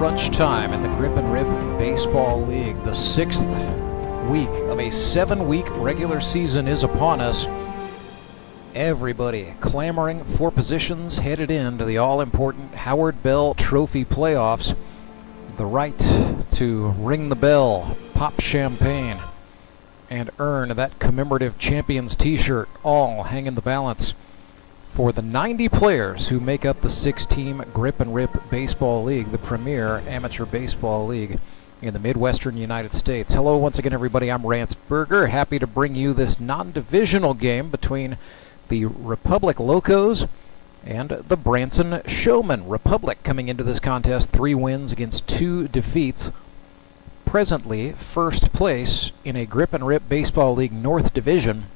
crunch time in the Grip and Rip Baseball League. The 6th week of a 7-week regular season is upon us. Everybody clamoring for positions headed into the all-important Howard Bell Trophy playoffs. The right to ring the bell, pop champagne, and earn that commemorative champions t-shirt, all hang in the balance for the 90 players who make up the 6-team Grip and Rip Baseball League, the premier amateur baseball league in the Midwestern United States. Hello once again, everybody. I'm Rance Berger, happy to bring you this non-divisional game between the Republic Locos and the Branson Showmen. Republic coming into this contest 3 wins against 2 defeats. Presently first place in a Grip and Rip Baseball League North Division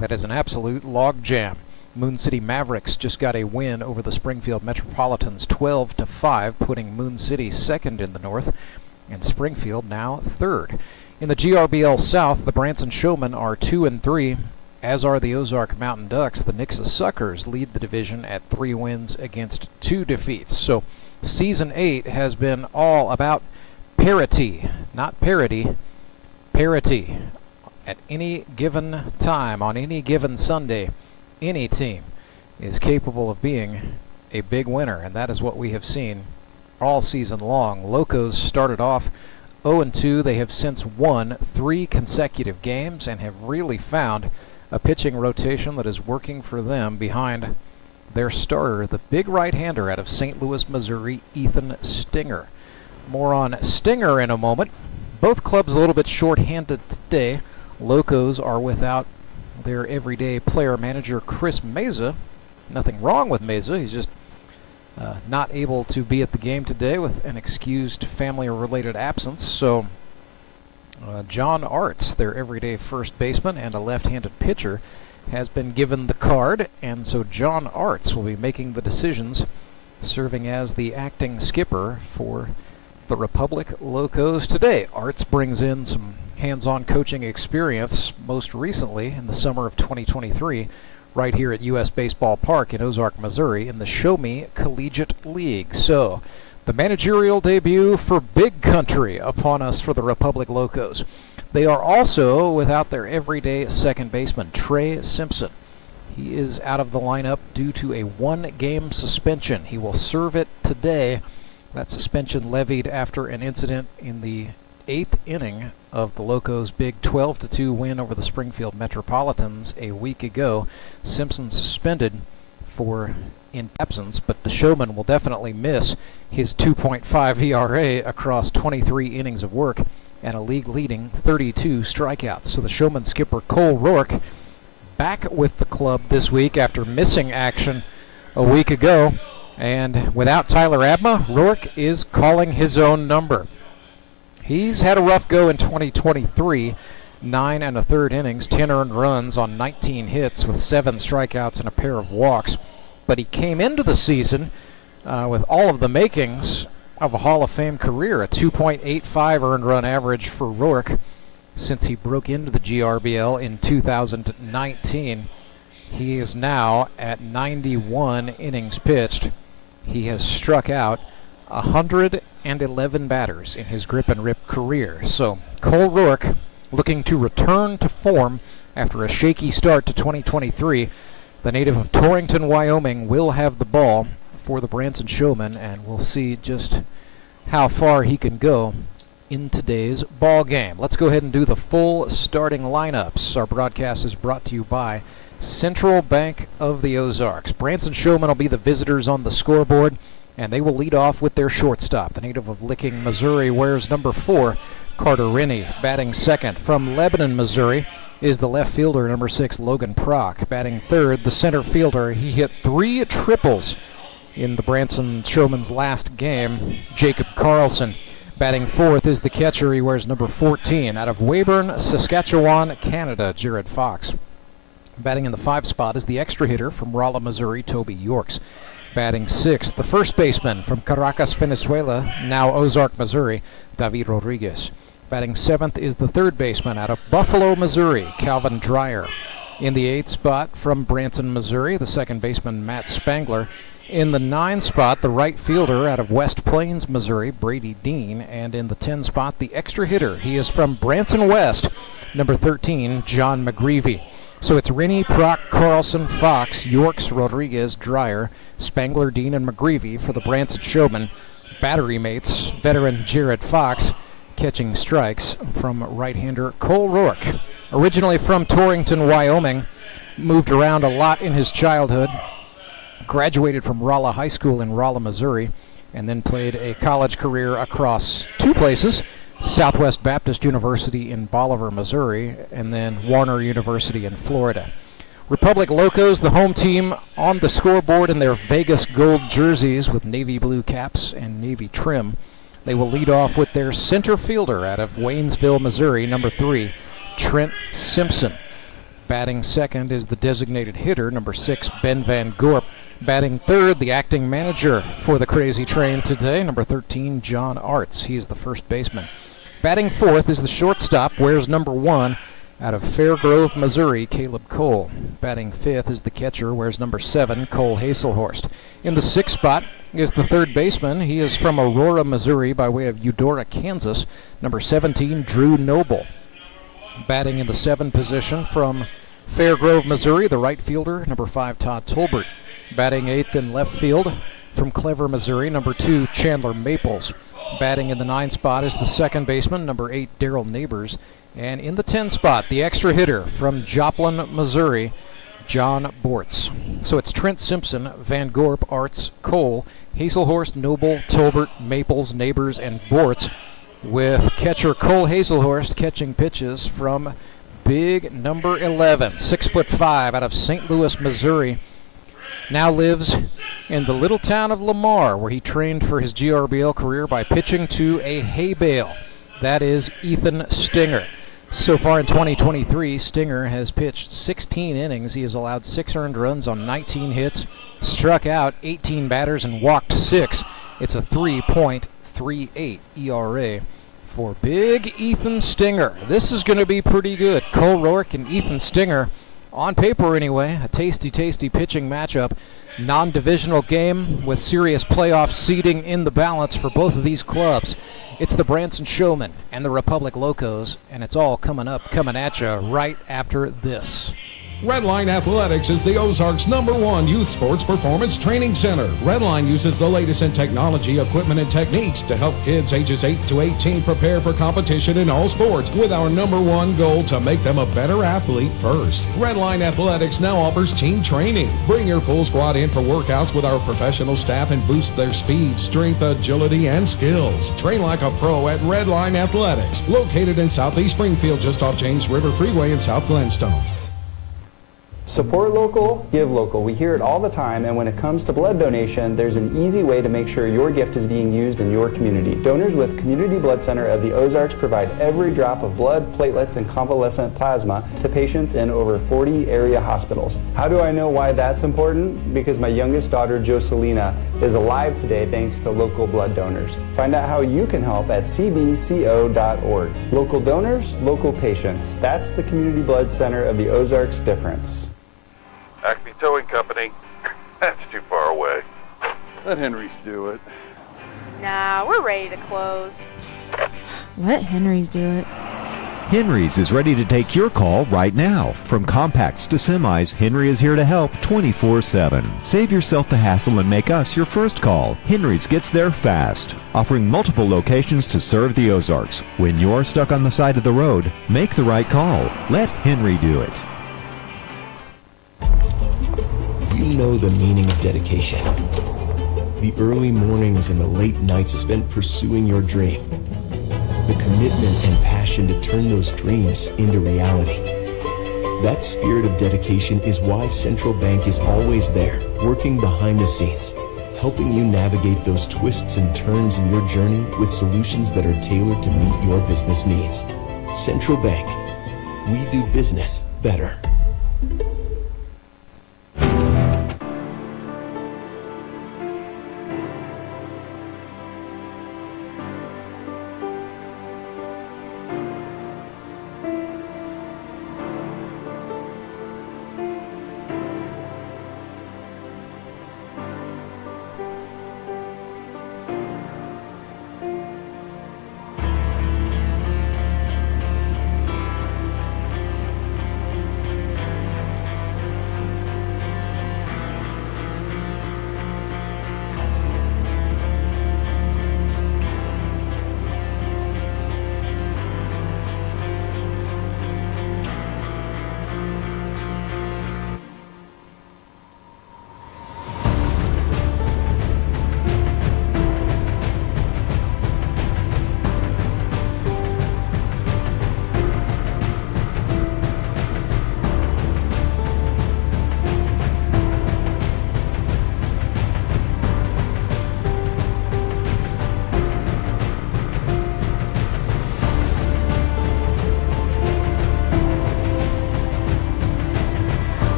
that is an absolute log jam. Moon City Mavericks just got a win over the Springfield Metropolitans 12-5, putting Moon City second in the North, and Springfield now third. In the GRBL South, the Branson Showmen are 2-3, as are the Ozark Mountain Ducks. The Nixa Suckers lead the division at 3 wins against 2 defeats. So Season 8 has been all about parity, not parity, parity. At any given time, on any given Sunday, any team is capable of being a big winner, and that is what we have seen all season long. Locos started off 0-2. They have since won 3 consecutive games and have really found a pitching rotation that is working for them behind their starter, the big right-hander out of St. Louis, Missouri, Ethan Stinger. More on Stinger in a moment. Both clubs a little bit short-handed today. Locos are without their everyday player manager, Chris Meza. Nothing wrong with Meza. He's just not able to be at the game today with an excused family-related absence. So John Arts, their everyday first baseman and a left-handed pitcher, has been given the card, and so John Arts will be making the decisions, serving as the acting skipper for the Republic Locos today. Arts brings in some hands-on coaching experience, most recently in the summer of 2023, right here at U.S. Baseball Park in Ozark, Missouri, in the Show Me Collegiate League. So, the managerial debut for Big Country upon us for the Republic Locos. They are also without their everyday second baseman, Trey Simpson. He is out of the lineup due to a 1-game suspension. He will serve it today. That suspension levied after an incident in the 8th inning of the Locos' big 12-2 win over the Springfield Metropolitans a week ago. Simpson suspended for in absence, but the Showman will definitely miss his 2.5 ERA across 23 innings of work and a league-leading 32 strikeouts. So the Showman skipper Cole Rourke back with the club this week after missing action a week ago. And without Tyler Abma, Rourke is calling his own number. He's had a rough go in 2023, 9 1/3 innings, 10 earned runs on 19 hits with 7 strikeouts and a pair of walks. But he came into the season with all of the makings of a Hall of Fame career, a 2.85 earned run average for Rourke since he broke into the GRBL in 2019. He is now at 91 innings pitched. He has struck out 111 batters in his Grip and Rip career. So Cole Rourke looking to return to form after a shaky start to 2023. The native of Torrington, Wyoming, will have the ball for the Branson Showmen, and we'll see just how far he can go in today's ball game. Let's go ahead and do the full starting lineups. Our broadcast is brought to you by Central Bank of the Ozarks. Branson Showmen will be the visitors on the scoreboard, and they will lead off with their shortstop. The native of Licking, Missouri, wears number 4, Carter Rennie. Batting second from Lebanon, Missouri, is the left fielder, number 6, Logan Prock. Batting third, the center fielder. He hit 3 triples in the Branson Showmen's last game, Jacob Karlson. Batting fourth is the catcher. He wears number 14. Out of Weyburn, Saskatchewan, Canada, Jared Fox. Batting in the 5 spot is the extra hitter from Rolla, Missouri, Toby Yorks. Batting sixth, the first baseman from Caracas, Venezuela, now Ozark, Missouri, David Rodriguez. Batting seventh is the third baseman out of Buffalo, Missouri, Calvin Dreyer. In the 8th spot from Branson, Missouri, the second baseman, Matt Spangler. In the 9 spot, the right fielder out of West Plains, Missouri, Brady Dean. And in the 10 spot, the extra hitter. He is from Branson West, number 13, John McGreevy. So it's Rennie, Prock, Karlson, Fox, Yorks, Rodriguez, Dreyer, Spangler, Dean, and McGreevy for the Branson Showmen. Battery mates, veteran Jared Fox, catching strikes from right-hander Cole Rourke. Originally from Torrington, Wyoming, moved around a lot in his childhood. Graduated from Rolla High School in Rolla, Missouri, and then played a college career across 2 places, Southwest Baptist University in Bolivar, Missouri, and then Warner University in Florida. Republic Locos, the home team, on the scoreboard in their Vegas gold jerseys with navy blue caps and navy trim. They will lead off with their center fielder out of Waynesville, Missouri, number 3, Trent Simpson. Batting second is the designated hitter, number 6, Ben Van Gorp. Batting third, the acting manager for the Crazy Train today, number 13, John Arts. He is the first baseman. Batting fourth is the shortstop, wears number 1, out of Fairgrove, Missouri, Caleb Cole. Batting fifth is the catcher, wears number 7, Cole Hazelhorst. In the 6th spot is the third baseman. He is from Aurora, Missouri, by way of Eudora, Kansas, number 17, Drew Noble. Batting in the 7 position from Fairgrove, Missouri, the right fielder, number 5, Todd Tolbert. Batting 8th in left field from Clever, Missouri, number 2, Chandler Maples. Batting in the 9 spot is the second baseman, number 8, Daryl Neighbors. And in the 10 spot, the extra hitter from Joplin, Missouri, John Bortz. So it's Trent Simpson, Van Gorp, Arts, Cole, Hazelhorst, Noble, Tolbert, Maples, Neighbors, and Bortz, with catcher Cole Hazelhorst catching pitches from big number 11, 6'5", out of St. Louis, Missouri. Now lives in the little town of Lamar, where he trained for his GRBL career by pitching to a hay bale. That is Ethan Stinger. So far in 2023, Stinger has pitched 16 innings. He has allowed 6 earned runs on 19 hits, struck out 18 batters, and walked 6. It's a 3.38 ERA for big Ethan Stinger. This is going to be pretty good. Cole Rourke and Ethan Stinger, on paper anyway, a tasty pitching matchup. Non-divisional game with serious playoff seeding in the balance for both of these clubs. It's the Branson Showmen and the Republic Locos, and it's all coming at you right after this. Redline Athletics is the Ozark's #1 youth sports performance training center. Redline uses the latest in technology, equipment, and techniques to help kids ages 8 to 18 prepare for competition in all sports, with our #1 goal to make them a better athlete first. Redline Athletics now offers team training. Bring your full squad in for workouts with our professional staff and boost their speed, strength, agility, and skills. Train like a pro at Redline Athletics, located in Southeast Springfield, just off James River Freeway in South Glenstone. Support local, give local. We hear it all the time, and when it comes to blood donation, there's an easy way to make sure your gift is being used in your community. Donors with Community Blood Center of the Ozarks provide every drop of blood, platelets, and convalescent plasma to patients in over 40 area hospitals. How do I know why that's important? Because my youngest daughter, Joselina, is alive today thanks to local blood donors. Find out how you can help at cbco.org. Local donors, local patients. That's the Community Blood Center of the Ozarks difference. Acme Towing Company. That's too far away. Let Henry's do it. Nah, we're ready to close. Let Henry's do it. Henry's is ready to take your call right now. From compacts to semis, Henry is here to help 24/7. Save yourself the hassle and make us your first call. Henry's gets there fast, offering multiple locations to serve the Ozarks. When you're stuck on the side of the road, make the right call. Let Henry do it. You know the meaning of dedication. The early mornings and the late nights spent pursuing your dream. The commitment and passion to turn those dreams into reality. That spirit of dedication is why Central Bank is always there, working behind the scenes, helping you navigate those twists and turns in your journey with solutions that are tailored to meet your business needs. Central Bank. We do business better.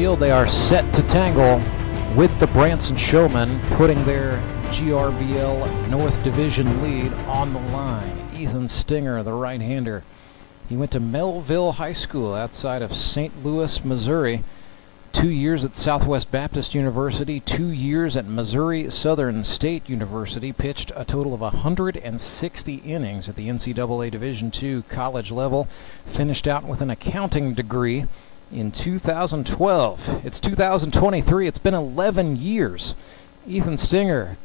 field. They are set to tangle with the Branson Showmen, putting their GRBL North Division lead on the line. Ethan Stinger, the right-hander. He went to Melville High School outside of St. Louis, Missouri. 2 years at Southwest Baptist University, 2 years at Missouri Southern State University, pitched a total of 160 innings at the NCAA Division II college level, finished out with an accounting degree in 2012. It's 2023. It's been 11 years. Ethan Stinger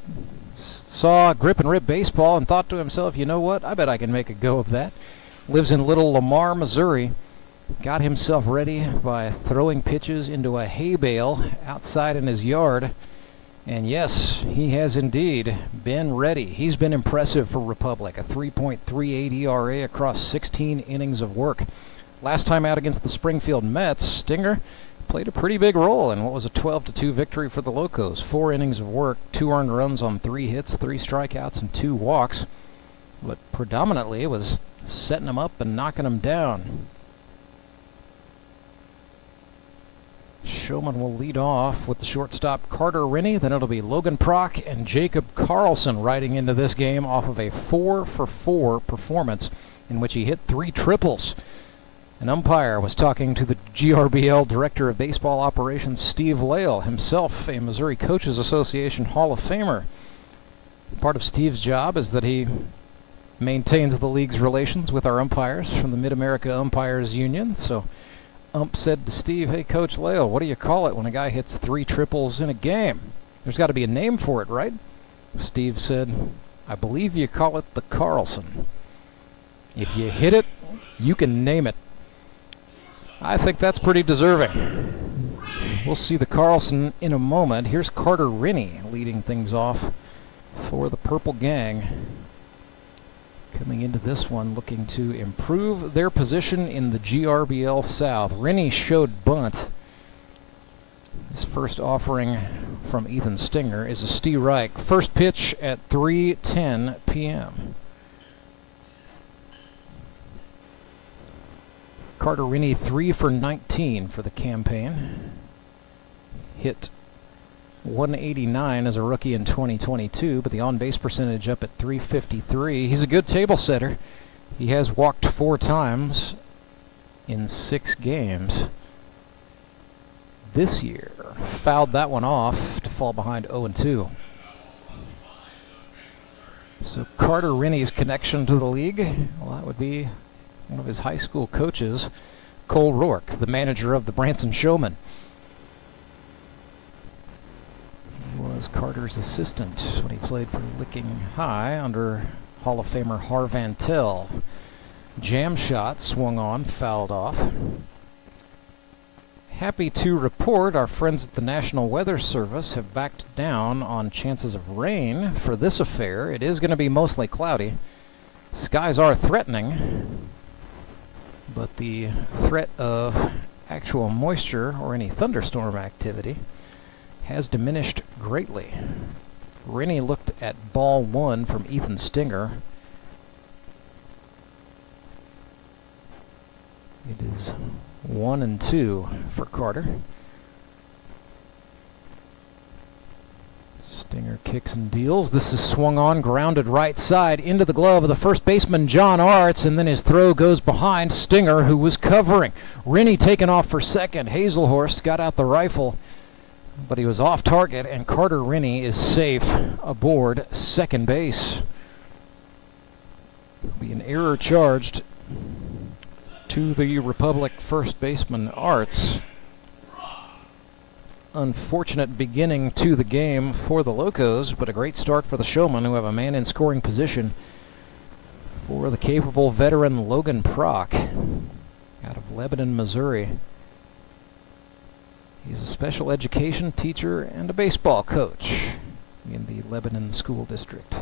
saw grip and rip baseball and thought to himself, you know what, I bet I can make a go of that. Lives in Little Lamar, Missouri. Got himself ready by throwing pitches into a hay bale outside in his yard. And yes, he has indeed been ready. He's been impressive for Republic. A 3.38 ERA across 16 innings of work. Last time out against the Springfield Mets, Stinger played a pretty big role in what was a 12-2 victory for the Locos. 4 innings of work, 2 earned runs on 3 hits, 3 strikeouts, and 2 walks. But predominantly it was setting him up and knocking him down. Showman will lead off with the shortstop Carter Rennie. Then it'll be Logan Prock and Jacob Karlson riding into this game off of a 4-for-4 performance in which he hit 3 triples. An umpire was talking to the GRBL Director of Baseball Operations, Steve Lale, himself a Missouri Coaches Association Hall of Famer. Part of Steve's job is that he maintains the league's relations with our umpires from the Mid-America Umpires Union. So ump said to Steve, hey, Coach Lale, what do you call it when a guy hits 3 triples in a game? There's got to be a name for it, right? Steve said, I believe you call it the Karlson. If you hit it, you can name it. I think that's pretty deserving. We'll see the Karlson in a moment. Here's Carter Rennie leading things off for the Purple Gang. Coming into this one looking to improve their position in the GRBL South. Rennie showed bunt. His first offering from Ethan Stinger is a Steve Reich. First pitch at 3:10 p.m. Carter Rennie 3 for 19 for the campaign. Hit 189 as a rookie in 2022, but the on-base percentage up at .353. He's a good table setter. He has walked 4 times in 6 games this year. Fouled that one off to fall behind 0-2. So Carter Rennie's connection to the league, well, that would be one of his high school coaches, Cole Rourke, the manager of the Branson Showmen. Was Carter's assistant when he played for Licking High under Hall of Famer Harvan Tell. Jam shot swung on, fouled off. Happy to report our friends at the National Weather Service have backed down on chances of rain for this affair. It is going to be mostly cloudy. Skies are threatening, but the threat of actual moisture or any thunderstorm activity has diminished greatly. Rennie looked at ball 1 from Ethan Stinger. It is 1-2 for Carter. Stinger kicks and deals. This is swung on, grounded right side into the glove of the first baseman John Arts, and then his throw goes behind Stinger, who was covering. Rennie taken off for second. Hazelhorst got out the rifle, but he was off target, and Carter Rennie is safe aboard second base. There'll be an error charged to the Republic first baseman Arts. Unfortunate beginning to the game for the Locos, but a great start for the Showmen, who have a man in scoring position for the capable veteran Logan Prock out of Lebanon, Missouri. He's a special education teacher and a baseball coach in the Lebanon School District.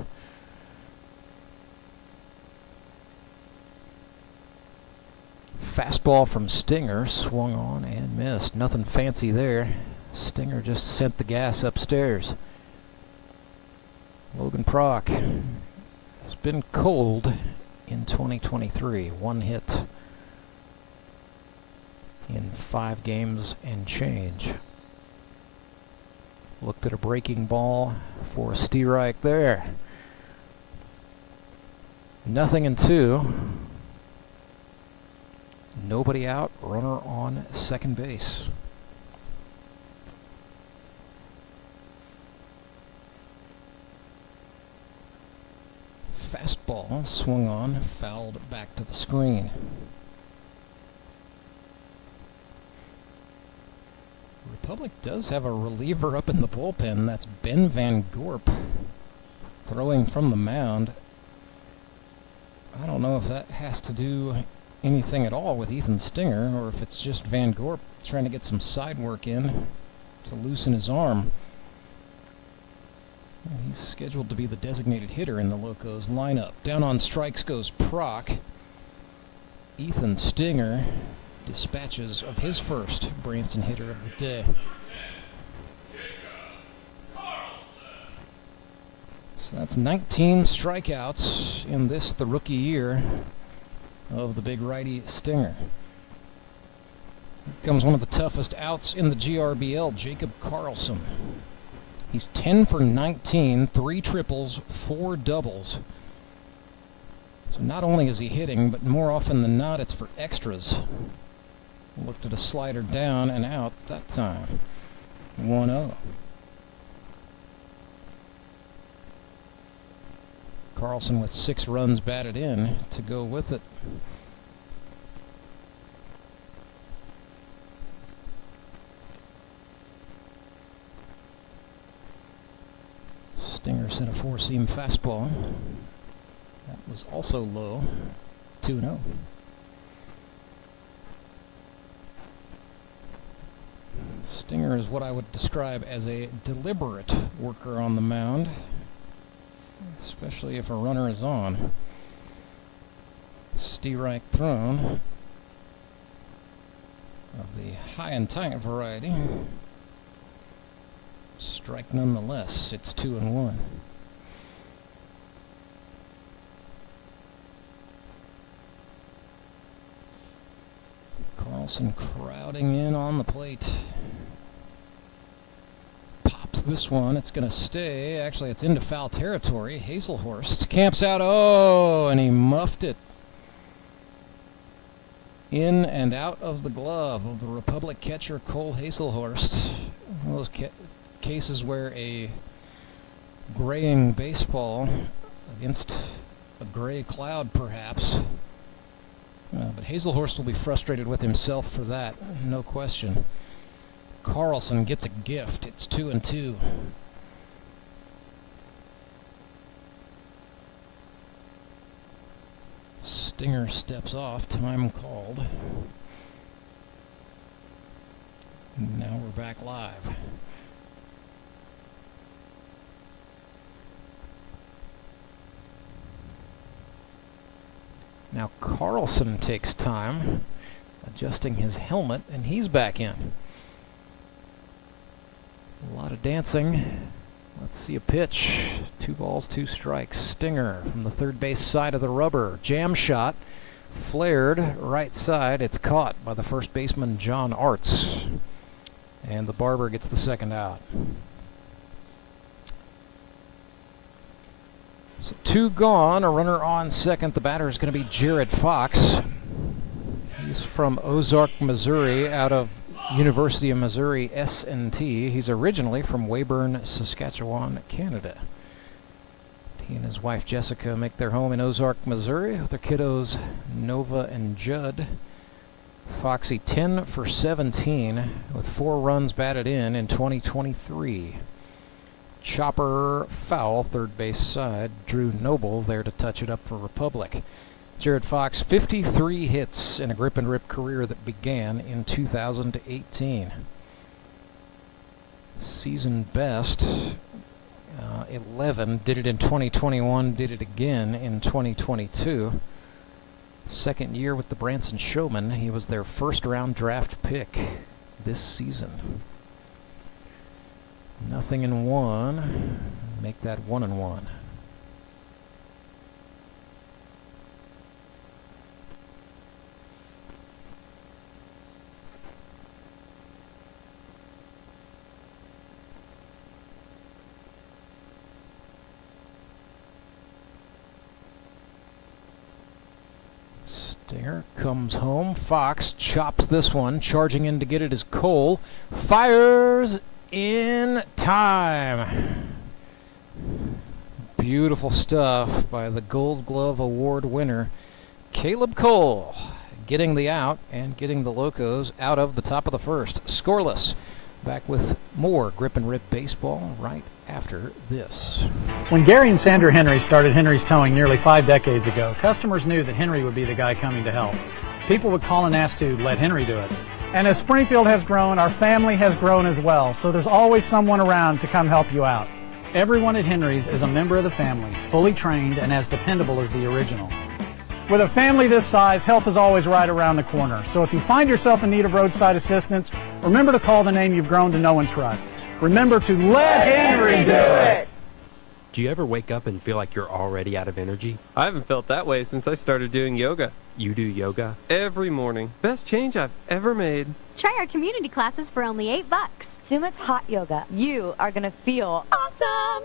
Fastball from Stinger, swung on and missed. Nothing fancy there. Stinger just sent the gas upstairs. Logan Prock has been cold in 2023. 1 hit in 5 games and change. Looked at a breaking ball for a strike there. 0-2. Nobody out, runner on second base. Fastball swung on, fouled back to the screen. Republic does have a reliever up in the bullpen. That's Ben Van Gorp, throwing from the mound. I don't know if that has to do anything at all with Ethan Stinger, or if it's just Van Gorp trying to get some side work in to loosen his arm. He's scheduled to be the designated hitter in the Locos lineup. Down on strikes goes Proc. Ethan Stinger dispatches of his first Branson hitter of the day. So that's 19 strikeouts in this, the rookie year of the big righty Stinger. Here comes one of the toughest outs in the GRBL, Jacob Karlson. He's 10 for 19, 3 triples, 4 doubles. So not only is he hitting, but more often than not, it's for extras. Looked at a slider down and out that time. 1-0. Karlson with 6 runs batted in to go with it. Stinger sent a 4-seam fastball. That was also low. 2-0. Stinger is what I would describe as a deliberate worker on the mound, especially if a runner is on. Strike thrown of the high and tight variety. Strike nonetheless. It's 2-1. Karlson crowding in on the plate. Pops this one. It's going to stay. Actually, it's into foul territory. Hazelhorst camps out. Oh, and he muffed it. In and out of the glove of the Republic catcher, Cole Hazelhorst. One of those cases where a graying baseball against a gray cloud, perhaps. But Hazelhorst will be frustrated with himself for that, no question. Karlson gets a gift. It's 2-2. Stinger steps off. Time called. Now we're back live. Now Karlson takes time adjusting his helmet, and he's back in. A lot of dancing. Let's see a pitch. 2 balls, 2 strikes. Stinger from the third base side of the rubber. Jam shot. Flared right side. It's caught by the first baseman, John Arts. And the Barber gets the second out. So 2 gone, a runner on second. The batter is going to be Jared Fox. He's from Ozark, Missouri, out of University of Missouri S&T. He's originally from Weyburn, Saskatchewan, Canada. He and his wife Jessica make their home in Ozark, Missouri with their kiddos Nova and Judd. Foxy 10 for 17 with 4 runs batted in 2023. Chopper foul, third base side. Drew Noble there to touch it up for Republic. Jared Fox, 53 hits in a grip and rip career that began in 2018. Season best, 11. Did it in 2021, did it again in 2022. Second year with the Branson Showmen. He was their first round draft pick this season. 0-1. Make that 1-1. Dinger comes home. Fox chops this one. Charging in to get it is Cole. Fires in time. Beautiful stuff by the Gold Glove Award winner, Caleb Cole, getting the out and getting the Locos out of the top of the first. Scoreless. Back with more Grip and Rip baseball right after this. When Gary and Sandra Henry started Henry's Towing nearly 5 decades ago, customers knew that Henry would be the guy coming to help. People would call and ask to let Henry do it. And as Springfield has grown, our family has grown as well, so there's always someone around to come help you out. Everyone at Henry's is a member of the family, fully trained and as dependable as the original. With a family this size, help is always right around the corner. So if you find yourself in need of roadside assistance, remember to call the name you've grown to know and trust. Remember to let Henry do it! Do you ever wake up and feel like you're already out of energy? I haven't felt that way since I started doing yoga. You do yoga? Every morning. Best change I've ever made. Try our community classes for only $8. Sumit's hot yoga. You are gonna feel awesome!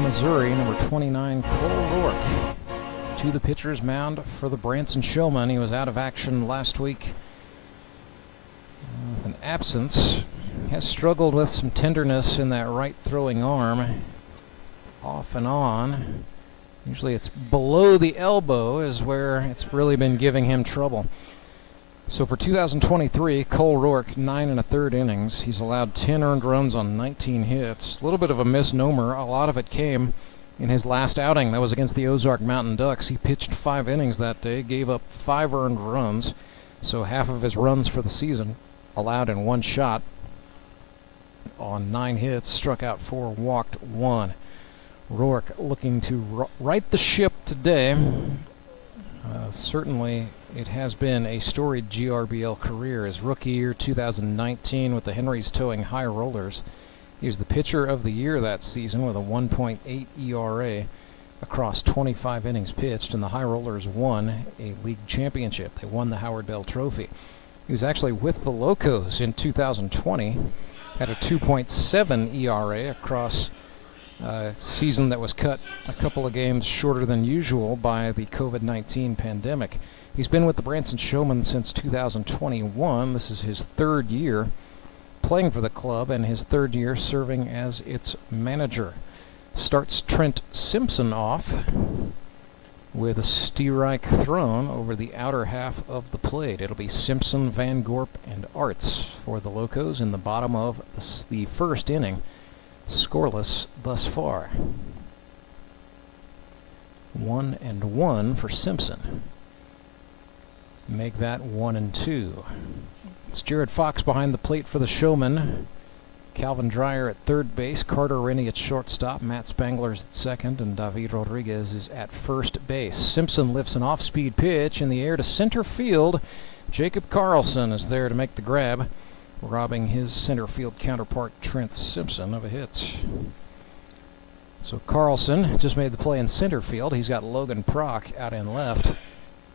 Missouri, number 29, Cole Rourke, to the pitcher's mound for the Branson Showmen. He was out of action last week with an absence. Has struggled with some tenderness in that right throwing arm, off and on. Usually it's below the elbow is where it's really been giving him trouble. So for 2023, Cole Rourke, 9 1/3 innings. He's allowed 10 earned runs on 19 hits. A little bit of a misnomer. A lot of it came in his last outing. That was against the Ozark Mountain Ducks. He pitched 5 innings that day, gave up 5 earned runs. So half of his runs for the season allowed in 1 shot on 9 hits. Struck out 4, walked 1. Rourke looking to right the ship today. Certainly it has been a storied GRBL career. His rookie year 2019 with the Henry's Towing High Rollers. He was the pitcher of the year that season with a 1.8 ERA across 25 innings pitched, and the High Rollers won a league championship. They won the Howard Bell Trophy. He was actually with the Locos in 2020, had a 2.7 ERA across season that was cut a couple of games shorter than usual by the COVID-19 pandemic. He's been with the Branson Showmen since 2021. This is his 3rd year playing for the club and his 3rd year serving as its manager. Starts Trent Simpson off with a steerike thrown over the outer half of the plate. It'll be Simpson, Van Gorp, and Arts for the Locos in the bottom of the first inning. Scoreless thus far. 1-1 for Simpson. Make that 1-2. It's Jared Fox behind the plate for the Showmen. Calvin Dreyer at 3rd base, Carter Rennie at shortstop, Matt Spangler's at 2nd, and David Rodriguez is at 1st base. Simpson lifts an off-speed pitch in the air to center field. Jacob Karlson is there to make the grab, robbing his center field counterpart Trent Simpson of a hit. So Karlson just made the play in center field. He's got Logan Prock out in left,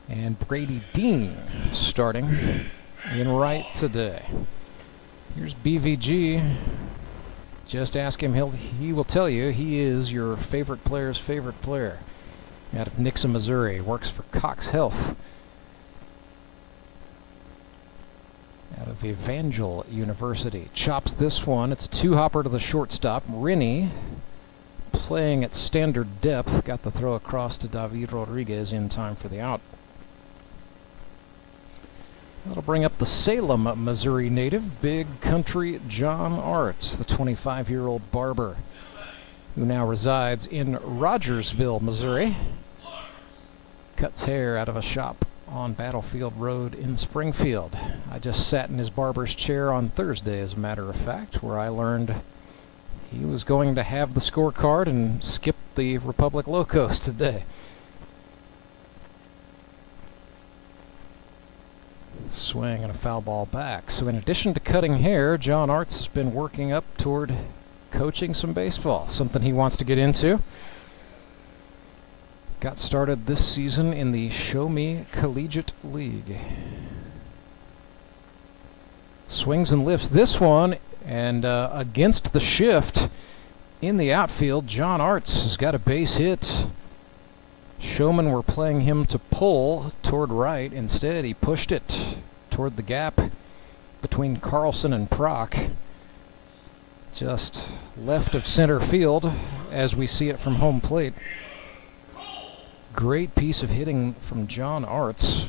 and Brady Dean starting in right today. Here's BVG. Just ask him, he will tell you he is your favorite player's favorite player. Out of Nixa, Missouri, works for Cox Health. Out of Evangel University. Chops this one. It's a 2-hopper to the shortstop. Rennie, playing at standard depth, got the throw across to David Rodriguez in time for the out. That'll bring up the Salem, Missouri native, Big Country John Arts, the 25-year-old barber, who now resides in Rogersville, Missouri. Cuts hair out of a shop on Battlefield Road in Springfield. I just sat in his barber's chair on Thursday, as a matter of fact, where I learned he was going to have the scorecard and skip the Republic Locos today. Swing and a foul ball back. So in addition to cutting hair, John Arts has been working up toward coaching some baseball, something he wants to get into. Got started this season in the Show Me Collegiate League. Swings and lifts this one, and against the shift in the outfield, John Arts has got a base hit. Showmen were playing him to pull toward right. Instead, he pushed it toward the gap between Karlson and Proc. Just left of center field as we see it from home plate. Great piece of hitting from John Arts.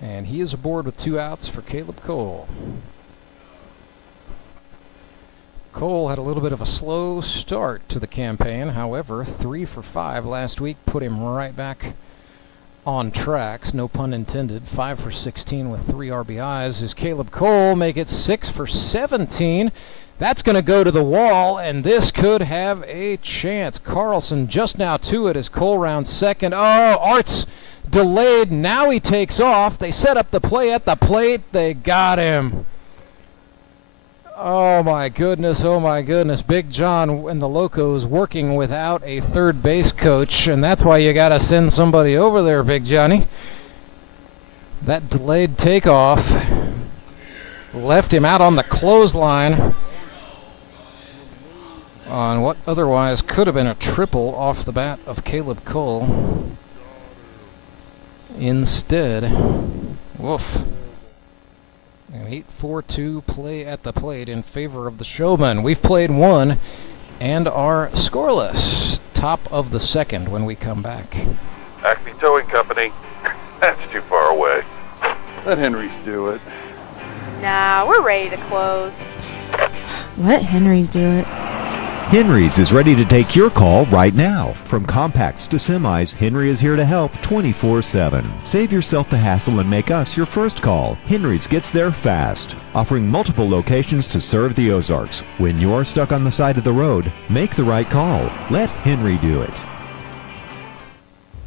And he is aboard with 2 outs for Caleb Cole. Cole had a little bit of a slow start to the campaign. However, 3 for 5 last week put him right back on tracks, no pun intended. 5 for 16 with 3 RBIs. Is Caleb Cole make it 6 for 17? That's going to go to the wall, and this could have a chance. Karlson just now to it as Cole rounds second. Oh, Arts delayed. Now he takes off. They set up the play at the plate. They got him. Oh my goodness, oh my goodness. Big John and the Locos working without a third base coach, and that's why you got to send somebody over there, Big Johnny. That delayed takeoff left him out on the clothesline on what otherwise could have been a triple off the bat of Caleb Cole. Instead, woof. An 8-4-2 play at the plate in favor of the Showmen. We've played 1 and are scoreless. Top of the second when we come back. Acme Towing Company. That's too far away. Let Henry's do it. Nah, we're ready to close. Let Henry's do it. Henry's is ready to take your call right now. From compacts to semis, Henry is here to help 24/7. Save yourself the hassle and make us your first call. Henry's gets there fast, offering multiple locations to serve the Ozarks. When you're stuck on the side of the road, make the right call. Let Henry do it.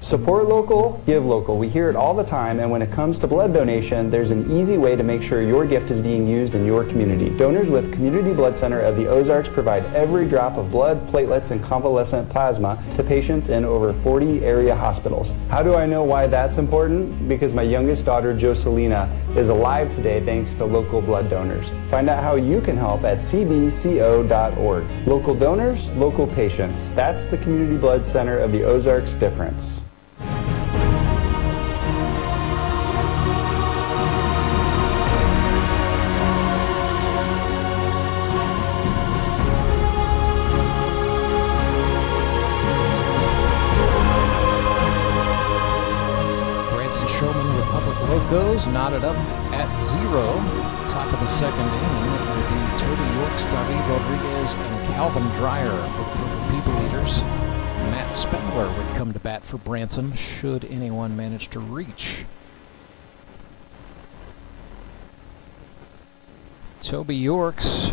Support local, give local. We hear it all the time, and when it comes to blood donation, there's an easy way to make sure your gift is being used in your community. Donors with Community Blood Center of the Ozarks provide every drop of blood, platelets, and convalescent plasma to patients in over 40 area hospitals. How do I know why that's important? Because my youngest daughter, Jocelina, is alive today thanks to local blood donors. Find out how you can help at cbco.org. Local donors, local patients. That's the Community Blood Center of the Ozarks difference. Branson Showmen Republic Locos knotted up at 0. Top of the second inning, it will be Toby Yorks, David Rodriguez, and Calvin Dreyer for the Purple People Eaters. Matt Spengler would come to bat for Branson should anyone manage to reach. Toby Yorks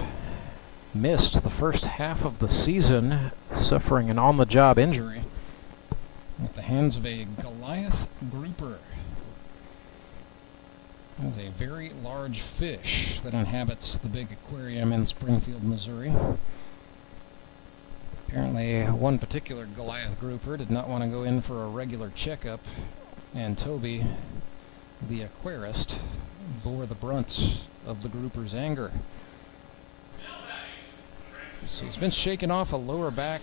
missed the first half of the season, suffering an on-the-job injury at the hands of a Goliath grouper. That is a very large fish that inhabits the big aquarium in Springfield, Missouri. Apparently, one particular Goliath grouper did not want to go in for a regular checkup, and Toby, the aquarist, bore the brunt of the grouper's anger. So he's been shaken off a lower back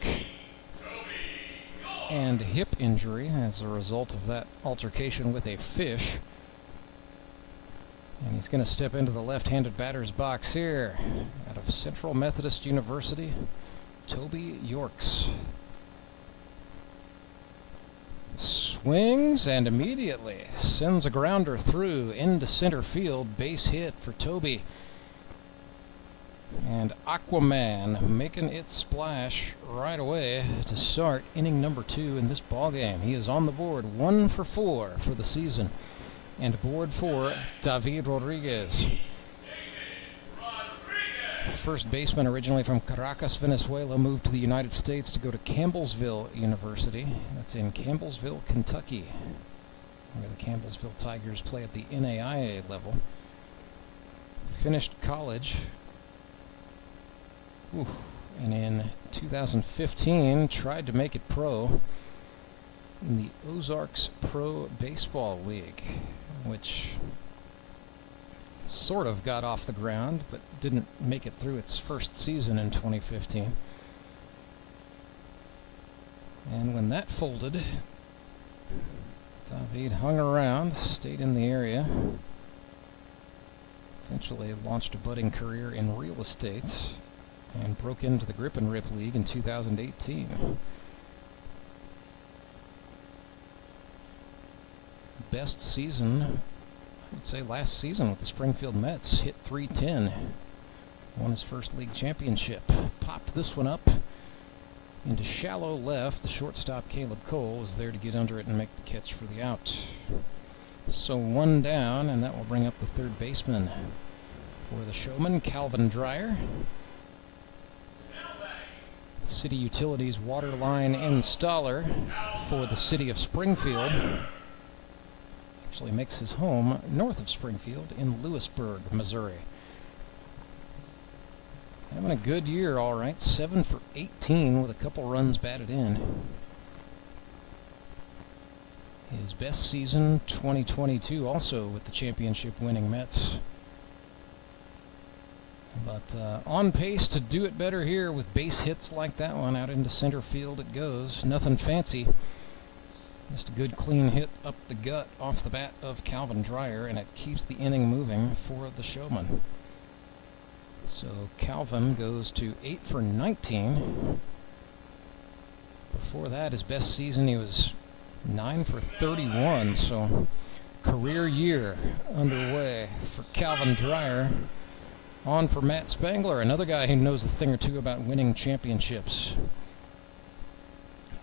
and hip injury as a result of that altercation with a fish. And he's going to step into the left-handed batter's box here out of Central Methodist University. Toby Yorks swings and immediately sends a grounder through into center field. Base hit for Toby. And Aquaman making its splash right away to start inning number 2 in this ballgame. He is on the board, 1 for 4 for the season. And aboard for David Rodriguez. First baseman originally from Caracas, Venezuela, moved to the United States to go to Campbellsville University. That's in Campbellsville, Kentucky. where the Campbellsville Tigers play at the NAIA level. Finished college. Ooh. And in 2015 tried to make it pro in the Ozarks Pro Baseball League, which sort of got off the ground but didn't make it through its first season in 2015. And when that folded, David hung around, stayed in the area, eventually launched a budding career in real estate, and broke into the Grip and Rip League in 2018. Best season, I would say last season with the Springfield Mets, hit .310. Won his first league championship. Popped this one up into shallow left. The shortstop Caleb Cole was there to get under it and make the catch for the out. So one down, and that will bring up the third baseman for the Showmen, Calvin Dreyer. City Utilities water line installer for the city of Springfield. Actually makes his home north of Springfield in Lewisburg, Missouri. Having a good year, all right. 7 for 18 with a couple runs batted in. His best season, 2022, also with the championship-winning Mets. But on pace to do it better here with base hits like that one. Out into center field it goes. Nothing fancy. Just a good clean hit up the gut off the bat of Calvin Dreyer, and it keeps the inning moving for the Showman. So Calvin goes to 8 for 19. Before that, his best season, he was 9 for 31. So career year underway for Calvin Dreyer. On for Matt Spangler, another guy who knows a thing or two about winning championships.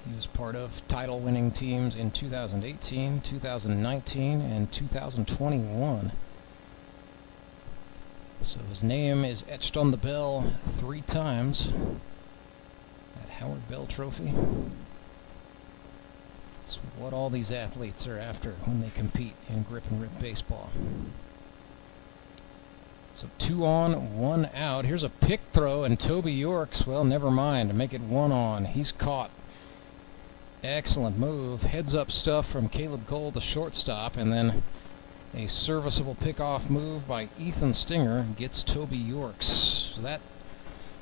He was part of title-winning teams in 2018, 2019, and 2021. So his name is etched on the bell 3 times. That Howard Bell Trophy. It's what all these athletes are after when they compete in grip and rip baseball. So 2 on, 1 out. Here's a pick throw, and Toby Yorks, well, never mind. Make it 1 on. He's caught. Excellent move. Heads up stuff from Caleb Cole, the shortstop, and then a serviceable pickoff move by Ethan Stinger gets Toby Yorks. So that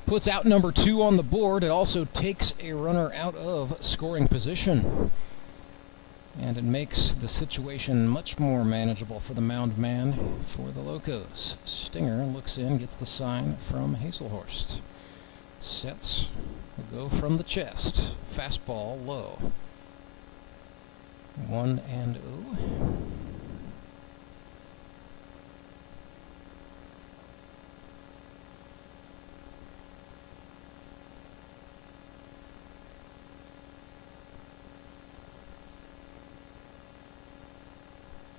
puts out number 2 on the board. It also takes a runner out of scoring position. And it makes the situation much more manageable for the mound man for the Locos. Stinger looks in, gets the sign from Hazelhorst. Sets, will go from the chest. Fastball low. 1-0.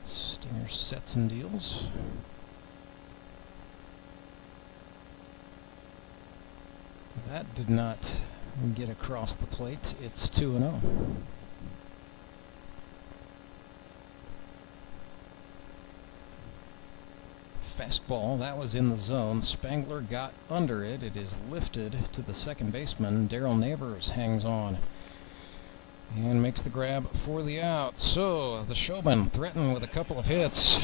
Stinger sets and deals. That did not get across the plate. It's 2-0. Fastball, that was in the zone. Spangler got under it. It is lifted to the second baseman. Darryl Neighbors hangs on and makes the grab for the out. So the Showmen threaten with a couple of hits,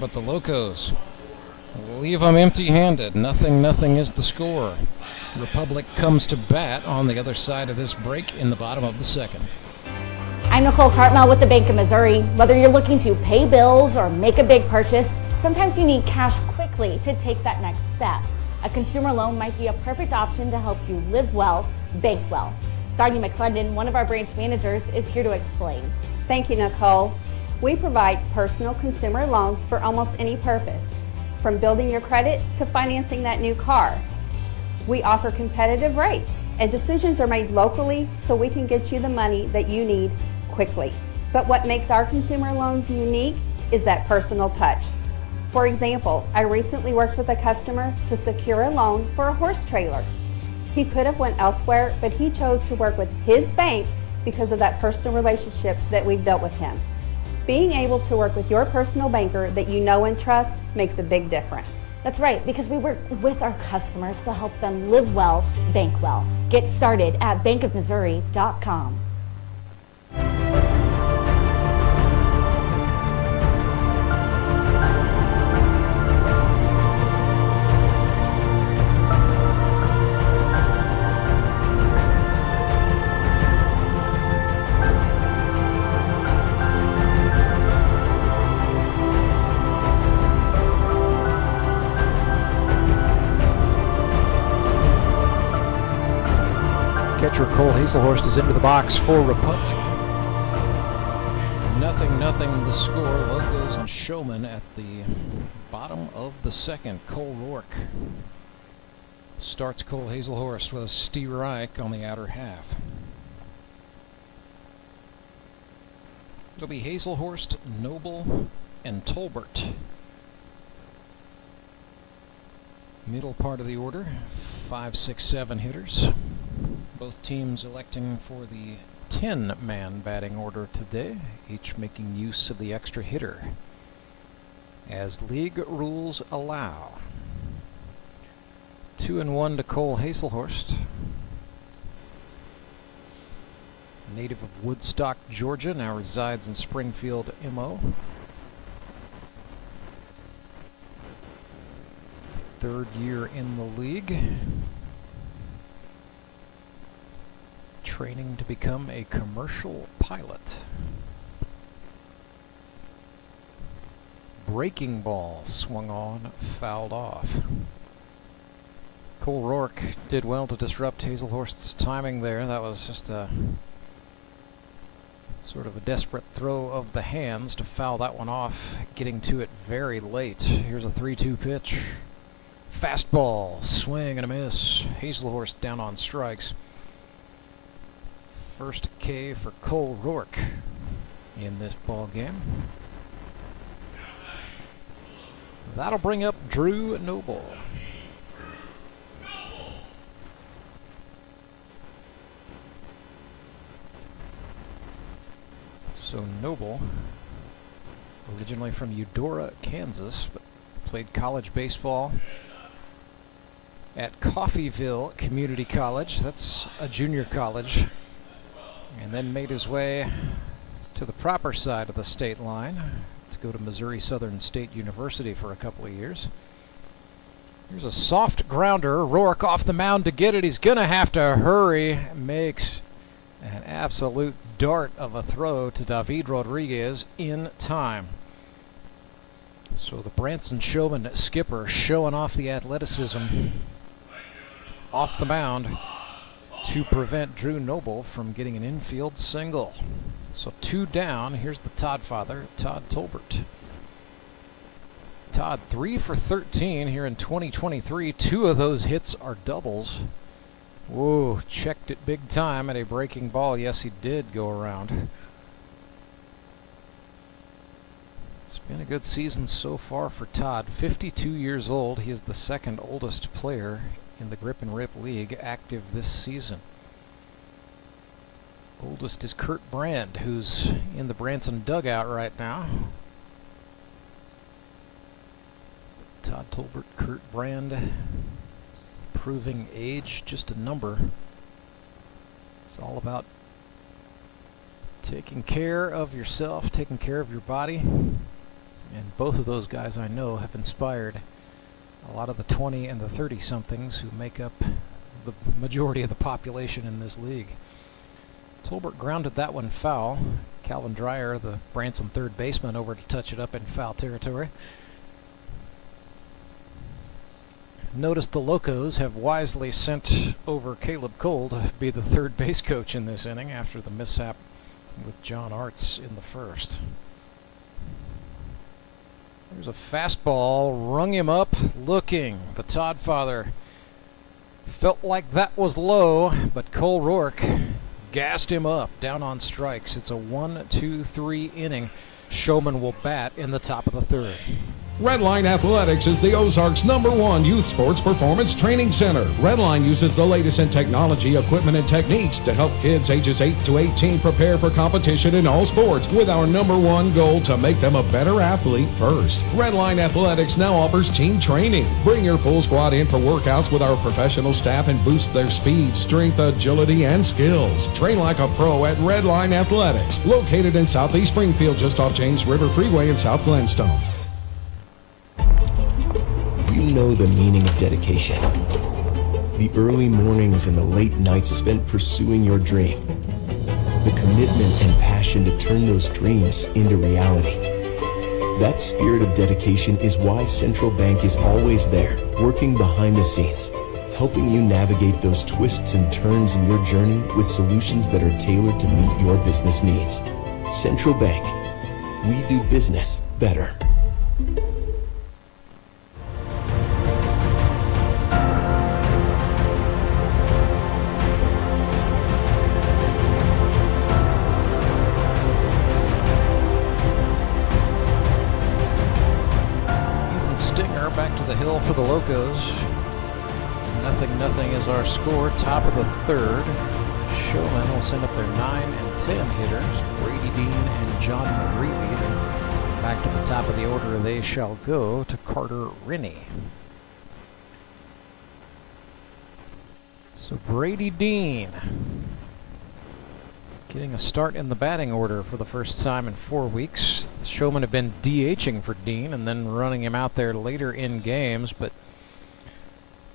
but the Locos leave them empty-handed. Nothing is the score. Republic comes to bat on the other side of this break in the bottom of the second. I'm Nicole Cartmel with the Bank of Missouri. Whether you're looking to pay bills or make a big purchase, sometimes you need cash quickly to take that next step. A consumer loan might be a perfect option to help you live well, bank well. Sonia McClendon, one of our branch managers, is here to explain. Thank you, Nicole. We provide personal consumer loans for almost any purpose, from building your credit to financing that new car. We offer competitive rates, and decisions are made locally so we can get you the money that you need quickly. But what makes our consumer loans unique is that personal touch. For example, I recently worked with a customer to secure a loan for a horse trailer. He could have went elsewhere, but he chose to work with his bank because of that personal relationship that we've built with him. Being able to work with your personal banker that you know and trust makes a big difference. That's right, because we work with our customers to help them live well, bank well. Get started at bankofmissouri.com. Catcher Cole Hazelhorst is into the box for Republic. 0-0 the score. Locos and Showmen at the bottom of the second. Cole Rourke starts Cole Hazelhorst with a strike on the outer half. It'll be Hazelhorst, Noble, and Tolbert. Middle part of the order, 5, 6, 7 hitters. Both teams electing for the 10-man batting order today, each making use of the extra hitter, as league rules allow. 2-1 to Cole Hazelhorst. Native of Woodstock, Georgia, now resides in Springfield, MO. Third year in the league. Training to become a commercial pilot. Breaking ball swung on, fouled off. Cole Rourke did well to disrupt Hazelhorst's timing there. That was just a sort of a desperate throw of the hands to foul that one off, getting to it very late. Here's a 3-2 pitch. Fastball, swing and a miss. Hazelhorst down on strikes. First K for Cole Rourke in this ball game. That'll bring up Drew Noble. So Noble, originally from Eudora, Kansas, but played college baseball at Coffeyville Community College. That's a junior college. And then made his way to the proper side of the state line to go to Missouri Southern State University for a couple of years. Here's a soft grounder. Rourke off the mound to get it. He's going to have to hurry. Makes an absolute dart of a throw to David Rodriguez in time. So the Branson Showman skipper showing off the athleticism off the mound to prevent Drew Noble from getting an infield single. So 2 down. Here's the Todd father, Todd Tolbert. Todd 3 for 13 here in 2023. 2 of those hits are doubles. Whoa, checked it big time at a breaking ball. Yes, he did go around. It's been a good season so far for Todd. 52 years old. He is the second oldest player in the Grip and Rip League active this season. Oldest is Kurt Brand, who's in the Branson dugout right now. Todd Tolbert, Kurt Brand, proving age just a number. It's all about taking care of yourself, taking care of your body. And both of those guys I know have inspired a lot of the 20 and the 30-somethings who make up the majority of the population in this league. Tolbert grounded that one foul. Calvin Dreyer, the Branson third baseman, over to touch it up in foul territory. Notice the Locos have wisely sent over Caleb Cole to be the third base coach in this inning after the mishap with John Arts in the first. There's a fastball, rung him up, looking. The Todd father felt like that was low, but Cole Rourke gassed him up, down on strikes. It's a 1-2-3 inning. Showman will bat in the top of the third. Redline Athletics is the Ozarks' #1 youth sports performance training center. Redline uses the latest in technology, equipment, and techniques to help kids ages 8 to 18 prepare for competition in all sports, with our #1 goal to make them a better athlete first. Redline Athletics now offers team training. Bring your full squad in for workouts with our professional staff and boost their speed, strength, agility, and skills. Train like a pro at Redline Athletics, located in Southeast Springfield, just off James River Freeway in South Glenstone. You know the meaning of dedication. The early mornings and the late nights spent pursuing your dream. The commitment and passion to turn those dreams into reality. That spirit of dedication is why Central Bank is always there, working behind the scenes, helping you navigate those twists and turns in your journey with solutions that are tailored to meet your business needs. Central Bank. We do business better. Back to the hill for the Locos. 0-0 is our score. Top of the third. Showmen will send up their 9 and 10 hitters. Brady Dean and John McGreevy. Back to the top of the order, they shall go to Carter Rennie. So Brady Dean getting a start in the batting order for the first time in 4 weeks. The Showmen have been DHing for Dean and then running him out there later in games, but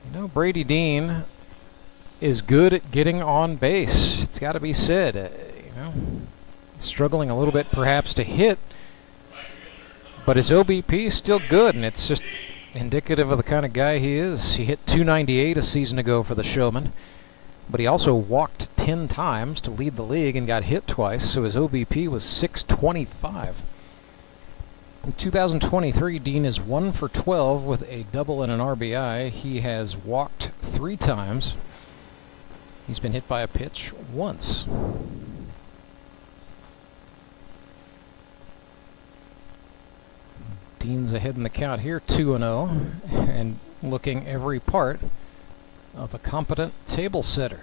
you know, Brady Dean is good at getting on base. It's got to be said. You know, struggling a little bit perhaps to hit, but his OBP is still good, and it's just indicative of the kind of guy he is. He hit .298 a season ago for the Showmen, but he also walked 10 times to lead the league and got hit twice, so his OBP was .625. In 2023, Dean is 1 for 12 with a double and an RBI. He has walked 3 times. He's been hit by a pitch once. Dean's ahead in the count here, 2-0, and looking every part of a competent table setter.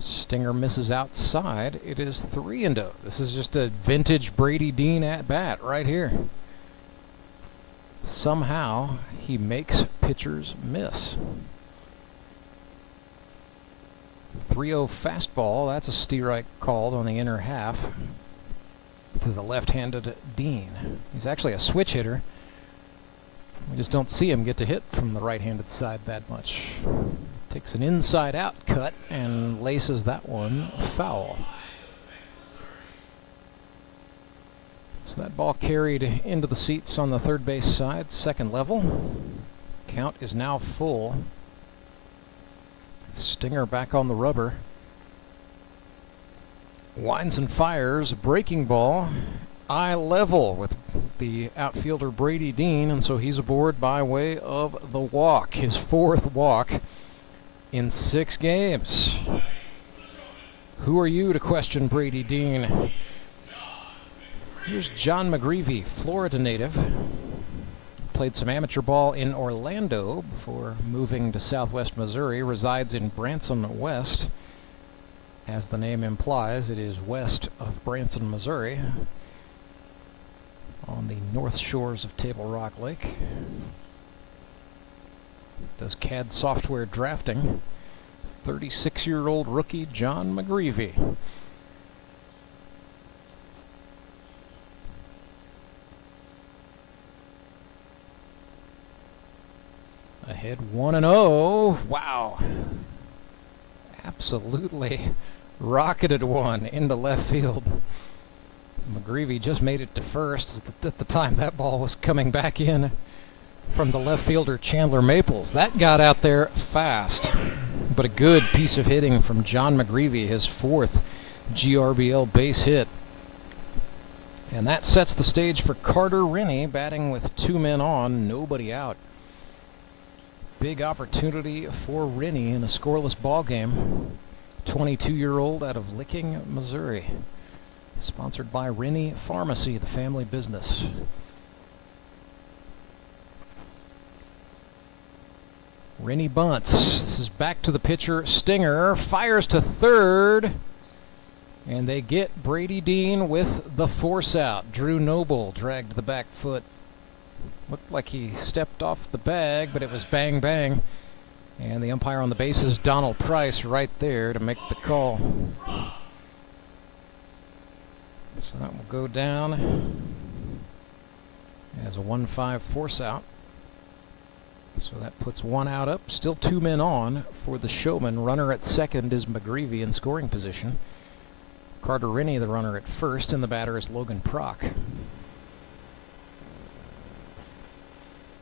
Stinger misses outside. It is 3-0. This is just a vintage Brady Dean at bat right here. Somehow he makes pitchers miss. 3-0 fastball. That's a strike called on the inner half to the left-handed Dean. He's actually a switch hitter. We just don't see him get to hit from the right-handed side that much. Takes an inside-out cut and laces that one foul. So that ball carried into the seats on the third base side, second level. Count is now full. Stinger back on the rubber. Winds and fires, breaking ball, eye level with the outfielder Brady Dean, and so he's aboard by way of the walk, his 4th walk in 6 games. Who are you to question Brady Dean? Here's John McGreevy, Florida native. Played some amateur ball in Orlando before moving to southwest Missouri. Resides in Branson West. As the name implies, it is west of Branson, Missouri, on the north shores of Table Rock Lake. Does CAD software drafting. 36-year-old rookie John McGreevy. Ahead 1-0. Wow. Absolutely rocketed one into left field. McGreevy just made it to first at the time that ball was coming back in from the left fielder Chandler Maples. That got out there fast, but a good piece of hitting from John McGreevy, his 4th GRBL base hit. And that sets the stage for Carter Rennie batting with 2 men on, nobody out. Big opportunity for Rennie in a scoreless ball game. 22-year-old out of Licking, Missouri. Sponsored by Rennie Pharmacy, the family business. Rennie bunts. This is back to the pitcher. Stinger fires to third. And they get Brady Dean with the force out. Drew Noble dragged the back foot. Looked like he stepped off the bag, but it was bang bang. And the umpire on the bases, Donald Price, right there to make the call. So that will go down as a 1-5 force out. So that puts one out up. Still 2 men on for the Showmen. Runner at second is McGreevy in scoring position. Carter Rennie, the runner at first, and the batter is Logan Prock.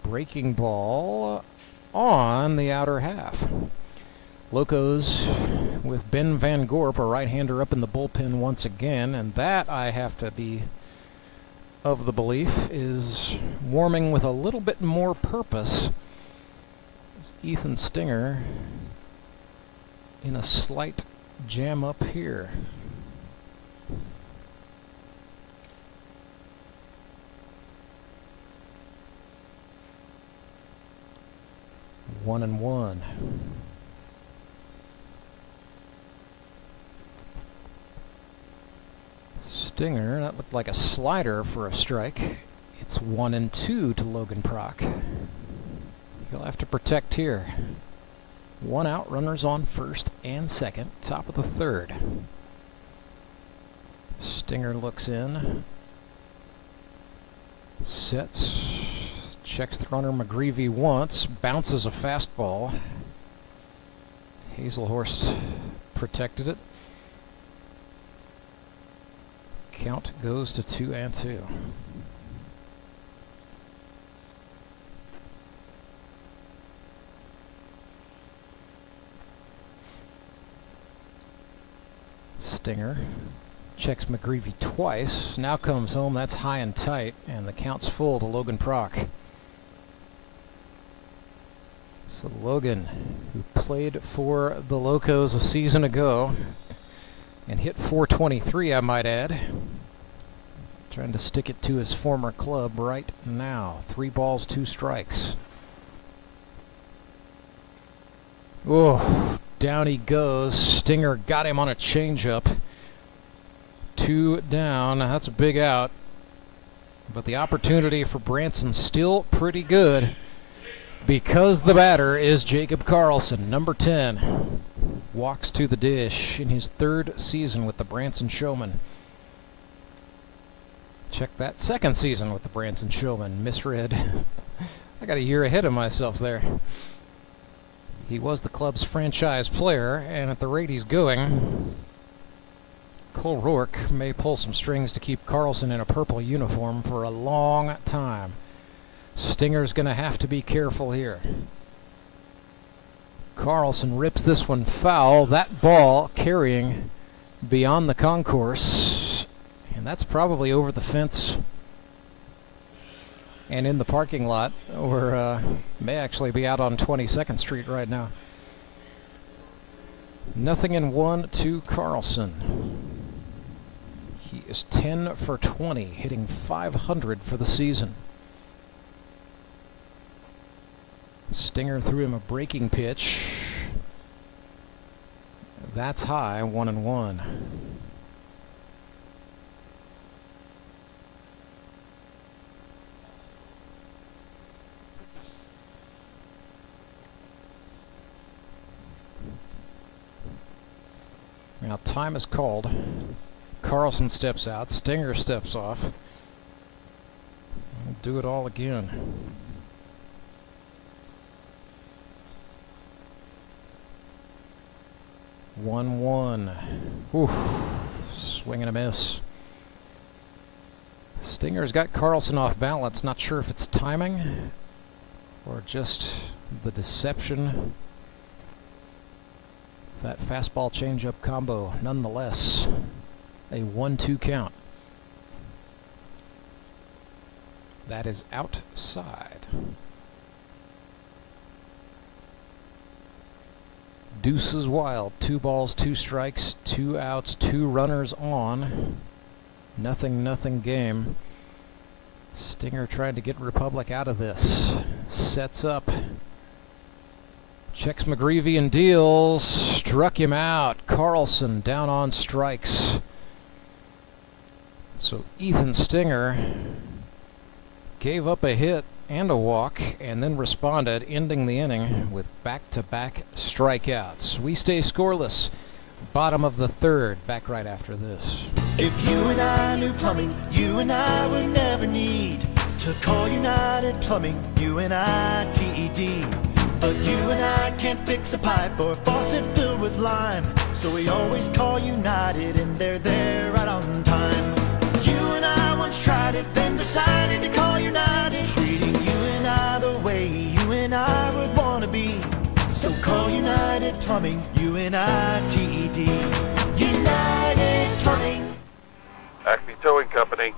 Breaking ball on the outer half. Locos with Ben Van Gorp, a right-hander, up in the bullpen once again, and that, I have to be of the belief, is warming with a little bit more purpose. It's Ethan Stinger in a slight jam up here. One and one. Stinger, that looked like a slider for a strike. It's 1-2 to Logan Prock. He'll have to protect here. One out, runners on first and second, top of the third. Stinger looks in. Sets. Checks the runner McGreevy once. Bounces a fastball. Hazelhorst protected it. Count goes to 2-2. Stinger checks McGreevy twice. Now comes home. That's high and tight, and the count's full to Logan Prock. So Logan, who played for the Locos a season ago and hit .423, I might add, trying to stick it to his former club right now. 3 balls, 2 strikes. Oh, down he goes. Stinger got him on a changeup. 2 down. That's a big out. But the opportunity for Branson still pretty good, because the batter is Jacob Karlson, number 10. Walks to the dish in his 3rd season with the Branson Showmen. Check that, 2nd season with the Branson Showmen. Misread. I got a year ahead of myself there. He was the club's franchise player, and at the rate he's going, Cole Rourke may pull some strings to keep Karlson in a purple uniform for a long time. Stinger's going to have to be careful here. Karlson rips this one foul. That ball carrying beyond the concourse, and that's probably over the fence and in the parking lot, or may actually be out on 22nd Street right now. 0-1 to Karlson. He is 10 for 20, hitting .500 for the season. Stinger threw him a breaking pitch. That's high, 1-1. Now time is called. Karlson steps out. Stinger steps off. We'll do it all again. One. Oof. Swing and a miss. Stinger's got Karlson off balance. Not sure if it's timing or just the deception. That fastball changeup combo, nonetheless, a 1-2 count. That is outside. Deuces wild. 2 balls, 2 strikes, 2 outs, 2 runners on. Nothing game. Stinger trying to get Republic out of this. Sets up. Checks McGreevy and deals. Struck him out. Karlson down on strikes. So Ethan Stinger gave up a hit and a walk and then responded, ending the inning with back-to-back strikeouts. We stay scoreless. Bottom of the third. Back right after this. If you and I knew plumbing, you and I would never need to call United Plumbing, U-N-I-T-E-D. But you and I can't fix a pipe or a faucet filled with lime, so we always call United and they're there right on time. You and I once tried it, then decided to call United, treating you and I the way you and I would want to be. So call United Plumbing, U-N-I-T-E-D. United Plumbing. Acme Towing Company.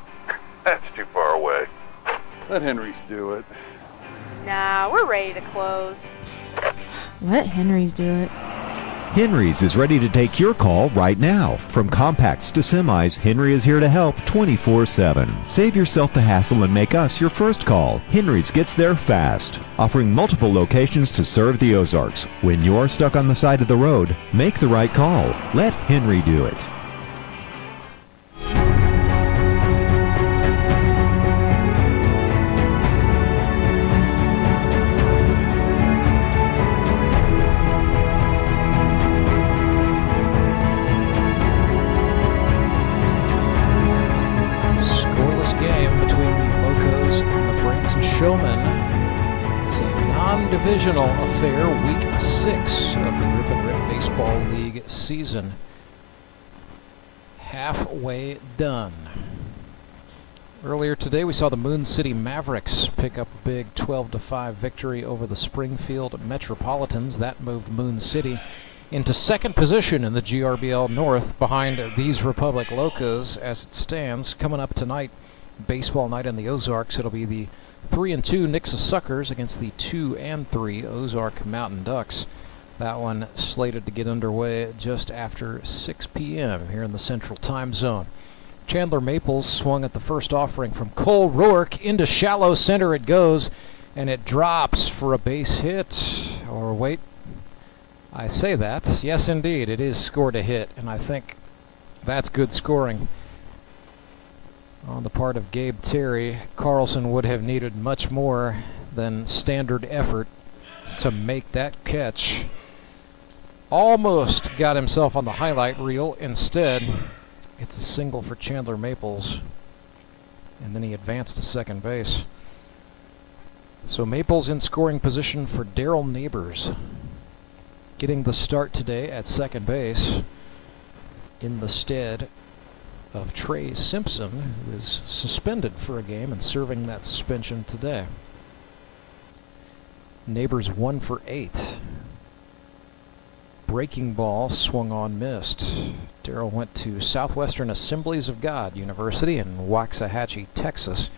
That's too far away. Let Henry's do it. Nah, we're ready to close. Let Henry's do it. Henry's is ready to take your call right now. From compacts to semis, Henry is here to help 24/7. Save yourself the hassle and make us your first call. Henry's gets there fast, offering multiple locations to serve the Ozarks. When you're stuck on the side of the road, make the right call. Let Henry do it. Game between the Locos and the Branson Showmen. It's a non-divisional affair, week 6 of the Rip and Rip Baseball League season. Halfway done. Earlier today we saw the Moon City Mavericks pick up a big 12-5 victory over the Springfield Metropolitans. That moved Moon City into second position in the GRBL North behind these Republic Locos as it stands. Coming up tonight, baseball night in the Ozarks. It'll be the 3-2 Nixa Suckers against the 2-3 Ozark Mountain Ducks. That one slated to get underway just after 6 p.m. here in the Central Time Zone. Chandler Maples swung at the first offering from Cole Rourke. Into shallow center it goes, and it drops for a base hit. Or wait, I say that. Yes, indeed, it is scored a hit, and I think that's good scoring on the part of Gabe Terry. Karlson would have needed much more than standard effort to make that catch. Almost got himself on the highlight reel. Instead, it's a single for Chandler Maples, and then he advanced to second base. So Maples in scoring position for Daryl Neighbors, getting the start today at second base in the stead of Trey Simpson, who is suspended for a game and serving that suspension today. Neighbors 1 for 8. Breaking ball swung on, missed. Daryl went to Southwestern Assemblies of God University in Waxahachie, Texas.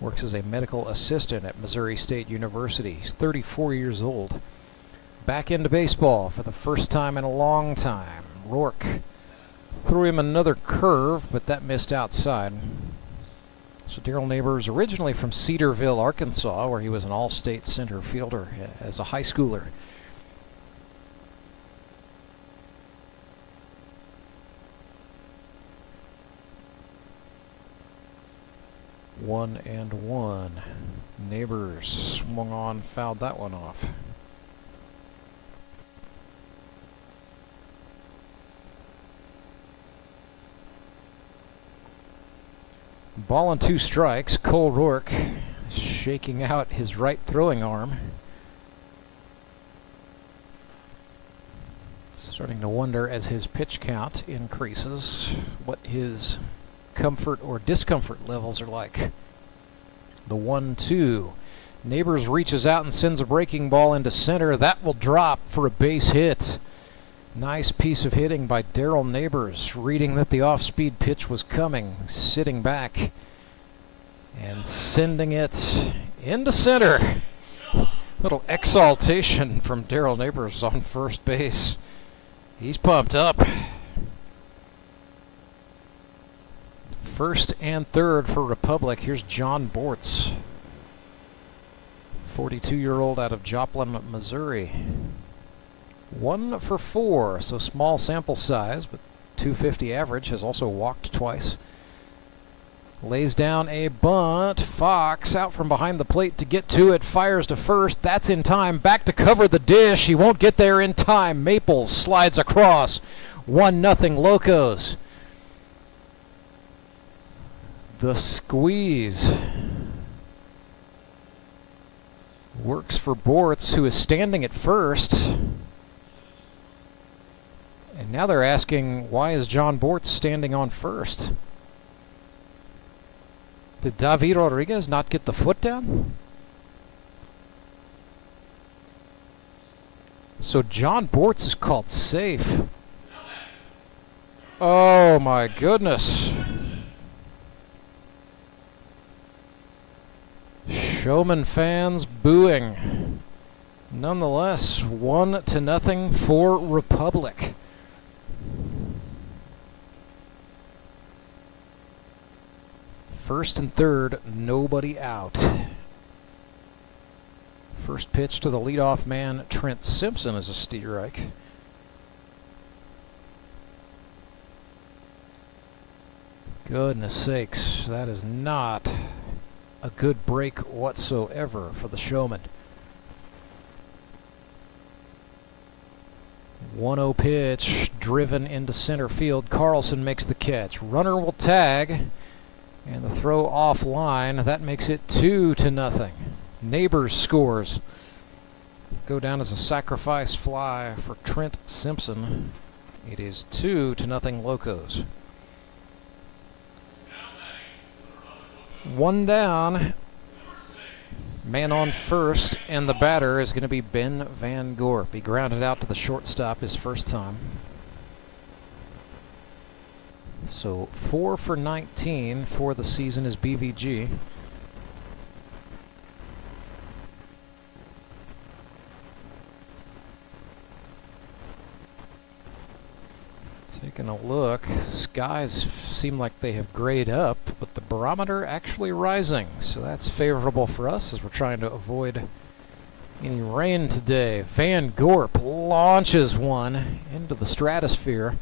Works as a medical assistant at Missouri State University. He's 34 years old. Back into baseball for the first time in a long time. Rourke threw him another curve, but that missed outside. So Daryl Neighbors, originally from Cedarville, Arkansas, where he was an all-state center fielder as a high schooler. One and one. Neighbors swung on, fouled that one off. Ball and 2 strikes. Cole Rourke shaking out his right throwing arm. Starting to wonder as his pitch count increases what his comfort or discomfort levels are like. The 1-2. Neighbors reaches out and sends a breaking ball into center. That will drop for a base hit. Nice piece of hitting by Daryl Neighbors, reading that the off-speed pitch was coming, sitting back and sending it into center. Little exaltation from Daryl Neighbors on first base. He's pumped up. First and third for Republic. Here's John Bortz, 42-year-old out of Joplin, Missouri. 1 for 4, so small sample size, but 250 average. Has also walked twice. Lays down a bunt. Fox out from behind the plate to get to it. Fires to first. That's in time. Back to cover the dish. He won't get there in time. Maples slides across. 1-0 Locos. The squeeze works for Bortz, who is standing at first. And now they're asking, why is John Bortz standing on first? Did David Rodriguez not get the foot down? So John Bortz is called safe. Oh my goodness. Showmen fans booing. Nonetheless, 1-0 for Republic. First and third, nobody out. First pitch to the leadoff man, Trent Simpson, is a strike. Goodness sakes, that is not a good break whatsoever for the Showmen. 1-0 pitch, driven into center field. Karlson makes the catch. Runner will tag, and the throw offline. That makes it 2-0. Neighbors scores. Go down as a sacrifice fly for Trent Simpson. It is 2-0 Locos. 1 down. Man on first, and the batter is going to be Ben Van Gorp. He grounded out to the shortstop his first time. So 4 for 19 for the season is BVG. Taking a look, skies seem like they have grayed up, but the barometer actually rising, so that's favorable for us as we're trying to avoid any rain today. Van Gorp launches one into the stratosphere,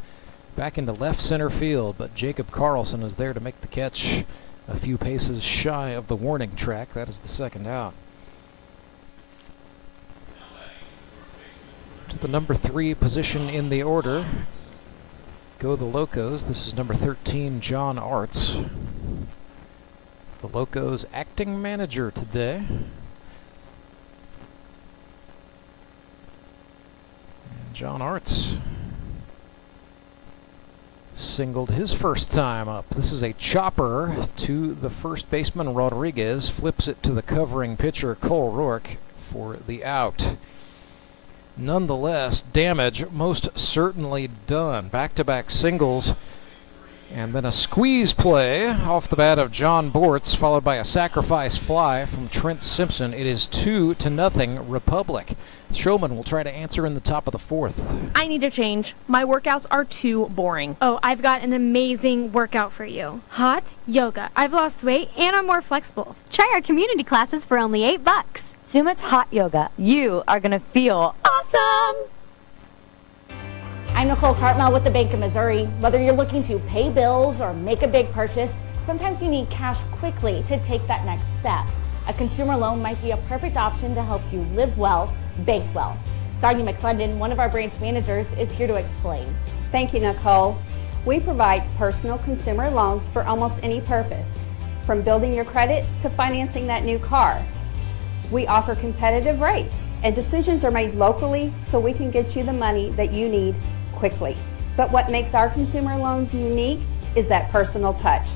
back into left center field, but Jacob Karlson is there to make the catch a few paces shy of the warning track. That is the second out. To the number 3 position in the order go the Locos. This is number 13, John Arts. The Locos acting manager today. And John Arts singled his first time up. This is a chopper to the first baseman Rodriguez. Flips it to the covering pitcher Cole Rourke for the out. Nonetheless, damage most certainly done. Back-to-back singles, and then a squeeze play off the bat of John Bortz, followed by a sacrifice fly from Trent Simpson. It is 2-0 Republic. Showman will try to answer in the top of the 4th. I need a change. My workouts are too boring. Oh, I've got an amazing workout for you. Hot yoga. I've lost weight and I'm more flexible. Try our community classes for only $8. Sumit's hot yoga. You are going to feel awesome. I'm Nicole Cartmel with the Bank of Missouri. Whether you're looking to pay bills or make a big purchase, sometimes you need cash quickly to take that next step. A consumer loan might be a perfect option to help you live well, bank well. Sardi McClendon, one of our branch managers, is here to explain. Thank you, Nicole. We provide personal consumer loans for almost any purpose, from building your credit to financing that new car. We offer competitive rates, and decisions are made locally so we can get you the money that you need quickly. But what makes our consumer loans unique is that personal touch.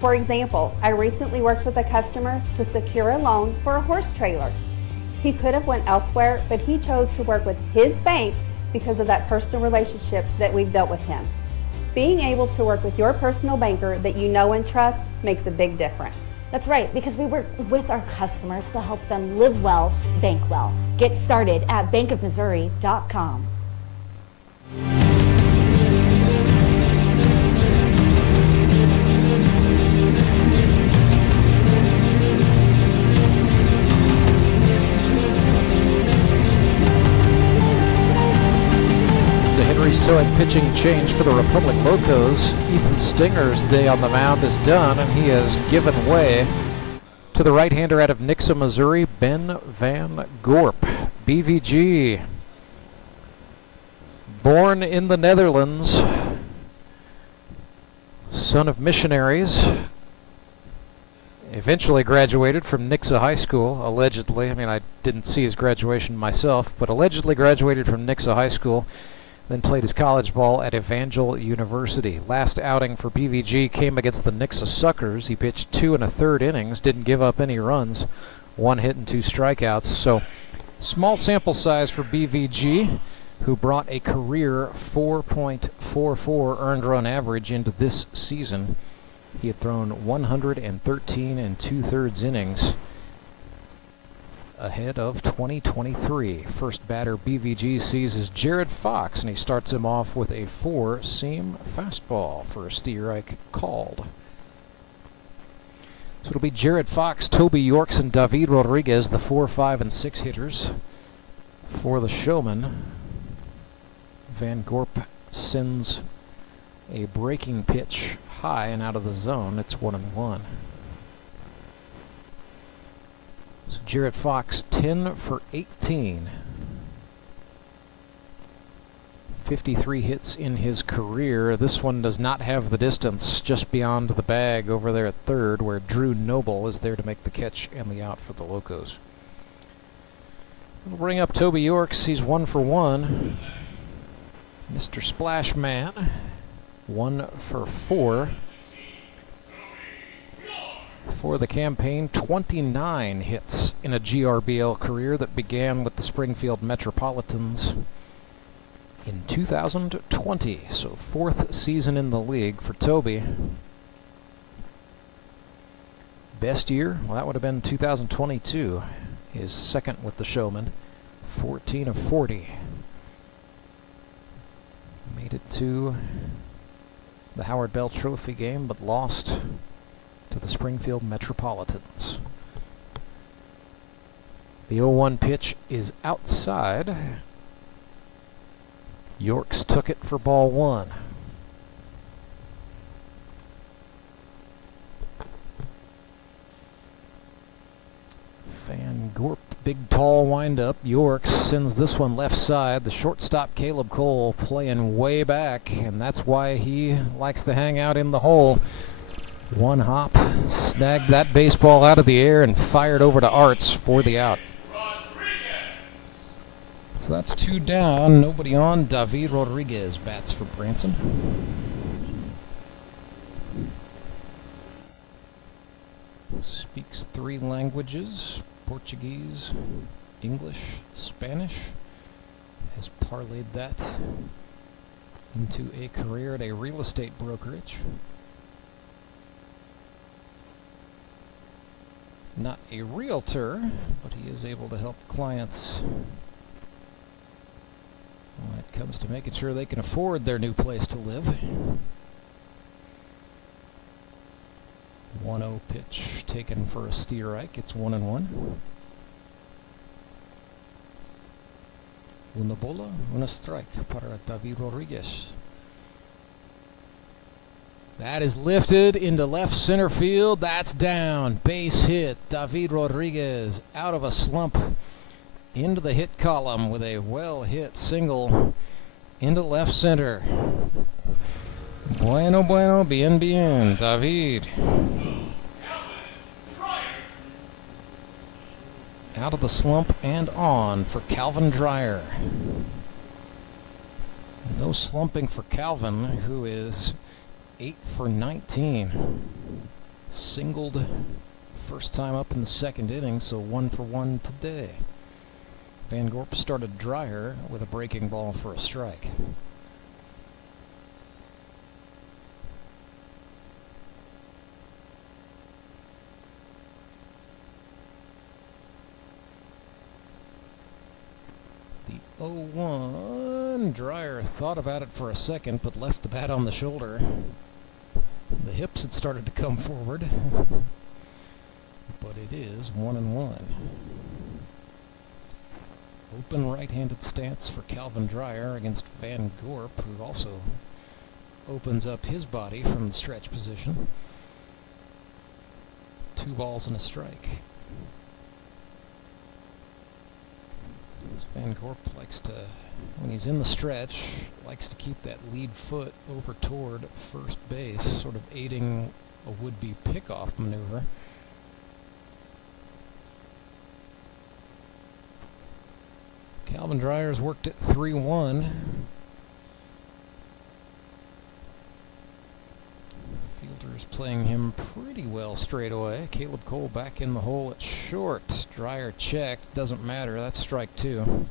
For example, I recently worked with a customer to secure a loan for a horse trailer. He could have went elsewhere, but he chose to work with his bank because of that personal relationship that we've built with him. Being able to work with your personal banker that you know and trust makes a big difference. That's right, because we work with our customers to help them live well, bank well. Get started at bankofmissouri.com. So in pitching change for the Republic Locos, Ethan Stinger's day on the mound is done, and he has given way to the right-hander out of Nixa, Missouri, Ben Van Gorp. BVG, born in the Netherlands, son of missionaries, eventually graduated from Nixa High School, allegedly. I mean, I didn't see his graduation myself, but allegedly graduated from Nixa High School, then played his college ball at Evangel University. Last outing for BVG came against the Nixa Suckers. He pitched 2 1/3 innings, didn't give up any runs, 1 hit and 2 strikeouts. So small sample size for BVG, who brought a career 4.44 earned run average into this season. He had thrown 113 2/3 innings ahead of 2023. First batter BVG sees is Jared Fox, and he starts him off with a 4-seam fastball for a strike called. So it'll be Jared Fox, Toby Yorks, and David Rodriguez, the 4, 5, and 6 hitters for the Showmen. Van Gorp sends a breaking pitch high and out of the zone. It's 1-1. So Jared Fox, 10 for 18. 53 hits in his career. This one does not have the distance, just beyond the bag over there at third, where Drew Noble is there to make the catch and the out for the Locos. We'll bring up Toby Yorks. He's 1 for 1. Mr. Splash Man, 1 for 4. For the campaign, 29 hits in a GRBL career that began with the Springfield Metropolitans in 2020. So 4th season in the league for Toby. Best year? Well, that would have been 2022. His second with the Showmen, 14 of 40. Made it to the Howard Bell Trophy game, but lost to the Springfield Metropolitans. The 0-1 pitch is outside. Yorks took it for ball 1. Van Gorp, big tall windup. Yorks sends this one left side. The shortstop Caleb Cole playing way back, and that's why he likes to hang out in the hole. One hop, snagged that baseball out of the air and fired over to Arts for the out. So that's 2 down, nobody on. David Rodriguez bats for Branson. Speaks 3 languages: Portuguese, English, Spanish. Has parlayed that into a career at a real estate brokerage. Not a realtor, but he is able to help clients when it comes to making sure they can afford their new place to live. 1-0 pitch taken for a strike. It's 1-1. Una bola, una strike para David Rodriguez. That is lifted into left center field. That's down. Base hit. David Rodriguez out of a slump into the hit column with a well-hit single into left center. Bueno, bueno, bien, bien. David. Out of the slump and on for Calvin Dreyer. No slumping for Calvin, who is 8 for 19. Singled first time up in the second inning, so 1 for 1 today. Van Gorp started Dreyer with a breaking ball for a strike. The 0-1. Dreyer thought about it for a second, but left the bat on the shoulder. The hips had started to come forward, but it is 1-1. Open right-handed stance for Calvin Dreyer against Van Gorp, who also opens up his body from the stretch position. 2 balls and a strike. Van Gorp likes to, when he's in the stretch, likes to keep that lead foot over toward first base, sort of aiding a would-be pickoff maneuver. Calvin Dreyer's worked at 3-1. Fielder's playing him pretty well straight away. Caleb Cole back in the hole at short. Dreyer checked. Doesn't matter. That's strike 2.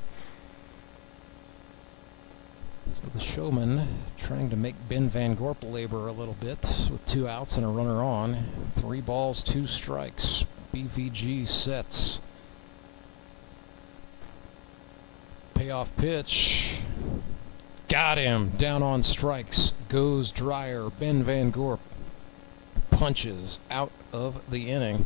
So the Showmen trying to make Ben Van Gorp labor a little bit with 2 outs and a runner on. 3 balls, 2 strikes. BVG sets. Payoff pitch. Got him. Down on strikes. Goes Dreyer. Ben Van Gorp punches out of the inning.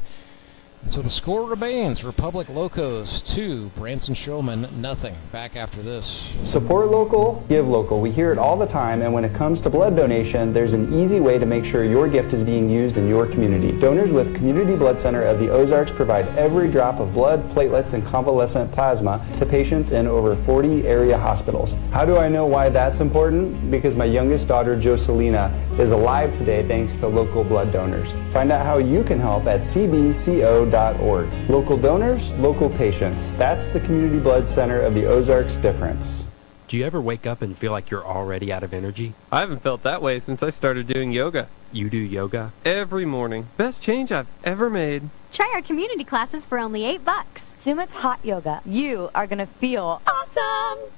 And so the score remains Republic Locos 2, Branson Showmen nothing. Back after this. Support local, give local. We hear it all the time, and when it comes to blood donation, there's an easy way to make sure your gift is being used in your community. Donors with Community Blood Center of the Ozarks provide every drop of blood, platelets, and convalescent plasma to patients in over 40 area hospitals. How do I know why that's important? Because my youngest daughter, Joselina, is alive today thanks to local blood donors. Find out how you can help at cbco.org. Local donors, local patients. That's the Community Blood Center of the Ozarks difference. Do you ever wake up and feel like you're already out of energy? I haven't felt that way since I started doing yoga. You do yoga every morning. Best change I've ever made. Try our community classes for only $8. Sumit's hot yoga. You are gonna feel awesome!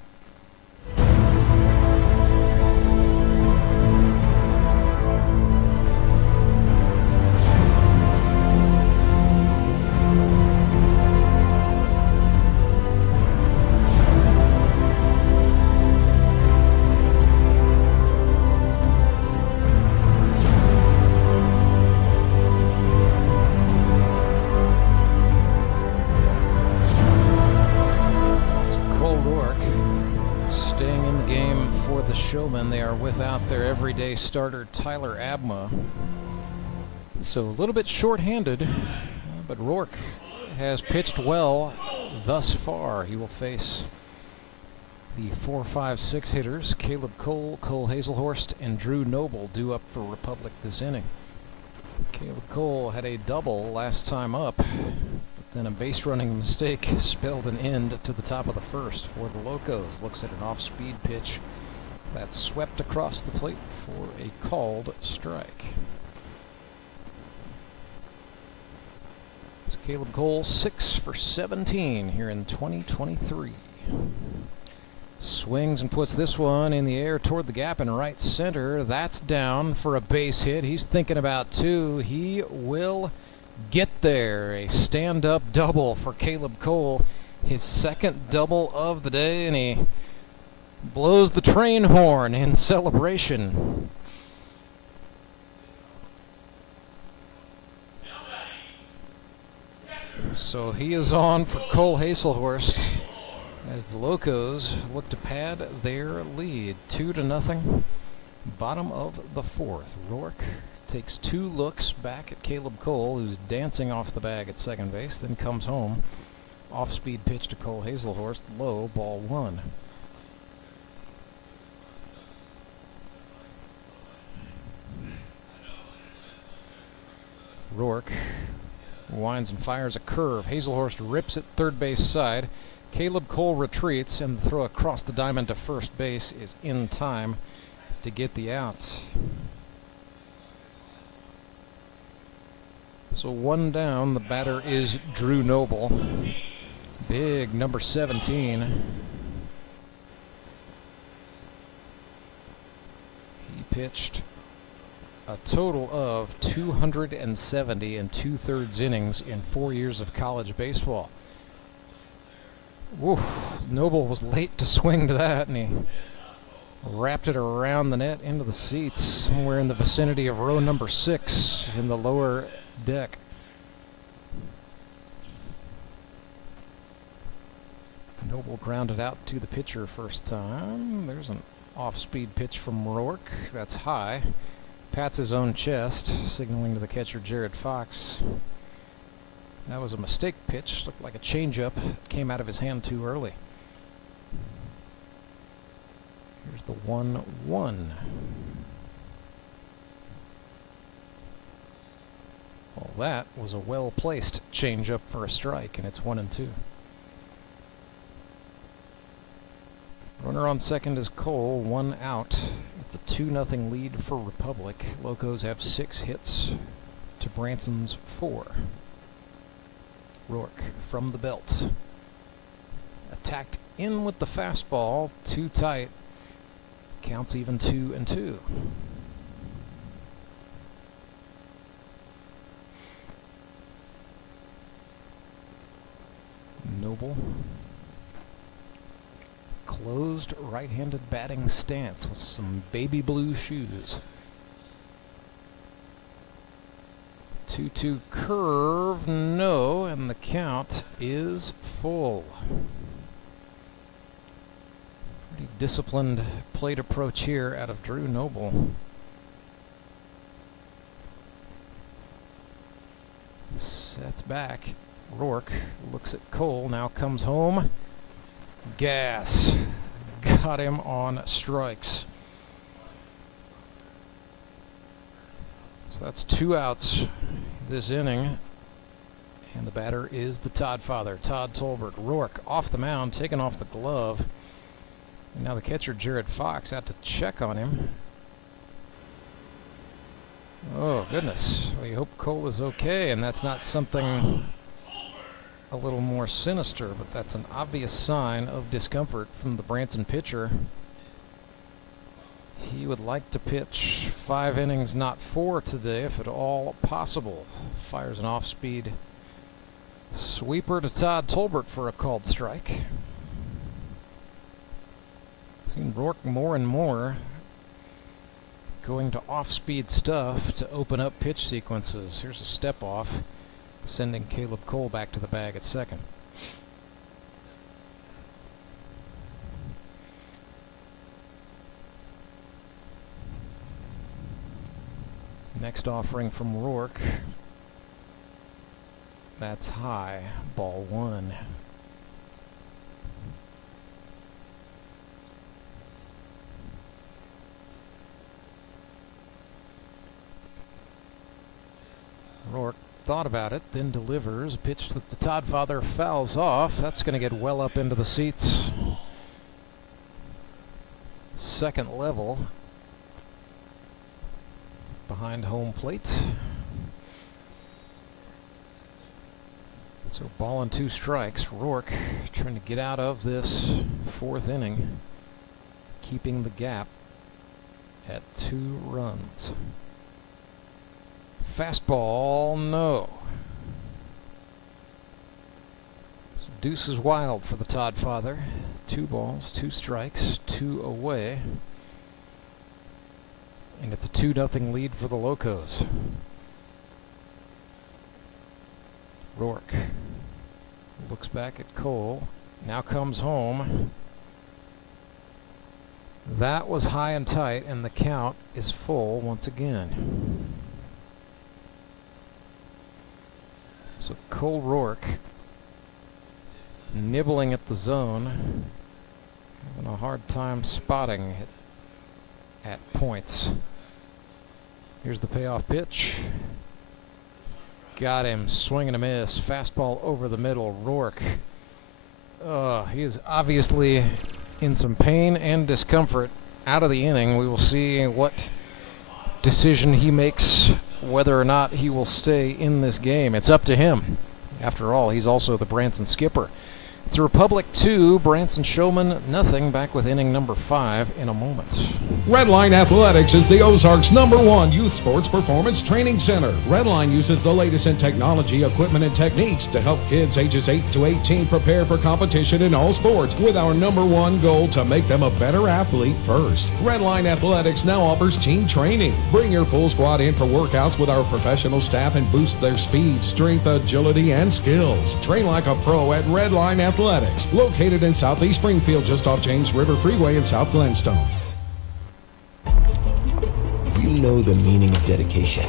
Showmen, they are without their everyday starter Tyler Abma. So a little bit short-handed, but Rourke has pitched well thus far. He will face the 4, 5, 6 hitters, Caleb Cole, Cole Hazelhorst, and Drew Noble due up for Republic this inning. Caleb Cole had a double last time up, but then a base running mistake spelled an end to the top of the first for the Locos. Looks at an off-speed pitch that's swept across the plate for a called strike. So Caleb Cole 6 for 17 here in 2023. Swings and puts this one in the air toward the gap in right center. That's down for a base hit. He's thinking about 2. He will get there. A stand-up double for Caleb Cole. His second double of the day, and he blows the train horn in celebration. So he is on for Cole Hazelhorst as the Locos look to pad their lead 2-0. Bottom of the 4th. Rourke takes 2 looks back at Caleb Cole, who's dancing off the bag at second base, then comes home. Off-speed pitch to Cole Hazelhorst, low, ball 1. Rourke winds and fires a curve. Hazelhorst rips it third base side. Caleb Cole retreats, and the throw across the diamond to first base is in time to get the out. So 1 down. The batter is Drew Noble. Big number 17. He pitched a total of 270 2/3 innings in 4 years of college baseball. Woo, Noble was late to swing to that, and he wrapped it around the net into the seats, somewhere in the vicinity of row number 6 in the lower deck. Noble grounded out to the pitcher first time. There's an off-speed pitch from Rourke. That's high. Pats his own chest, signaling to the catcher Jared Fox. That was a mistake pitch. Looked like a changeup. It came out of his hand too early. Here's the 1-1. Well, that was a well-placed changeup for a strike, and it's 1-2. Runner on second is Cole, 1 out. It's a 2-0 lead for Republic. Locos have 6 hits to Branson's 4. Rourke from the belt. Attacked in with the fastball, too tight. Counts even 2-2. Noble. Closed right-handed batting stance with some baby blue shoes. 2-2 curve, no, and the count is full. Pretty disciplined plate approach here out of Drew Noble. Sets back. Rourke looks at Cole, now comes home. Gas. Got him on strikes. So that's 2 outs this inning. And the batter is the Todd father, Todd Tolbert. Rourke off the mound, taking off the glove. And now the catcher, Jared Fox, out to check on him. Oh, goodness. We hope Cole is okay, and that's not something a little more sinister, but that's an obvious sign of discomfort from the Branson pitcher. He would like to pitch 5 innings, not 4 today, if at all possible. Fires an off-speed sweeper to Todd Tolbert for a called strike. Seen Rourke more and more going to off-speed stuff to open up pitch sequences. Here's a step off, sending Caleb Cole back to the bag at second. Next offering from Rourke. That's high. Ball 1. Rourke thought about it, then delivers a pitch that the Todd father fouls off. That's going to get well up into the seats. Second level. Behind home plate. So ball and 2 strikes. Rourke trying to get out of this 4th inning, keeping the gap at 2 runs. Fastball, no. So deuce is wild for the Todd father. 2 balls, 2 strikes, 2 away. And it's a 2-0 lead for the Locos. Rourke looks back at Cole. Now comes home. That was high and tight, and the count is full once again. So Cole Rourke nibbling at the zone, having a hard time spotting it at points. Here's the payoff pitch. Got him, swing and a miss. Fastball over the middle. Rourke. He is obviously in some pain and discomfort out of the inning. We will see what decision he makes, whether or not he will stay in this game. It's up to him. After all, he's also the Branson skipper. It's Republic 2, Branson Showmen nothing. Back with inning number 5 in a moment. Redline Athletics is the Ozark's #1 youth sports performance training center. Redline uses the latest in technology, equipment, and techniques to help kids ages 8 to 18 prepare for competition in all sports, with our #1 goal to make them a better athlete first. Redline Athletics now offers team training. Bring your full squad in for workouts with our professional staff and boost their speed, strength, agility, and skills. Train like a pro at Redline Athletics. Athletics, located in Southeast Springfield just off James River Freeway in South Glenstone. You know the meaning of dedication.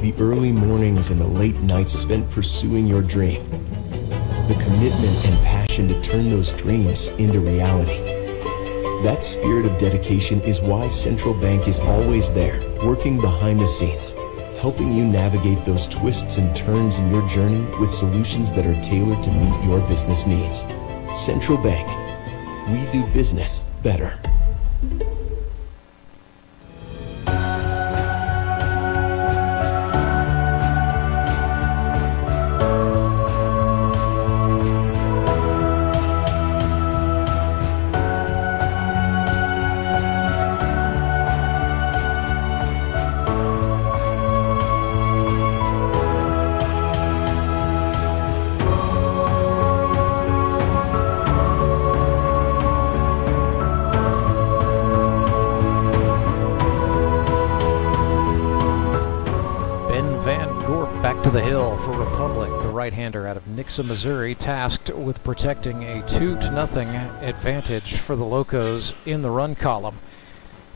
The early mornings and the late nights spent pursuing your dream. The commitment and passion to turn those dreams into reality. That spirit of dedication is why Central Bank is always there, working behind the scenes, helping you navigate those twists and turns in your journey with solutions that are tailored to meet your business needs. Central Bank. We do business better. To the hill for Republic, the right-hander out of Nixa, Missouri, tasked with protecting a 2-0 advantage for the Locos in the run column.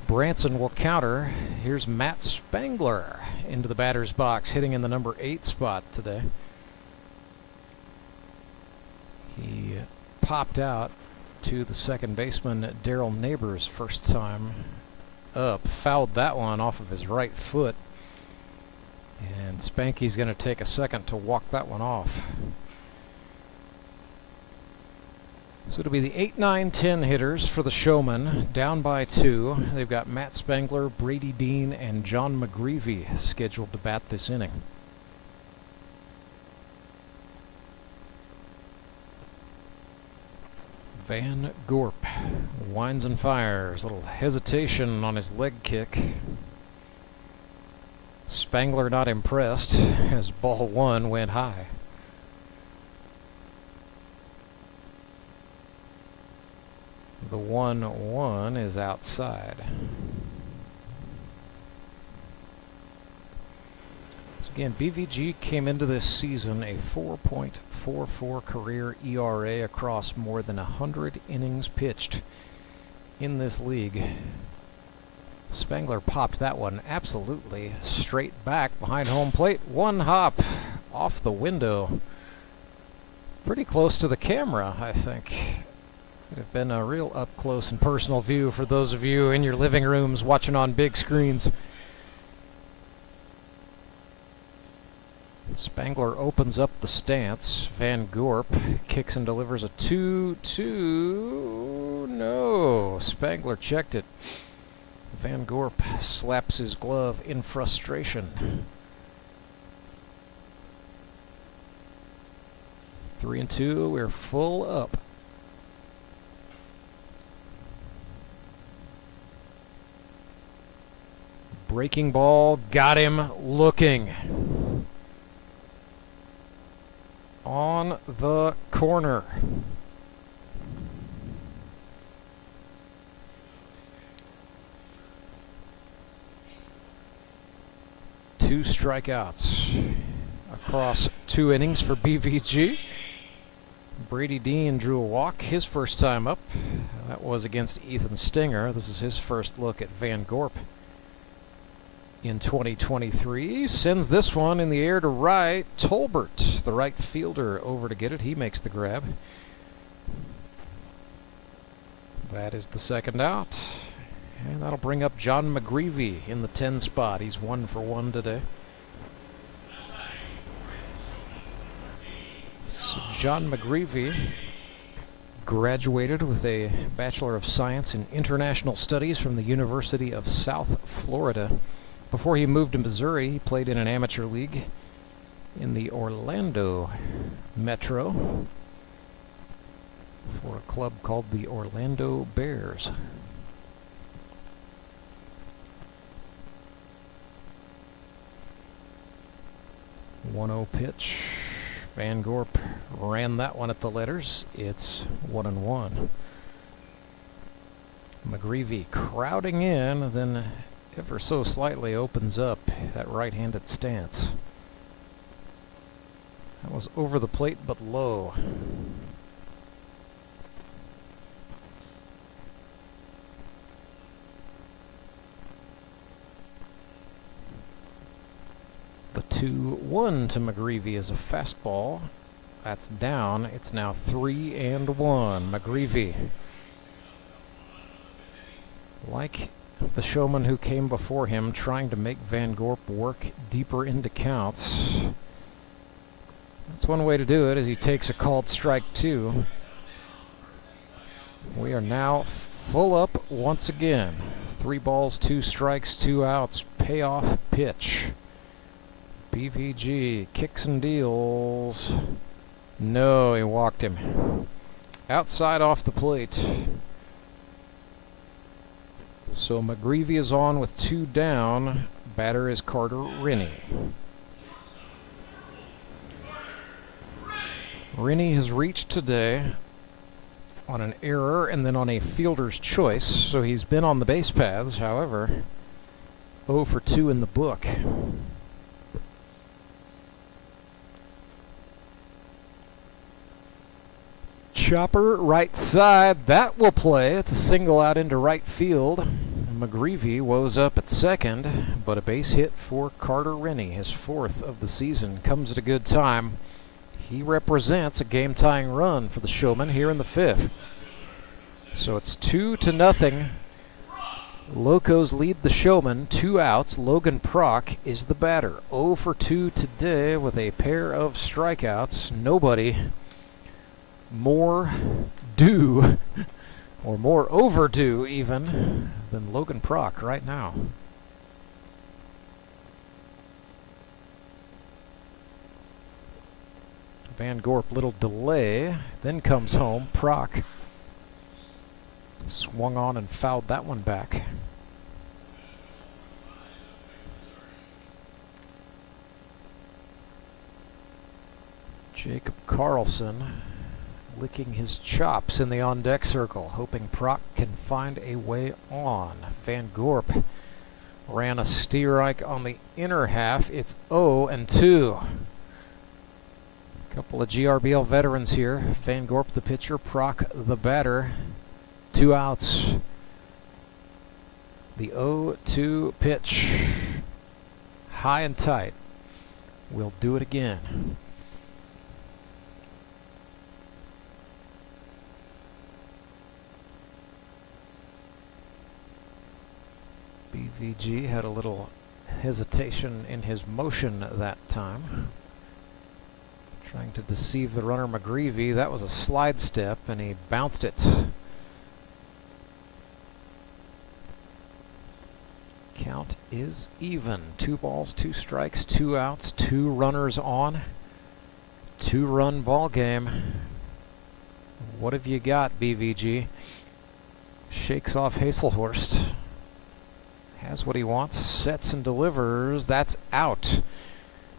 Branson will counter. Here's Matt Spangler into the batter's box, hitting in the number 8 spot today. He popped out to the second baseman, Daryl Neighbors, first time up. Fouled that one off of his right foot. And Spanky's going to take a second to walk that one off. So it'll be the 8, 9, 10 hitters for the Showmen, down by 2. They've got Matt Spangler, Brady Dean, and John McGreevy scheduled to bat this inning. Van Gorp winds and fires. Little hesitation on his leg kick. Spangler not impressed as ball 1 went high. The 1-1 is outside. So again, BVG came into this season a 4.44 career ERA across more than 100 innings pitched in this league. Spangler popped that one absolutely straight back behind home plate. One hop off the window. Pretty close to the camera, I think. Would have been a real up close and personal view for those of you in your living rooms watching on big screens. Spangler opens up the stance. Van Gorp kicks and delivers a 2-2. No, Spangler checked it. Van Gorp slaps his glove in frustration. 3-2, we're full up. Breaking ball, got him looking. On the corner. Two strikeouts across 2 innings for BVG. Brady Dean drew a walk his first time up. That was against Ethan Stinger. This is his first look at Van Gorp in 2023. Sends this one in the air to right. Tolbert, the right fielder, over to get it. He makes the grab. That is the second out. And that'll bring up John McGreevy in the 10 spot. He's 1 for 1 today. So John McGreevy graduated with a Bachelor of Science in International Studies from the University of South Florida. Before he moved to Missouri, he played in an amateur league in the Orlando Metro for a club called the Orlando Bears. 1-0 pitch. Van Gorp ran that one at the letters. It's 1-1. McGreevy crowding in, then ever so slightly opens up that right-handed stance. That was over the plate but low. The 2-1 to McGreevy is a fastball. That's down. It's now 3-1. McGreevy, like the showman who came before him, trying to make Van Gorp work deeper into counts. That's one way to do it, as he takes a called strike 2. We are now full up once again. 3 balls, 2 strikes, 2 outs. Payoff pitch. BVG kicks and deals. No, he walked him. Outside off the plate. So McGreevy is on with 2 down. Batter is Carter Rennie. Rennie has reached today on an error and then on a fielder's choice, so he's been on the base paths. However, 0 for 2 in the book. Chopper right side, that will play. It's a single out into right field. McGreevy woes up at second, but a base hit for Carter Rennie. His 4th of the season comes at a good time. He represents a game-tying run for the Showmen here in the 5th. So it's 2-0. Locos lead the Showmen, 2 outs. Logan Prock is the batter. 0 for 2 today with a pair of strikeouts. Nobody more due, or more overdue even, than Logan Prock right now. Van Gorp, little delay, then comes home. Prock swung on and fouled that one back. Jacob Karlson licking his chops in the on-deck circle, hoping Prock can find a way on. Van Gorp ran a strike on the inner half. It's 0-2. Couple of GRBL veterans here. Van Gorp the pitcher, Prock the batter. 2 outs. The 0-2 pitch. High and tight. We'll do it again. BVG had a little hesitation in his motion that time. Trying to deceive the runner McGreevy. That was a slide step and he bounced it. Count is even. 2 balls, 2 strikes, 2 outs, 2 runners on. 2-run ball game. What have you got, BVG? Shakes off Hazelhorst. Has what he wants, sets and delivers. That's out.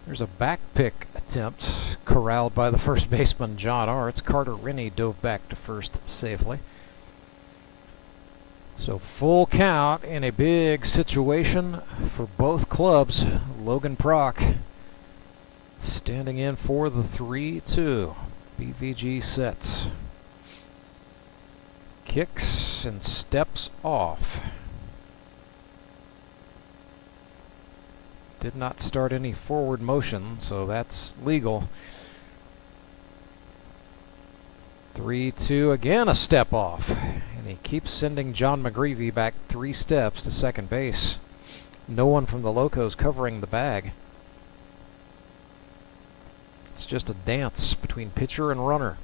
There's a back pick attempt, corralled by the first baseman, John Arts. Carter Rennie dove back to first safely. So full count in a big situation for both clubs. Logan Prock standing in for the 3-2. BVG sets. Kicks and steps off. Did not start any forward motion, so that's legal. 3-2, again a step off. And he keeps sending John McGreevy back 3 steps to second base. No one from the Locos covering the bag. It's just a dance between pitcher and runner.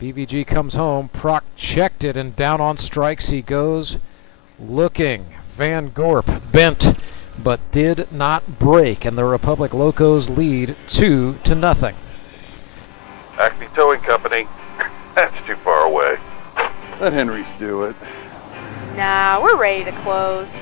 BVG comes home. Prock checked it, and down on strikes he goes. Looking. Van Gorp bent, but did not break, and the Republic Locos lead 2-0. Acme Towing Company. That's too far away. Let Henry's do it. Nah, we're ready to close.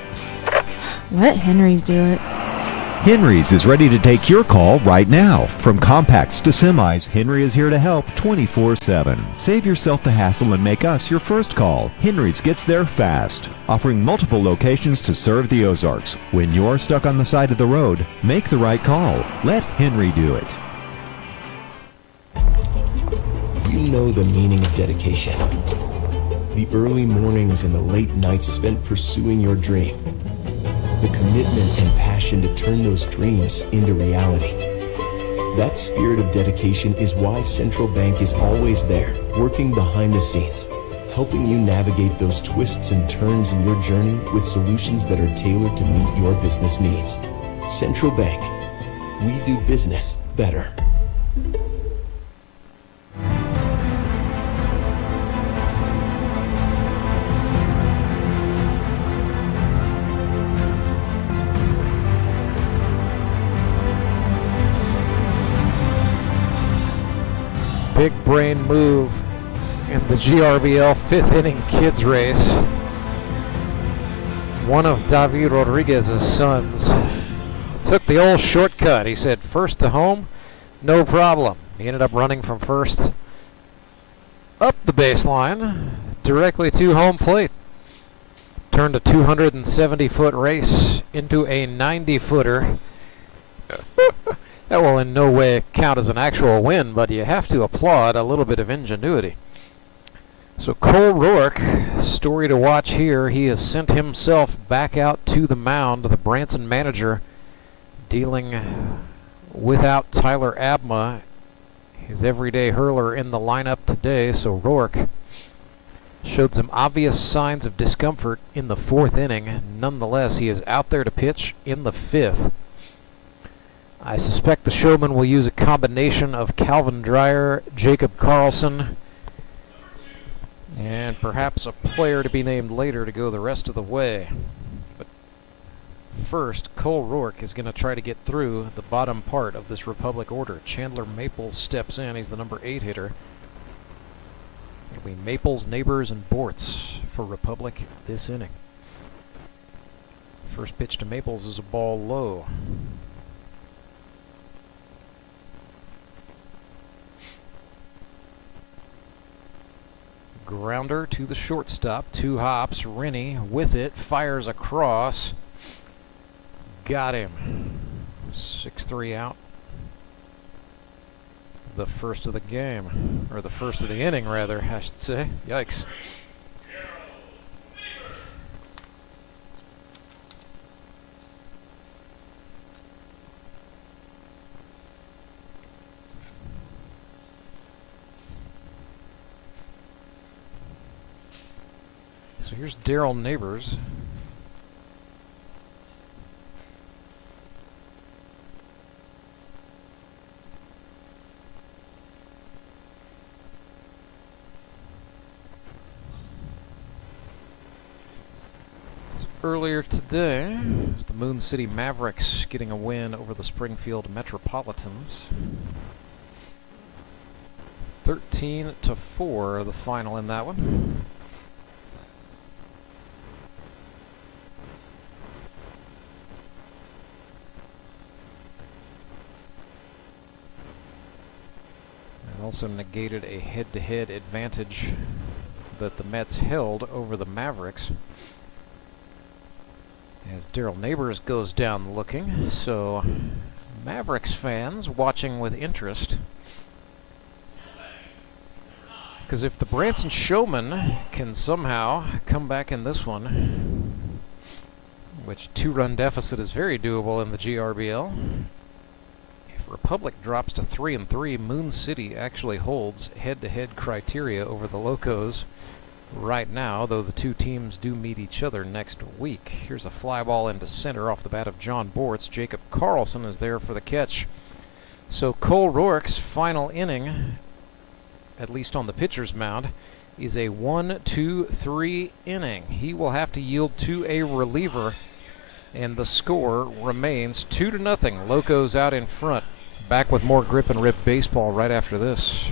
Let Henry's do it. Henry's is ready to take your call right now. From compacts to semis, Henry is here to help 24/7. Save yourself the hassle and make us your first call. Henry's gets there fast, offering multiple locations to serve the Ozarks. When you're stuck on the side of the road, make the right call. Let Henry do it. You know the meaning of dedication. The early mornings and the late nights spent pursuing your dream. the commitment and passion to turn those dreams into reality. That spirit of dedication is why Central Bank is always there, working behind the scenes, helping you navigate those twists and turns in your journey with solutions that are tailored to meet your business needs. Central Bank, we do business better. Big brain move in the GRBL 5th inning kids race. One of David Rodriguez's sons took the old shortcut. He said first to home, no problem. He ended up running from first up the baseline directly to home plate. Turned a 270-foot race into a 90-footer. That will in no way count as an actual win, but you have to applaud a little bit of ingenuity. So Cole Rourke, story to watch here. He has sent himself back out to the mound. The Branson manager dealing without Tyler Abma, his everyday hurler, in the lineup today. So Rourke showed some obvious signs of discomfort in the 4th inning. Nonetheless, he is out there to pitch in the 5th. I suspect the Showmen will use a combination of Calvin Dreyer, Jacob Karlson, and perhaps a player to be named later to go the rest of the way. But first, Cole Rourke is going to try to get through the bottom part of this Republic order. Chandler Maples steps in. He's the number 8 hitter. It'll be Maples, Neighbors, and Bortz for Republic this inning. First pitch to Maples is a ball low. Grounder to the shortstop, 2 hops. Rennie with it, fires across. Got him. 6-3 out. The first of the game, or the first of the inning rather, I should say. Yikes. So here's Daryl Neighbors. Earlier today, the Moon City Mavericks getting a win over the Springfield Metropolitans. 13-4, the final in that one. Also negated a head-to-head advantage that the Mets held over the Mavericks. As Daryl Neighbors goes down looking, so Mavericks fans watching with interest. Because if the Branson Showmen can somehow come back in this one, which 2-run deficit is very doable in the GRBL, Republic drops to 3-3. Moon City actually holds head-to-head criteria over the Locos right now, though the two teams do meet each other next week. Here's a fly ball into center off the bat of John Bortz. Jacob Karlson is there for the catch. So Cole Rourke's final inning, at least on the pitcher's mound, is a 1-2-3 inning. He will have to yield to a reliever, and the score remains 2-0. Locos out in front. Back with more Grip and Rip baseball right after this.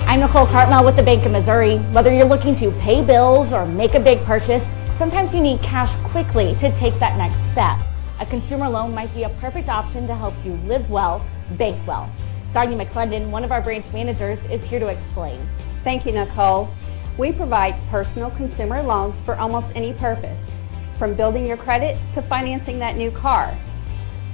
I'm Nicole Cartmel with the Bank of Missouri. Whether you're looking to pay bills or make a big purchase, sometimes you need cash quickly to take that next step. A consumer loan might be a perfect option to help you live well, bank well. Sonia McClendon, one of our branch managers, is here to explain. Thank you, Nicole. We provide personal consumer loans for almost any purpose, from building your credit to financing that new car.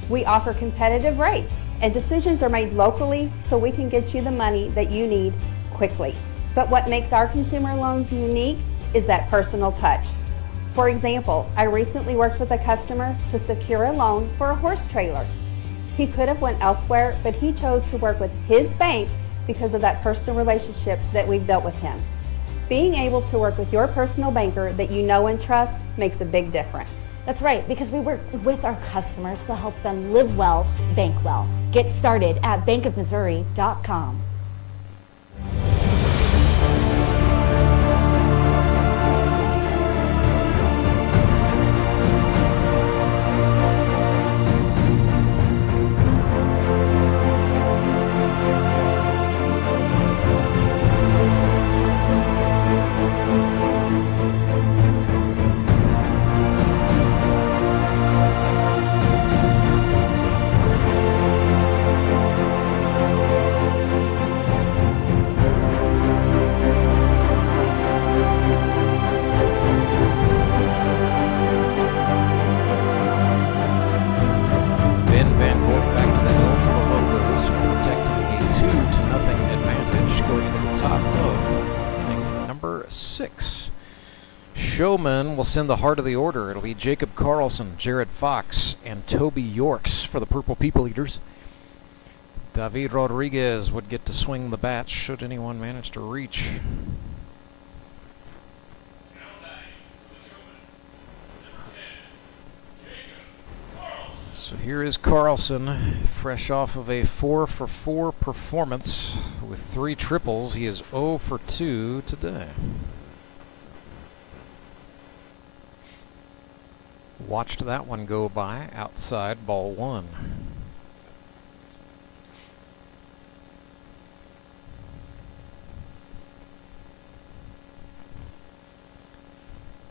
We offer competitive rates, and decisions are made locally so we can get you the money that you need quickly. But what makes our consumer loans unique is that personal touch. For example, I recently worked with a customer to secure a loan for a horse trailer. He could have went elsewhere, but he chose to work with his bank because of that personal relationship that we've built with him. Being able to work with your personal banker that you know and trust makes a big difference. That's right, because we work with our customers to help them live well, bank well. Get started at bankofmissouri.com. Showmen will send the heart of the order. It'll be Jacob Karlson, Jared Fox, and Toby Yorks for the Purple People Eaters. David Rodriguez would get to swing the bat should anyone manage to reach. So here is Karlson, fresh off of a 4-for-4 performance with 3 triples. He is 0 for 2 today. Watched that one go by, outside, ball 1.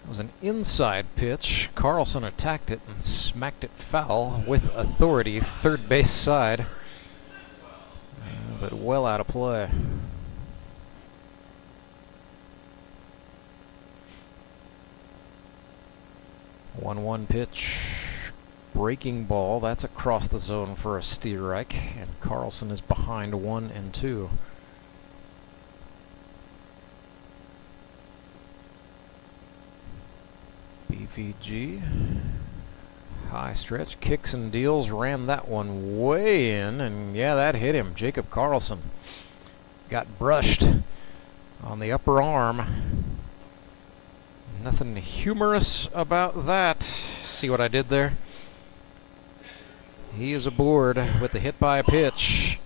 It was an inside pitch. Karlson attacked it and smacked it foul with authority, third base side, but well out of play. 1-1 pitch, breaking ball. That's across the zone for a strike, and Karlson is behind 1-2. BVG, high stretch, kicks and deals, ran that one way in, and yeah, that hit him. Jacob Karlson got brushed on the upper arm. Nothing humorous about that. See what I did there? He is aboard with the hit by a pitch.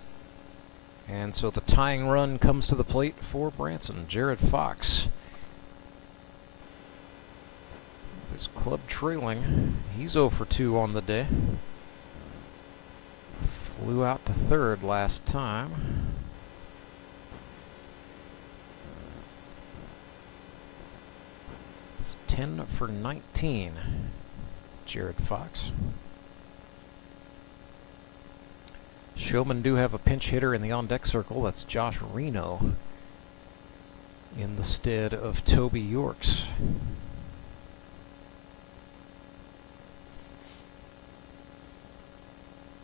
And so the tying run comes to the plate for Branson. Jared Fox. His club trailing. He's 0 for 2 on the day. Flew out to third last time. 10 for 19, Jared Fox. Showmen do have a pinch hitter in the on-deck circle. That's Josh Reno in the stead of Toby Yorks.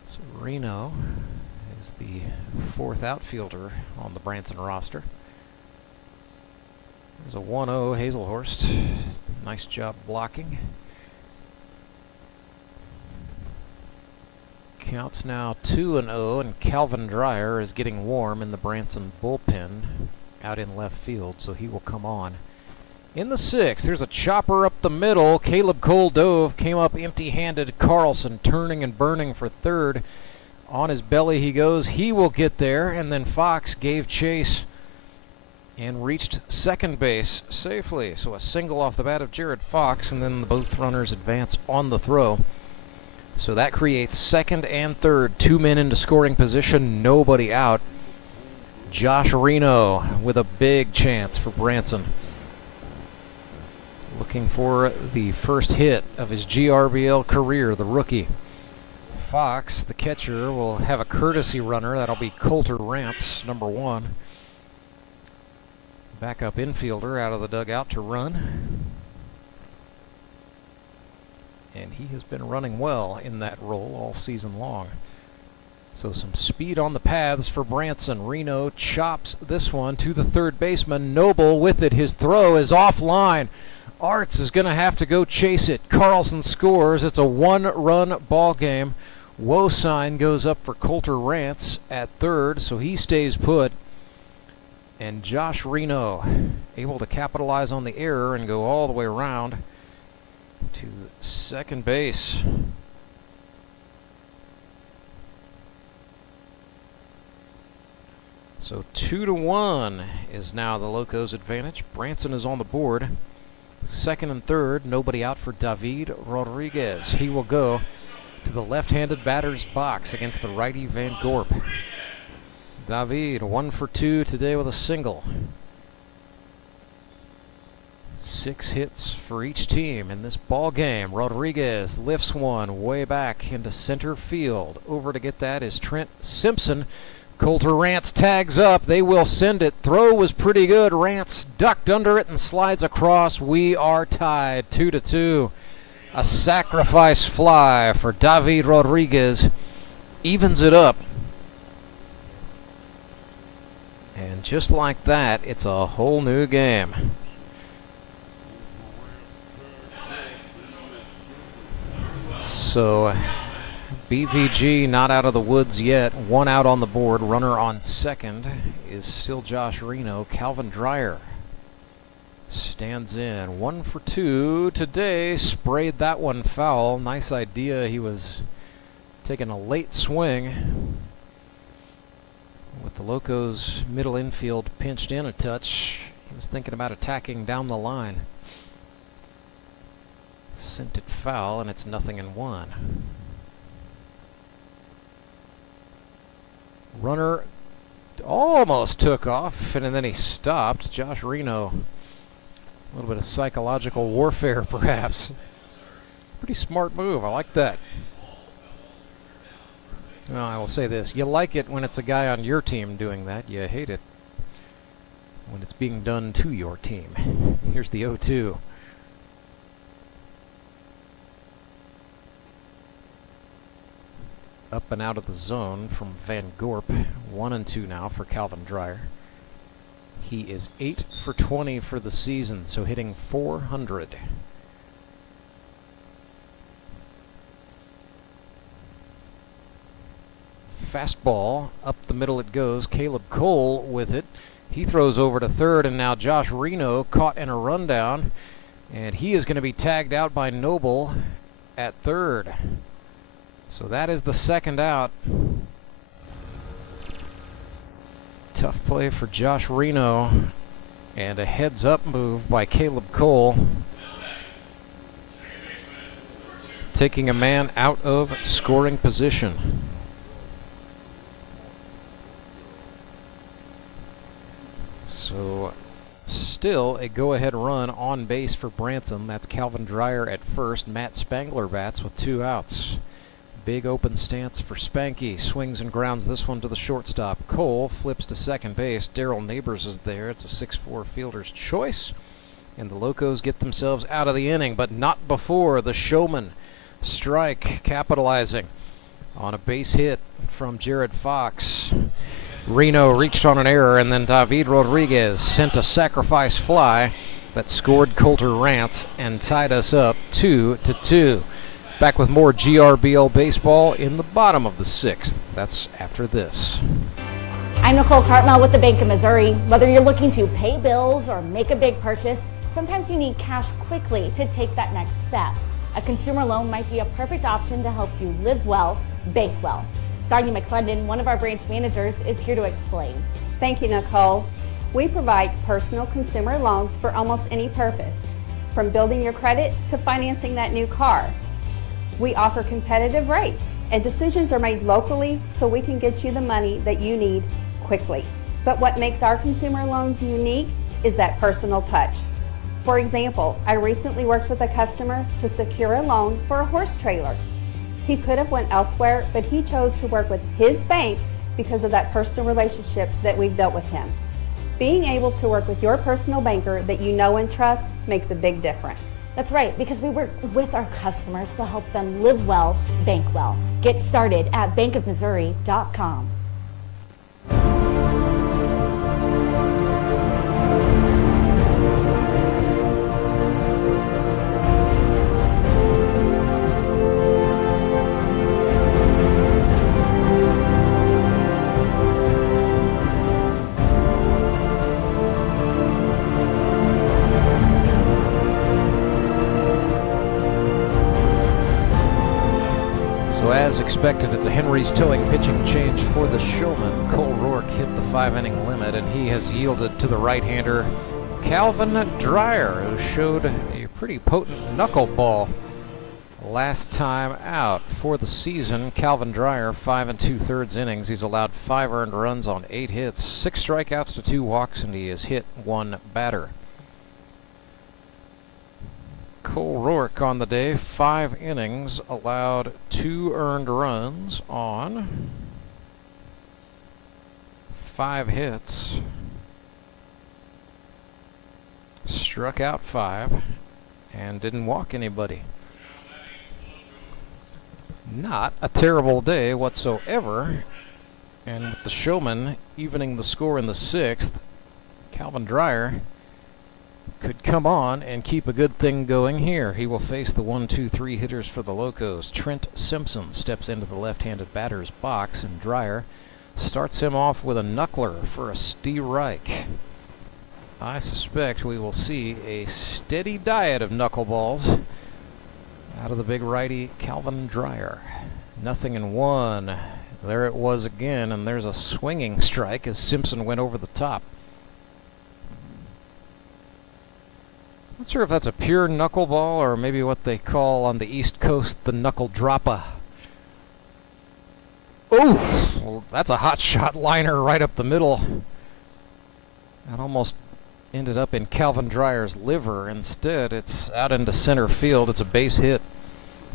So Reno is the 4th outfielder on the Branson roster. There's a 1-0 Hazelhorst. Nice job blocking. Counts now 2-0, and Calvin Dreyer is getting warm in the Branson bullpen out in left field, so he will come on. In the 6th, there's a chopper up the middle. Caleb Cole-Dove came up empty-handed. Karlson turning and burning for third. On his belly he goes. He will get there, and then Fox gave chase and reached second base safely. So a single off the bat of Jared Fox, and then both runners advance on the throw. So that creates second and third, 2 men into scoring position, nobody out. Josh Reno with a big chance for Branson. Looking for the first hit of his GRBL career, the rookie. Fox, the catcher, will have a courtesy runner. That'll be Coulter Rance, number 1. Backup infielder out of the dugout to run. And he has been running well in that role all season long. So some speed on the paths for Branson. Reno chops this one to the third baseman. Noble with it. His throw is offline. Arts is going to have to go chase it. Karlson scores. It's a 1-run ball game. Wosign goes up for Coulter Rance at third, so he stays put. And Josh Reno able to capitalize on the error and go all the way around to second base. So 2-1 is now the Locos' advantage. Branson is on the board. Second and third, nobody out for David Rodriguez. He will go to the left-handed batter's box against the righty Van Gorp. David, 1 for 2 today with a single. 6 hits for each team in this ball game. Rodriguez lifts one way back into center field. Over to get that is Trent Simpson. Coulter Rance tags up. They will send it. Throw was pretty good. Rance ducked under it and slides across. We are tied 2-2. A sacrifice fly for David Rodriguez evens it up. And just like that, it's a whole new game. So BVG not out of the woods yet. 1 out on the board. Runner on second is still Josh Reno. Calvin Dreyer stands in. 1 for 2 today. Sprayed that one foul. Nice idea. He was taking a late swing with the Locos middle infield pinched in a touch. He was thinking about attacking down the line. Sent it foul, and it's 0-1. Runner almost took off, and then he stopped. Josh Reno, a little bit of psychological warfare, perhaps. Pretty smart move. I like that. Well, I will say this. You like it when it's a guy on your team doing that. You hate it when it's being done to your team. Here's the 0-2. Up and out of the zone from Van Gorp. 1-2 now for Calvin Dreyer. He is 8 for 20 for the season, so hitting .400. Fastball, up the middle it goes. Caleb Cole with it. He throws over to third, and now Josh Reno caught in a rundown, and he is going to be tagged out by Noble at third. So that is the second out. Tough play for Josh Reno, and a heads-up move by Caleb Cole, taking a man out of scoring position. So still a go-ahead run on base for Branson. That's Calvin Dreyer at first. Matt Spangler bats with 2 outs. Big open stance for Spanky. Swings and grounds this one to the shortstop. Cole flips to second base. Daryl Neighbors is there. It's a 6'4" fielder's choice. And the Locos get themselves out of the inning, but not before the Showmen strike, capitalizing on a base hit from Jared Fox. Reno reached on an error, and then David Rodriguez sent a sacrifice fly that scored Coulter Rance and tied us up 2-2. Back with more GRBL baseball in the bottom of the 6th. That's after this. I'm Nicole Cartmel with the Bank of Missouri. Whether you're looking to pay bills or make a big purchase, sometimes you need cash quickly to take that next step. A consumer loan might be a perfect option to help you live well, bank well. Sonia McClendon, one of our branch managers, is here to explain. Thank you, Nicole. We provide personal consumer loans for almost any purpose, from building your credit to financing that new car. We offer competitive rates, and decisions are made locally so we can get you the money that you need quickly. But what makes our consumer loans unique is that personal touch. For example, I recently worked with a customer to secure a loan for a horse trailer. He could have went elsewhere, but he chose to work with his bank because of that personal relationship that we've built with him. Being able to work with your personal banker that you know and trust makes a big difference. That's right, because we work with our customers to help them live well, bank well. Get started at bankofmissouri.com. expected. It's a Henry's Towing pitching change for the Showmen. Cole Rourke hit the 5-inning limit, and he has yielded to the right-hander Calvin Dreyer, who showed a pretty potent knuckleball last time out. For the season, Calvin Dreyer, 5 2/3 innings. He's allowed 5 earned runs on 8 hits, 6 strikeouts to 2 walks, and he has hit 1 batter. Cole Rourke on the day, 5 innings, allowed 2 earned runs on 5 hits, struck out 5, and didn't walk anybody. Not a terrible day whatsoever, and with the Showmen evening the score in the 6th, Calvin Dreyer could come on and keep a good thing going here. He will face the 1-2-3 hitters for the Locos. Trent Simpson steps into the left-handed batter's box, and Dreyer starts him off with a knuckler for a strike. I suspect we will see a steady diet of knuckleballs out of the big righty Calvin Dreyer. 0-1. There it was again, and there's a swinging strike as Simpson went over the top. Not sure if that's a pure knuckleball or maybe what they call on the East Coast the knuckle dropper. Oh, well, that's a hot shot liner right up the middle. That almost ended up in Calvin Dreyer's liver. Instead, it's out into center field. It's a base hit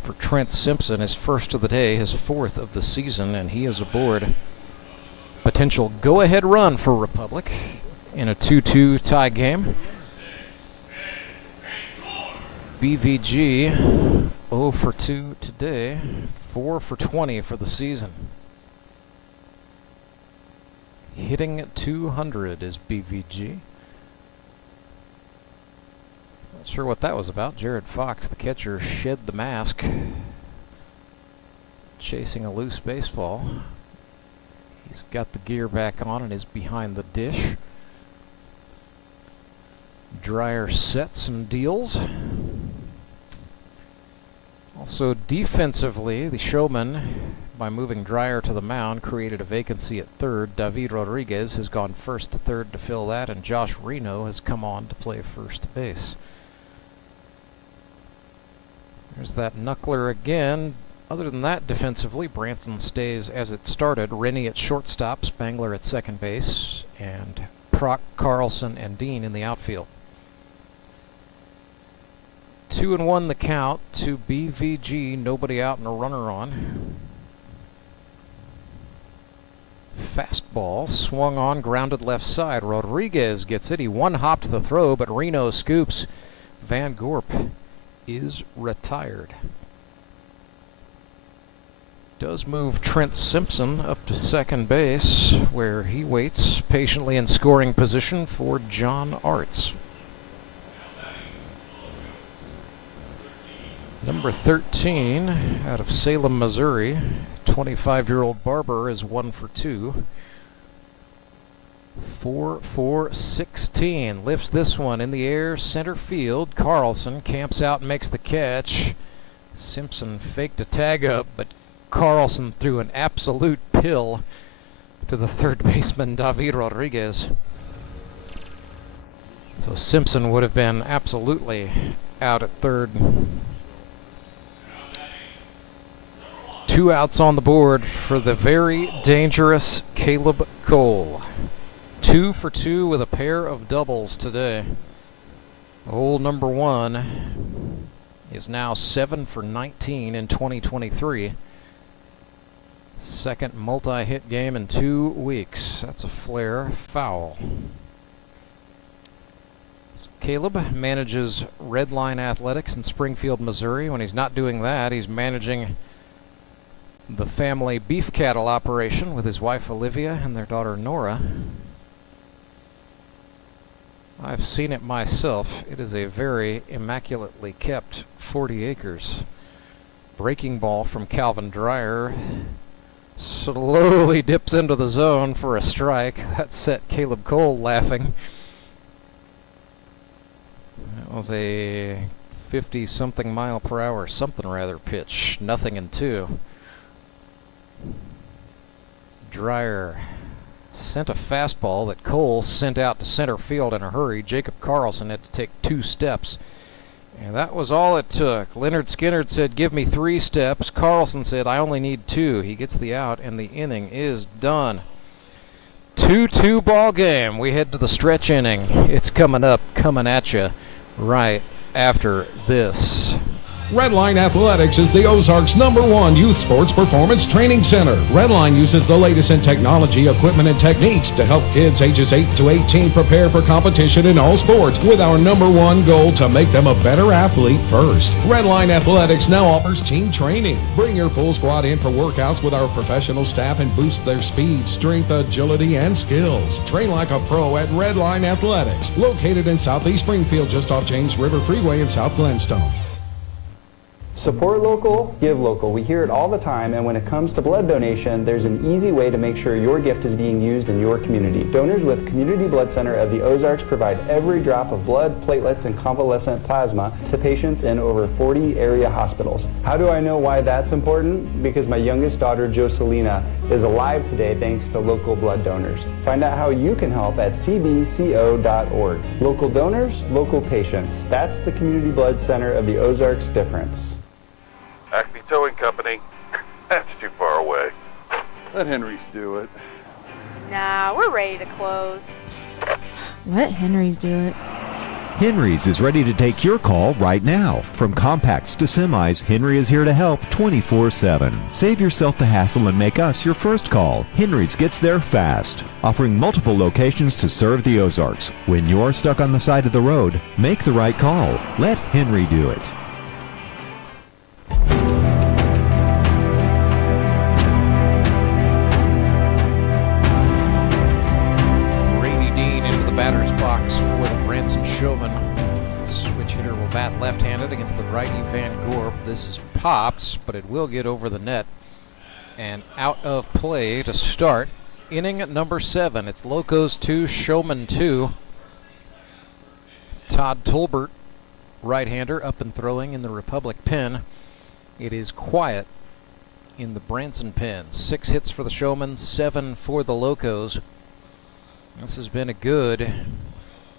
for Trent Simpson, his first of the day, his 4th of the season, and he is aboard. Potential go-ahead run for Republic in a 2-2 tie game. BVG 0 for 2 today, 4 for 20 for the season. Hitting 200 is BVG. Not sure what that was about. Jared Fox, the catcher, shed the mask, chasing a loose baseball. He's got the gear back on and is behind the dish. Dreyer sets and deals. Also defensively, the Showmen, by moving Dreyer to the mound, created a vacancy at third. David Rodriguez has gone first to third to fill that, and Josh Reno has come on to play first base. There's that knuckler again. Other than that, defensively, Branson stays as it started. Rennie at shortstop, Spangler at second base, and Proc, Karlson, and Dean in the outfield. 2-1 the count to BVG, nobody out and a runner on. Fastball swung on, grounded left side. Rodriguez gets it. He one-hopped the throw, but Reno scoops. Van Gorp is retired. Does move Trent Simpson up to second base, where he waits patiently in scoring position for John Arts. Number 13 out of Salem, Missouri, 25-year-old Barber is 1 for 2. 4 for 16. Lifts this one in the air, center field. Karlson camps out and makes the catch. Simpson faked a tag up, but Karlson threw an absolute pill to the third baseman, David Rodriguez. So Simpson would have been absolutely out at third. 2 outs on the board for the very dangerous Caleb Cole. 2 for 2 with a pair of doubles today. Old number 1 is now 7 for 19 in 2023. Second multi-hit game in 2 weeks. That's a flare foul. So Caleb manages Redline Athletics in Springfield, Missouri. When he's not doing that, he's managing the family beef cattle operation with his wife Olivia and their daughter Nora. I've seen it myself. It is a very immaculately kept 40 acres. Breaking ball from Calvin Dreyer slowly dips into the zone for a strike. That set Caleb Cole laughing. That was a 50-something mile per hour something rather pitch. 0-2. Dreyer sent a fastball that Cole sent out to center field in a hurry. Jacob Karlson had to take 2 steps. And that was all it took. Leonard Skinner said, give me 3 steps. Karlson said, I only need 2. He gets the out, and the inning is done. 2-2 ball game. We head to the stretch inning. It's coming up, coming at you right after this. Redline Athletics is the Ozarks' #1 youth sports performance training center. Redline uses the latest in technology, equipment, and techniques to help kids ages 8 to 18 prepare for competition in all sports, with our #1 goal to make them a better athlete first. Redline Athletics now offers team training. Bring your full squad in for workouts with our professional staff and boost their speed, strength, agility, and skills. Train like a pro at Redline Athletics, located in Southeast Springfield, just off James River Freeway in South Glenstone. Support local, give local. We hear it all the time, and when it comes to blood donation, there's an easy way to make sure your gift is being used in your community. Donors with Community Blood Center of the Ozarks provide every drop of blood, platelets, and convalescent plasma to patients in over 40 area hospitals. How do I know why that's important? Because my youngest daughter, Joselina, is alive today thanks to local blood donors. Find out how you can help at cbco.org. Local donors, local patients. That's the Community Blood Center of the Ozarks difference. Acme Towing Company. That's too far away. Let Henry's do it. Nah, we're ready to close. Let Henry's do it. Henry's is ready to take your call right now. From compacts to semis, Henry is here to help 24/7. Save yourself the hassle and make us your first call. Henry's gets there fast, offering multiple locations to serve the Ozarks. When you're stuck on the side of the road, make the right call. Let Henry do it. Batter's box for the Branson Showmen. Switch hitter will bat left-handed against the righty Van Gorp. This is pops, but it will get over the net and out of play to start inning number 7. It's Locos 2, Showmen 2. Todd Tolbert, right-hander, up and throwing in the Republic pen. It is quiet in the Branson pen. 6 hits for the Showmen, 7 for the Locos. This has been a good,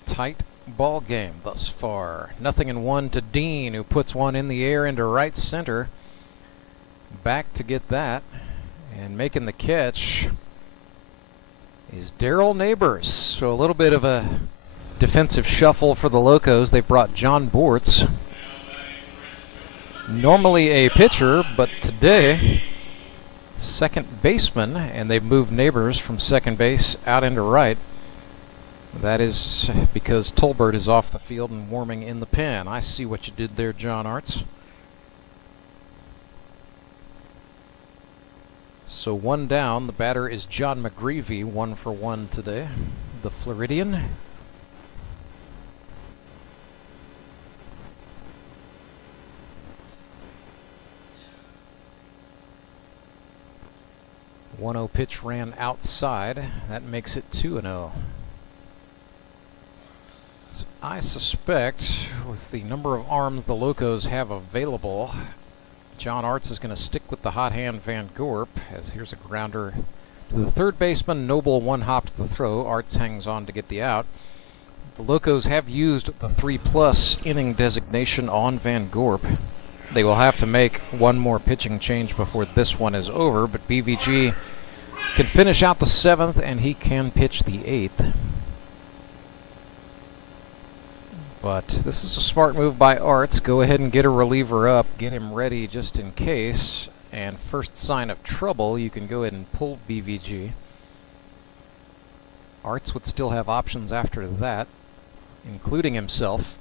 tight ball game thus far. 0-1 to Dean, who puts one in the air into right center. Back to get that, and making the catch is Darrell Neighbors. So a little bit of a defensive shuffle for the Locos. They brought John Bortz, normally a pitcher, but today second baseman, and they've moved Neighbors from second base out into right. That is because Tolbert is off the field and warming in the pen. I see what you did there, John Arts. So 1 down. The batter is John McGreevy, 1 for 1 today, the Floridian. The 1-0 pitch ran outside. That makes it 2-0. I suspect, with the number of arms the Locos have available, John Arts is going to stick with the hot hand Van Gorp, as here's a grounder to the third baseman. Noble one-hopped the throw. Arts hangs on to get the out. The Locos have used the 3+ inning designation on Van Gorp. They will have to make one more pitching change before this one is over, but BVG can finish out the 7th, and he can pitch the 8th. But this is a smart move by Arts. Go ahead and get a reliever up, get him ready just in case, and first sign of trouble, you can go ahead and pull BVG. Arts would still have options after that, including himself.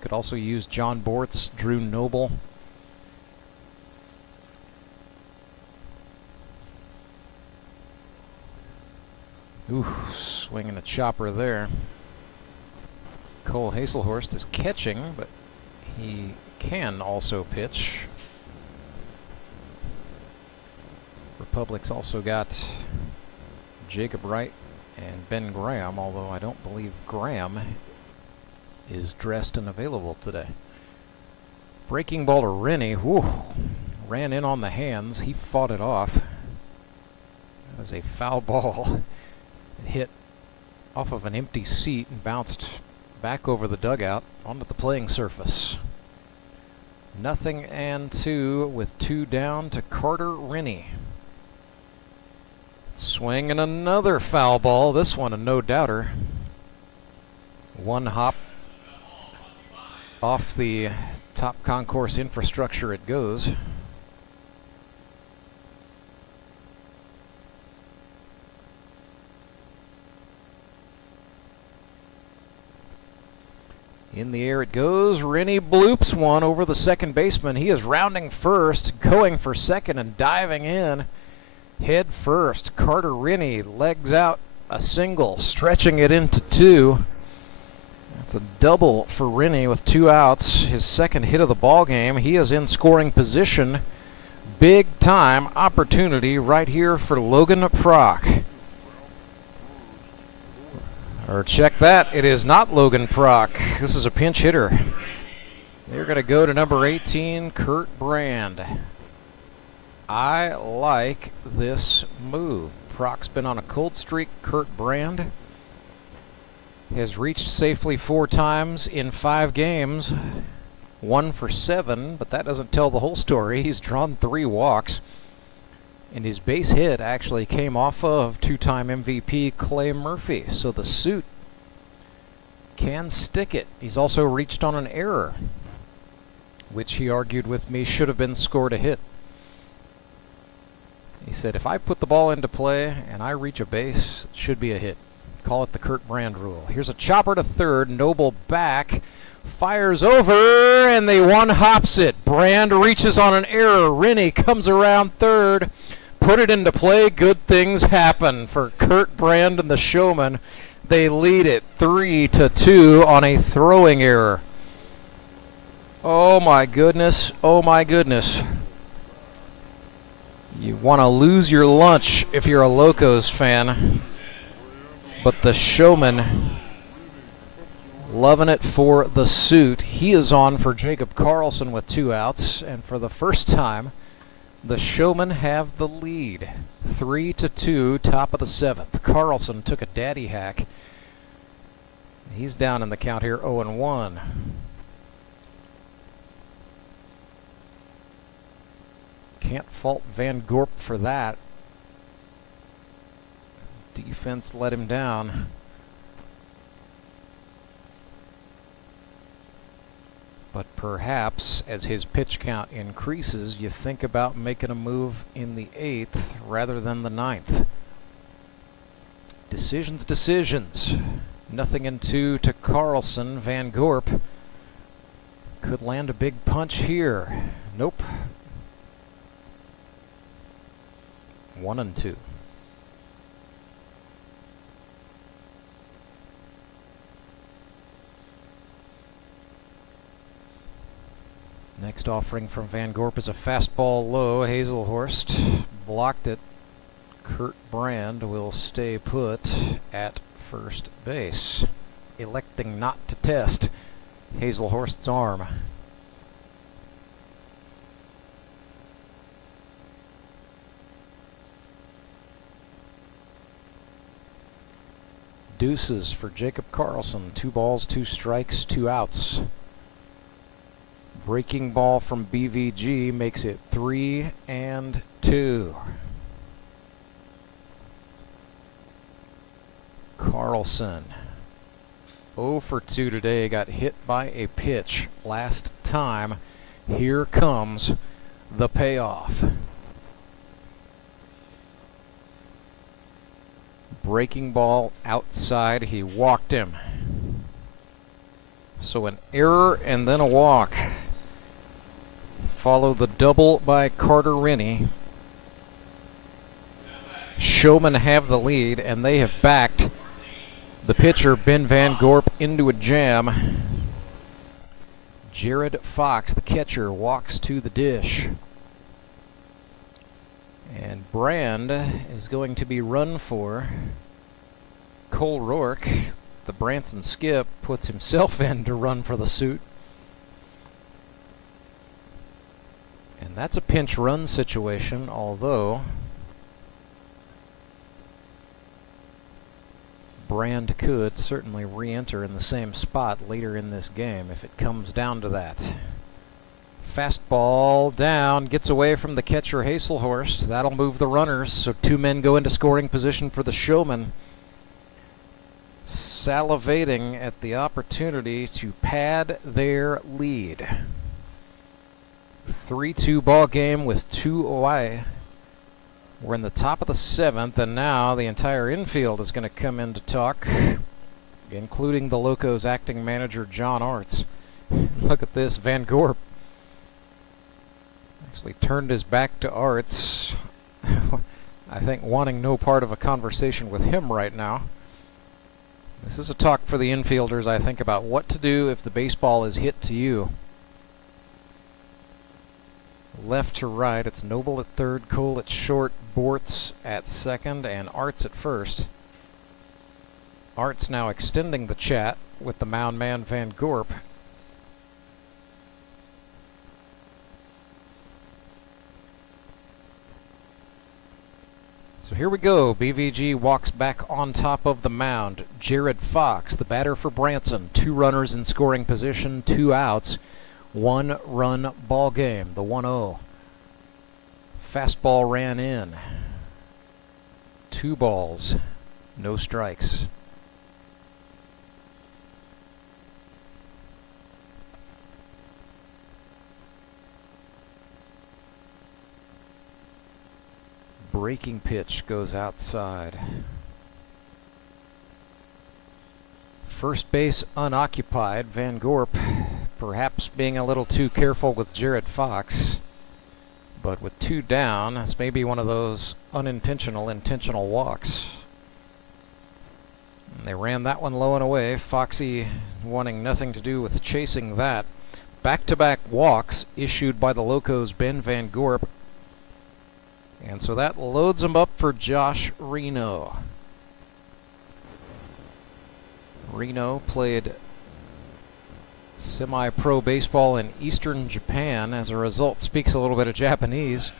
Could also use John Bortz, Drew Noble. Ooh, swinging a chopper there. Cole Hazelhorst is catching, but he can also pitch. Republic's also got Jacob Wright and Ben Graham, although I don't believe Graham is dressed and available today. Breaking ball to Rennie. Whew. Ran in on the hands. He fought it off. was a foul ball. It hit off of an empty seat and bounced back over the dugout onto the playing surface. 0-2 with 2 down to Carter Rennie. Swing and another foul ball. This one a no-doubter. 1 hop off the top concourse infrastructure it goes. In the air it goes. Rennie bloops one over the second baseman. He is rounding first, going for second and diving in. Head first. Carter Rennie legs out a single, stretching it into 2. That's a double for Rennie with 2 outs. His second hit of the ball game. He is in scoring position. Big time opportunity right here for Logan Prock. Or check that, it is not Logan Prock. This is a pinch hitter. They're going to go to number 18, Kurt Brand. I like this move. Prock's been on a cold streak. Kurt Brand has reached safely 4 times in 5 games. 1 for 7, but that doesn't tell the whole story. He's drawn 3 walks. And his base hit actually came off of 2-time MVP Clay Murphy. So the suit can stick it. He's also reached on an error, which he argued with me should have been scored a hit. He said, if I put the ball into play and I reach a base, it should be a hit. Call it the Kurt Brand rule. Here's a chopper to third. Noble back. Fires over, and they one-hops it. Brand reaches on an error. Rennie comes around third. Put it into play. Good things happen for Kurt Brand and the Showmen. They lead it 3-2 on a throwing error. Oh my goodness. Oh my goodness. You want to lose your lunch if you're a Locos fan. But the Showmen loving it for the suit. He is on for Jacob Karlson with 2 outs. And for the first time, the Showmen have the lead. 3-2, top of the 7th. Karlson took a daddy hack. He's down in the count here, 0-1. Can't fault Van Gorp for that. Defense let him down. But perhaps, as his pitch count increases, you think about making a move in the 8th rather than the 9th. Decisions. 0-2 to Karlson. Van Gorp could land a big punch here. Nope. 1-2. Next offering from Van Gorp is a fastball low. Hazelhorst blocked it. Kurt Brand will stay put at first base, electing not to test Hazelhorst's arm. Deuces for Jacob Karlson. 2 balls, 2 strikes, 2 outs. Breaking ball from BVG makes it 3-2. Karlson 0 for 2 today. Got hit by a pitch last time. Here comes the payoff. Breaking ball outside. He walked him. So an error and then a walk. Follow the double by Carter Rennie. Showmen have the lead, and they have backed the pitcher, Ben Van Gorp, into a jam. Jared Fox, the catcher, walks to the dish. And Brand is going to be run for. Cole Rourke, the Branson skip, puts himself in to run for the suit. And that's a pinch run situation, although Brand could certainly re-enter in the same spot later in this game if it comes down to that. Fastball down, gets away from the catcher Hazelhorst. That'll move the runners, so 2 men go into scoring position for the Showmen, salivating at the opportunity to pad their lead. 3-2 ball game with 2 away. We're in the top of the 7th, and now the entire infield is going to come in to talk, including the Locos acting manager John Arts. Look at this, Van Gorp actually turned his back to Arts, I think wanting no part of a conversation with him right now. This is a talk for the infielders, I think, about what to do if the baseball is hit to you. Left to right, it's Noble at third, Cole at short, Bortz at second, and Arts at first. Arts now extending the chat with the mound man Van Gorp. So here we go. BVG walks back on top of the mound. Jared Fox, the batter for Branson. 2 runners in scoring position, 2 outs. 1-run ball game, the 1-0. Fastball ran in. 2 balls, no strikes. Breaking pitch goes outside. First base unoccupied. Van Gorp perhaps being a little too careful with Jared Fox. But with 2 down, it's maybe one of those unintentional, intentional walks. And they ran that one low and away. Foxy wanting nothing to do with chasing that. Back-to-back walks issued by the Locos' Ben Van Gorp. And so that loads him up for Josh Reno. Reno played semi-pro baseball in eastern Japan. As a result, speaks a little bit of Japanese.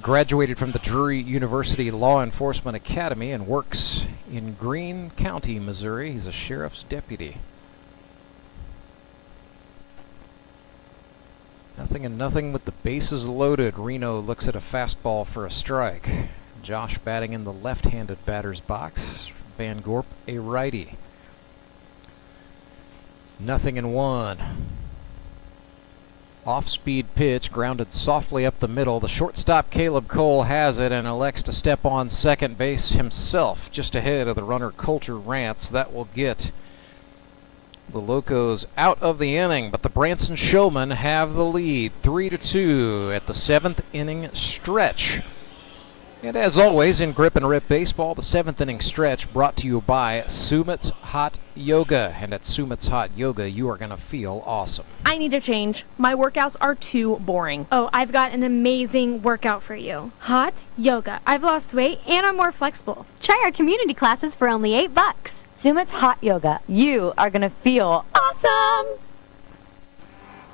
Graduated from the Drury University Law Enforcement Academy and works in Greene County, Missouri. He's a sheriff's deputy. Nothing and nothing with the bases loaded. Reno looks at a fastball for a strike. Josh batting in the left-handed batter's box. Van Gorp a righty. 0-1. Off-speed pitch, grounded softly up the middle. The shortstop Caleb Cole has it and elects to step on second base himself, just ahead of the runner Coulter Rance. That will get the Locos out of the inning, but the Branson Showmen have the lead, 3-2 at the 7th inning stretch. And as always, in Grip and Rip Baseball, the 7th inning stretch brought to you by Sumit's Hot Yoga. And at Sumit's Hot Yoga, you are going to feel awesome. I need a change. My workouts are too boring. Oh, I've got an amazing workout for you. Hot yoga. I've lost weight and I'm more flexible. Try our community classes for only $8. Sumit's Hot Yoga. You are going to feel awesome.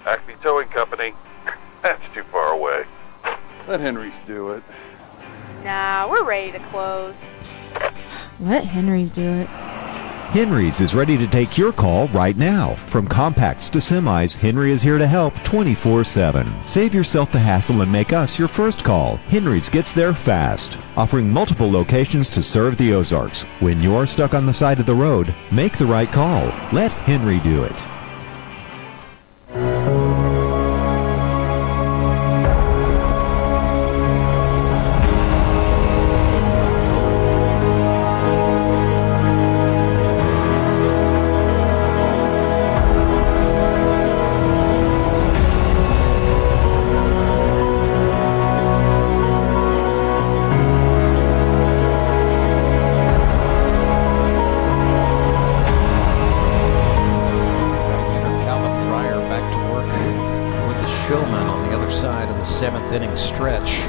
Acme Towing Company. That's too far away. Let Henry's do it. Nah, we're ready to close. Let Henry's do it. Henry's is ready to take your call right now. From compacts to semis, Henry is here to help 24/7. Save yourself the hassle and make us your first call. Henry's gets there fast, offering multiple locations to serve the Ozarks. When you're stuck on the side of the road, make the right call. Let Henry do it. Showmen on the other side of the 7th inning stretch.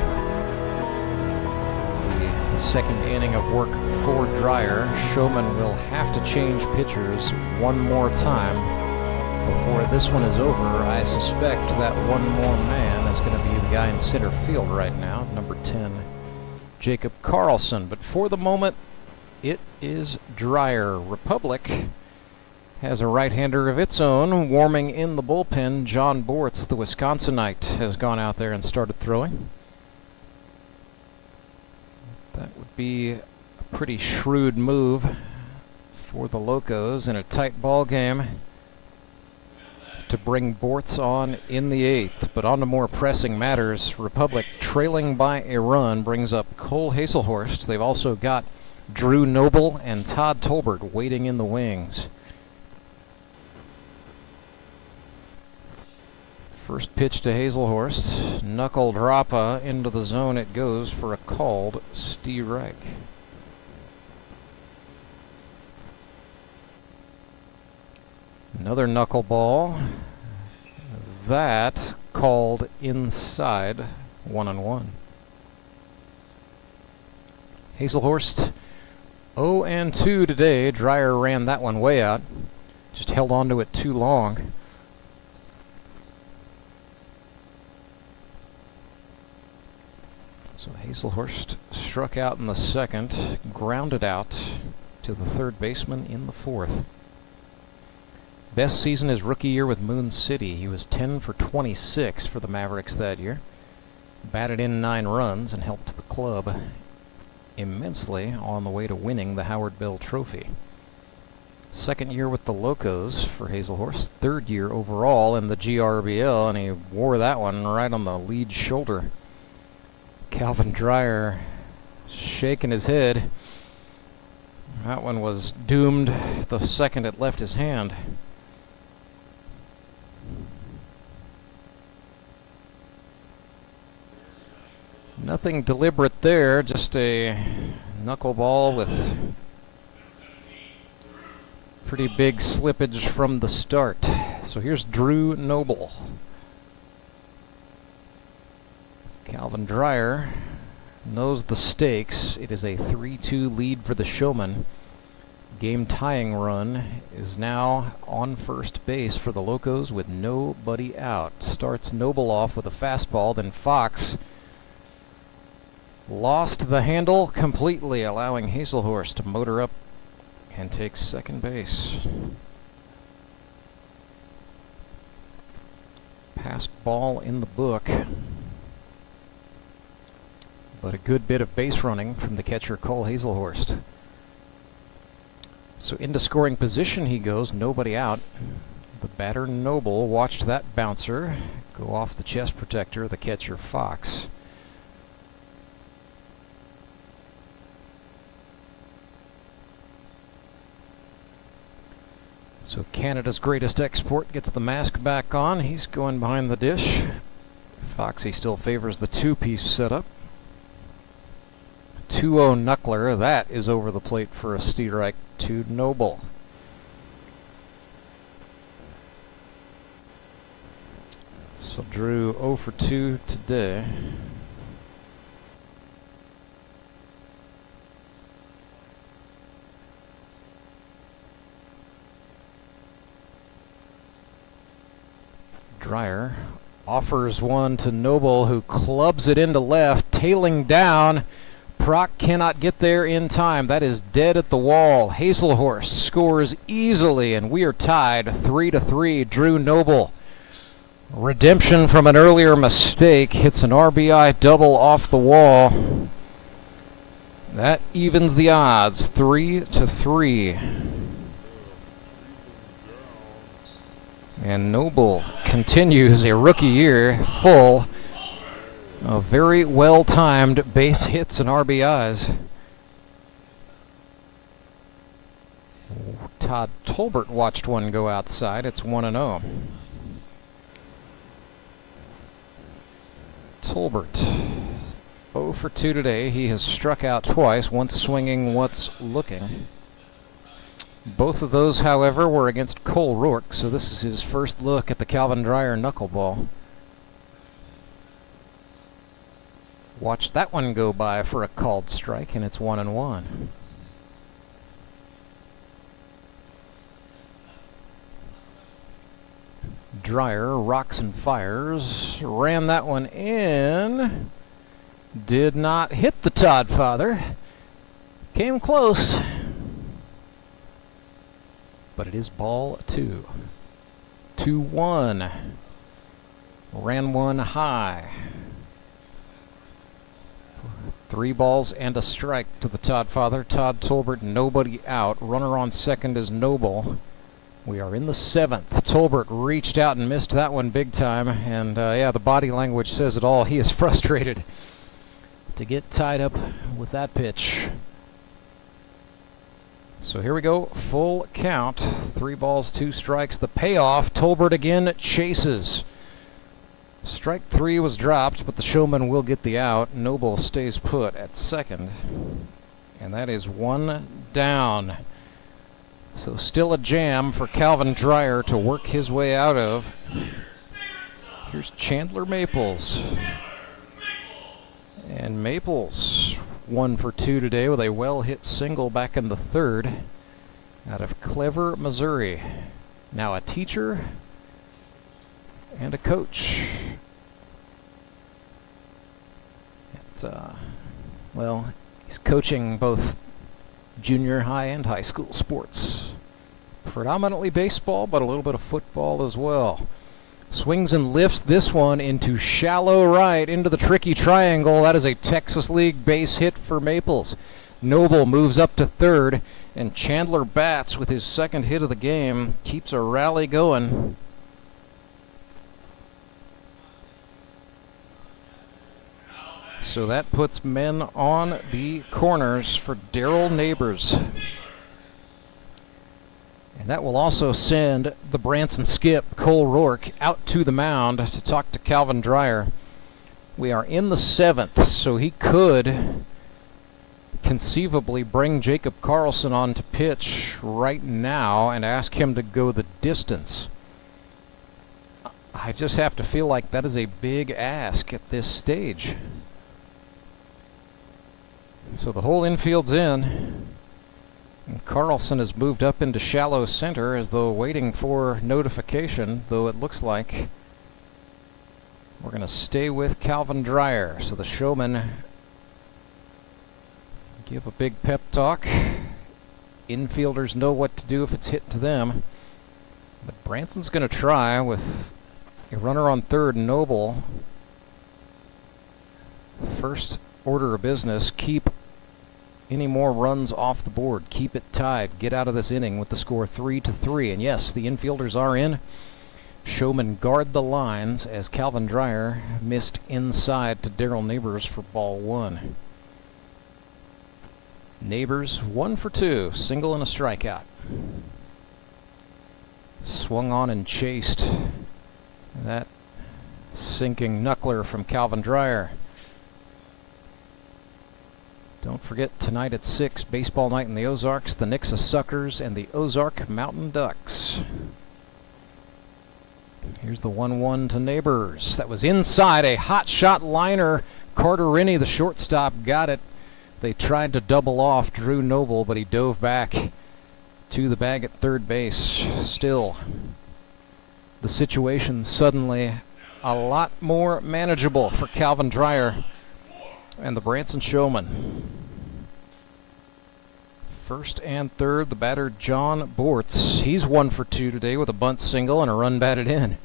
The 2nd inning of work for Dreyer. Showmen will have to change pitchers one more time before this one is over. I suspect that one more man is going to be the guy in center field right now, number 10, Jacob Karlson. But for the moment, It is Dreyer. Republic has a right-hander of its own warming in the bullpen. John Bortz, the Wisconsinite, has gone out there and started throwing. That would be a pretty shrewd move for the Locos in a tight ball game to bring Bortz on in the 8th. But on to more pressing matters. Republic trailing by a run brings up Cole Hazelhorst. They've also got Drew Noble and Todd Tolbert waiting in the wings. First pitch to Hazelhorst. Knuckle dropper into the zone it goes for a called strike. Another knuckleball. That called inside, 1-1. Hazelhorst 0-2 today. Dreyer ran that one way out. Just held on to it too long. So Hazelhorst struck out in the 2nd, grounded out to the 3rd baseman in the 4th. Best season his rookie year with Moon City. He was 10 for 26 for the Mavericks that year. Batted in 9 runs and helped the club immensely on the way to winning the Howard Bell Trophy. 2nd year with the Locos for Hazelhorst. 3rd year overall in the GRBL, and he wore that one right on the lead shoulder. Calvin Dreyer shaking his head. That one was doomed the second it left his hand. Nothing deliberate there, just a knuckleball with pretty big slippage from the start. So here's Drew Noble. Calvin Dreyer knows the stakes. It is a 3-2 lead for the Showmen. Game tying run is now on first base for the Locos with nobody out. Starts Noble off with a fastball, then Fox lost the handle completely, allowing Hazelhorst to motor up and take second base. Passed ball in the book, but a good bit of base running from the catcher Cole Hazelhorst. So into scoring position he goes, nobody out. The batter Noble watched that bouncer go off the chest protector of the catcher Fox. So Canada's greatest export gets the mask back on. He's going behind the dish. Foxy still favors the 2-piece setup. 2-0 knuckler. That is over the plate for a strike to Noble. So Drew 0 for 2 today. Dreyer offers one to Noble, who clubs it into left, tailing down. Proc cannot get there in time. That is dead at the wall. Hazelhorst scores easily, and we are tied 3-3. Drew Noble, redemption from an earlier mistake, hits an RBI double off the wall. That evens the odds, 3-3. And Noble continues a rookie year full of very well-timed base hits and RBIs. Todd Tolbert watched one go outside. It's 1-0. Tolbert 0 for 2 today. He has struck out twice, once swinging, once looking. Both of those, however, were against Cole Rourke, so this is his first look at the Calvin Dreyer knuckleball. Watch that one go by for a called strike, and it's 1-1. Dreyer rocks and fires. Ran that one in. Did not hit the Todd father. Came close, but it is ball 2. 2-1. Ran one high. 3 balls and a strike to the Todd father. Todd Tolbert, nobody out. Runner on second is Noble. We are in the 7th. Tolbert reached out and missed that one big time. And yeah, the body language says it all. He is frustrated to get tied up with that pitch. So here we go. Full count. 3 balls, 2 strikes. The payoff. Tolbert again chases. Strike 3 was dropped, but the Showman will get the out. Noble stays put at second. And that is 1 down. So still a jam for Calvin Dreyer to work his way out of. Here's Chandler Maples. And Maples 1 for 2 today with a well-hit single back in the 3rd out of Clever, Missouri. Now a teacher and a coach. Well, he's coaching both junior high and high school sports. Predominantly baseball, but a little bit of football as well. Swings and lifts this one into shallow right, into the tricky triangle. That is a Texas League base hit for Maples. Noble moves up to third, and Chandler bats with his 2nd hit of the game. Keeps a rally going. So that puts men on the corners for Darrell Neighbors. And that will also send the Branson skip, Cole Rourke, out to the mound to talk to Calvin Dreyer. We are in the 7th, so he could conceivably bring Jacob Karlson on to pitch right now and ask him to go the distance. I just have to feel like that is a big ask at this stage. So the whole infield's in. And Karlson has moved up into shallow center as though waiting for notification, though it looks like we're going to stay with Calvin Dreyer. So the Showmen give a big pep talk. Infielders know what to do if it's hit to them. But Branson's going to try with a runner on third, Noble. First order of business, keep any more runs off the board. Keep it tied. Get out of this inning with the score 3-3. And yes, the infielders are in. Showmen guard the lines as Calvin Dreyer missed inside to Darrell Neighbors for ball 1. Neighbors 1 for 2. Single and a strikeout. Swung on and chased. That sinking knuckler from Calvin Dreyer. Don't forget, tonight at 6, baseball night in the Ozarks, the Nixa Suckers and the Ozark Mountain Ducks. Here's the 1-1 to Neighbors. That was inside, a hot shot liner. Carter Rennie, the shortstop, got it. They tried to double off Drew Noble, but he dove back to the bag at third base. Still, the situation suddenly a lot more manageable for Calvin Dreyer and the Branson Showmen. First and third, the batter John Bortz. He's 1 for 2 today with a bunt single and a run batted in.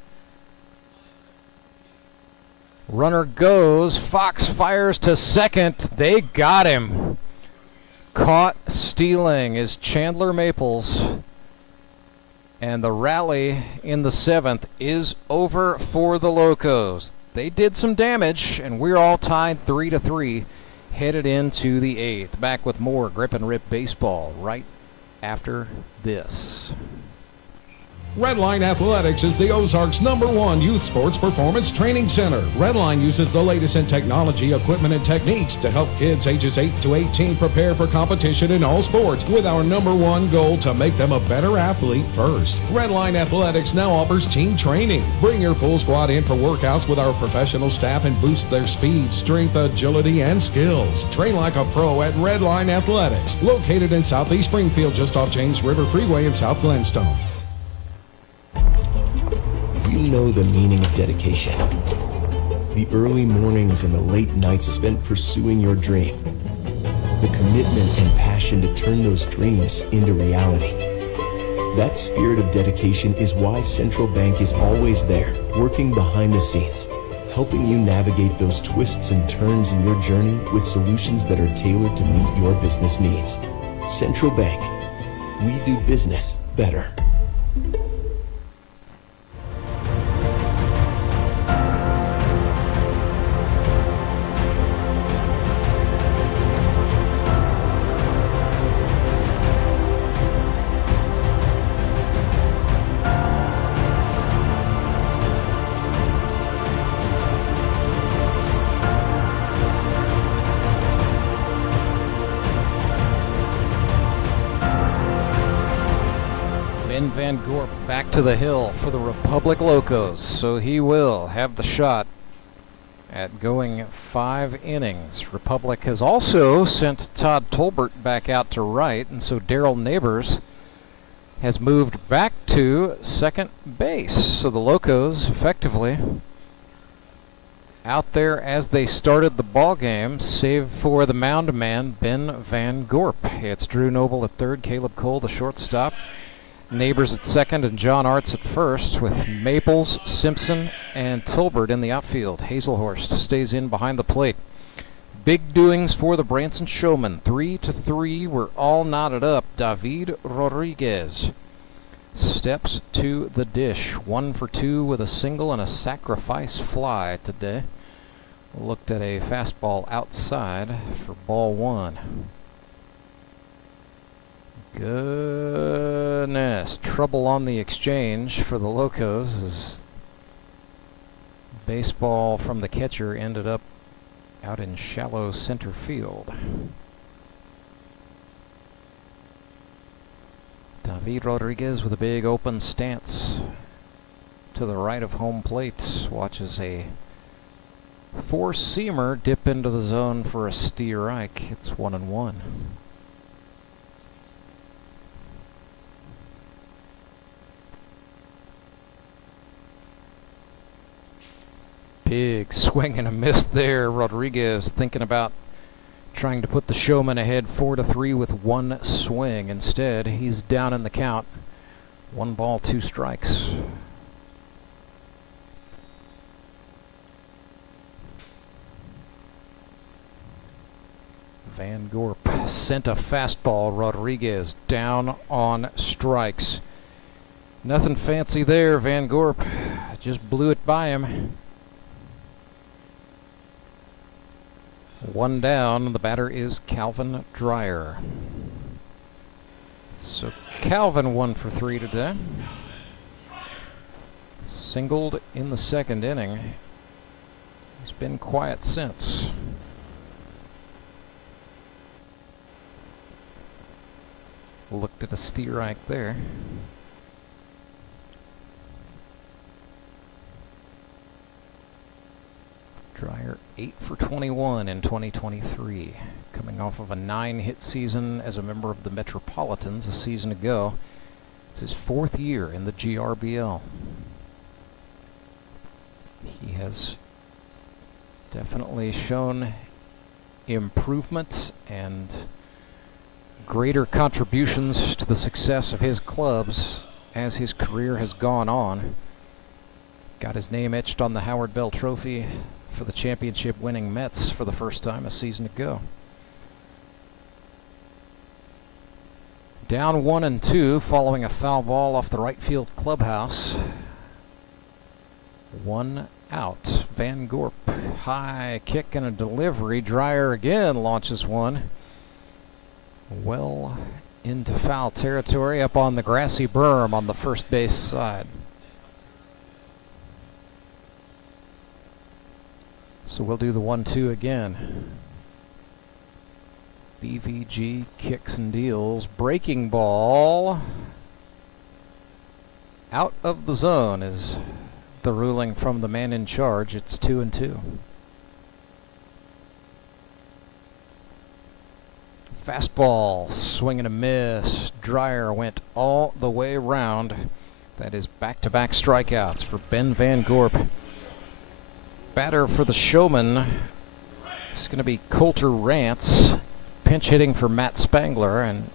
Runner goes. Fox fires to second. They got him. Caught stealing is Chandler Maples. And the rally in the 7th is over for the Locos. They did some damage, and we're all tied 3-3, headed into the 8th. Back with more Grip and Rip baseball right after this. Redline Athletics is the Ozarks' #1 youth sports performance training center. Redline uses the latest in technology, equipment, and techniques to help kids ages 8 to 18 prepare for competition in all sports, with our #1 goal to make them a better athlete first. Redline Athletics now offers team training. Bring your full squad in for workouts with our professional staff and boost their speed, strength, agility, and skills. Train like a pro at Redline Athletics, located in Southeast Springfield, just off James River Freeway in South Glenstone. You know the meaning of dedication. The early mornings and the late nights spent pursuing your dream. the commitment and passion to turn those dreams into reality. That spirit of dedication is why Central Bank is always there, working behind the scenes, helping you navigate those twists and turns in your journey with solutions that are tailored to meet your business needs. Central Bank, we do business better. Van Gorp back to the hill for the Republic Locos, so he will have the shot at going 5 innings. Republic has also sent Todd Tolbert back out to right, and so Daryl Neighbors has moved back to second base. So the Locos effectively out there as they started the ball game, save for the mound man, Ben Van Gorp. It's Drew Noble at third, Caleb Cole, the shortstop, Neighbors at second, and John Arts at first, with Maples, Simpson, and Tilbert in the outfield. Hazelhorst stays in behind the plate. Big doings for the Branson Showmen. 3-3, we're all knotted up. David Rodriguez steps to the dish. 1 for 2 with a single and a sacrifice fly today. Looked at a fastball outside for ball 1. Goodness, trouble on the exchange for the Locos as baseball from the catcher ended up out in shallow center field. David Rodriguez with a big open stance to the right of home plate. Watches a four-seamer dip into the zone for a strike. It's 1-1. Big swing and a miss there. Rodriguez thinking about trying to put the Showmen ahead 4-3 with 1 swing. Instead, he's down in the count. 1 ball, 2 strikes. Van Gorp sent a fastball. Rodriguez down on strikes. Nothing fancy there. Van Gorp just blew it by him. 1 down. The batter is Calvin Dreyer. So Calvin 1 for 3 today. Singled in the second inning. He's been quiet since. Looked at a strike there. Dreyer 8 for 21 in 2023, coming off of a 9-hit season as a member of the Metropolitans a season ago. It's his 4th year in the GRBL. He has definitely shown improvements and greater contributions to the success of his clubs as his career has gone on. Got his name etched on the Howard Bell Trophy for the championship-winning Mets for the first time a season ago. Down 1-2 following a foul ball off the right field clubhouse. 1 out. Van Gorp, high kick and a delivery. Dreyer again launches one. Well into foul territory up on the grassy berm on the first base side. So we'll do the 1-2 again. BVG kicks and deals. Breaking ball. Out of the zone is the ruling from the man in charge. It's 2-2. Fastball, swing and a miss. Dreyer went all the way around. That is back-to-back strikeouts for Ben Van Gorp. Batter for the Showmen is going to be Coulter Rance. pinch hitting for Matt Spangler, and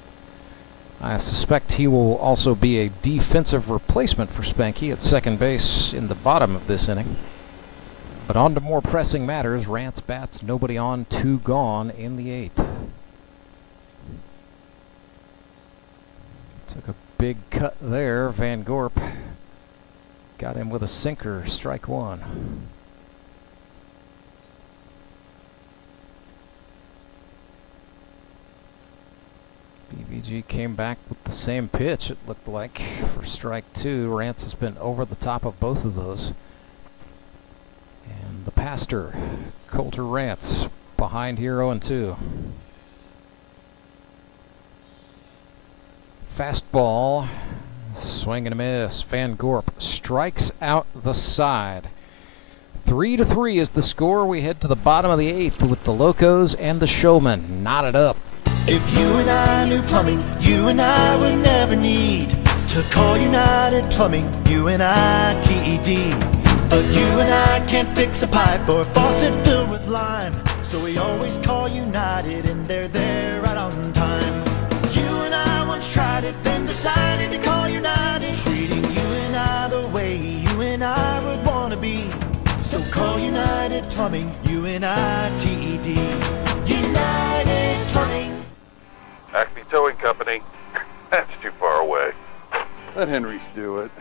I suspect he will also be a defensive replacement for Spanky at second base in the bottom of this inning. But on to more pressing matters. Rance bats, nobody on, 2 gone in the 8th. Took a big cut there. Van Gorp got him with a sinker, strike 1. BVG came back with the same pitch, it looked like, for strike 2. Rance has been over the top of both of those. And the pastor, Coulter Rance, behind here 0-2. Fastball, swing and a miss. Van Gorp strikes out the side. 3-3 is the score. We head to the bottom of the 8th with the Locos and the Showmen knotted up. If you and I knew plumbing, you and I would never need to call United Plumbing, U-N-I-T-E-D. But you and I can't fix a pipe or a faucet filled with lime, so we always call United and they're there right on time. You and I once tried it, then decided to call United, treating you and I the way you and I would want to be. So call United Plumbing, U-N-I-T-E-D. United Plumbing. Acme Towing Company. That's too far away. Let Henry's do it.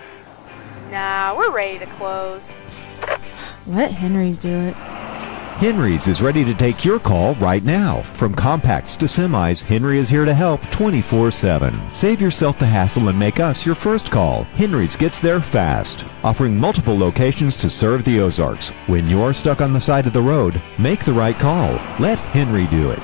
Nah, we're ready to close. Let Henry's do it. Henry's is ready to take your call right now. From compacts to semis, Henry is here to help 24/7. Save yourself the hassle and make us your first call. Henry's gets there fast, offering multiple locations to serve the Ozarks. When you're stuck on the side of the road, make the right call. Let Henry do it.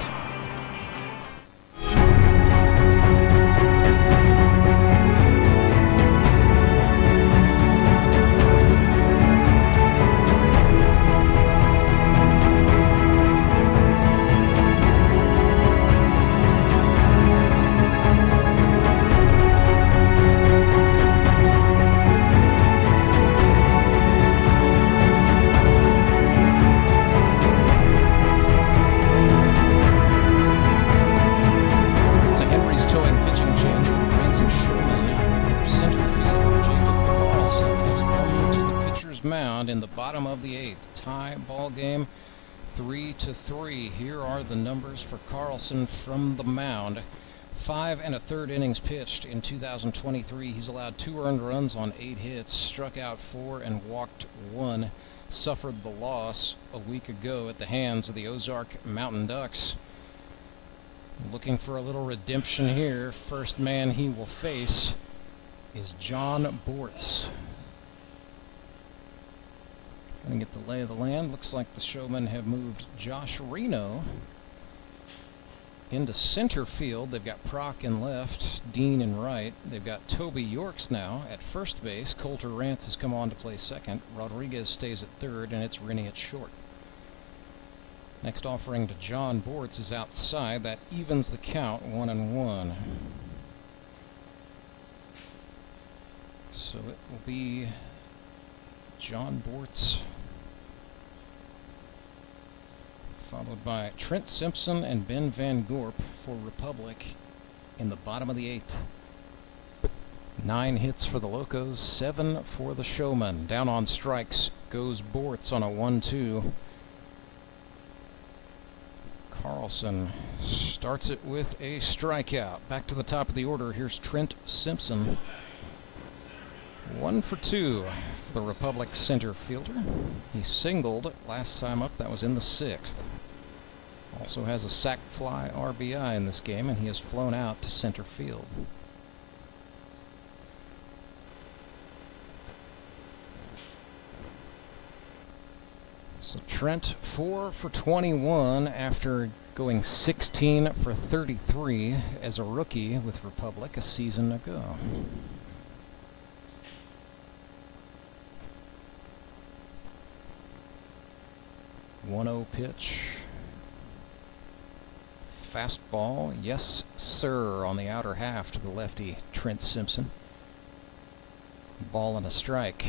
In the bottom of the 8th, tie ball game, 3-3. Here are the numbers for Karlson from the mound. 5 1/3 innings pitched in 2023. He's allowed 2 earned runs on 8 hits, struck out 4 and walked 1. Suffered the loss a week ago at the hands of the Ozark Mountain Ducks. Looking for a little redemption here. First man he will face is John Bortz. Going to get the lay of the land. Looks like the Showmen have moved Josh Reno into center field. They've got Prock in left, Dean in right. They've got Toby Yorks now at first base. Coulter Rance has come on to play second. Rodriguez stays at third, and it's Rennie at short. Next offering to John Bortz is outside. That evens the count, 1-1. So it will be John Bortz, followed by Trent Simpson and Ben Van Gorp for Republic in the bottom of the 8th. 9 hits for the Locos, 7 for the Showmen. Down on strikes goes Bortz on a 1-2. Karlson starts it with a strikeout. Back to the top of the order, here's Trent Simpson. 1 for 2 for the Republic center fielder. He singled last time up, that was in the 6th. Also has a sac fly RBI in this game, and he has flown out to center field. So Trent 4 for 21 after going 16 for 33 as a rookie with Republic a season ago. 1-0 pitch. Fastball, yes sir, on the outer half to the lefty, Trent Simpson. Ball and a strike.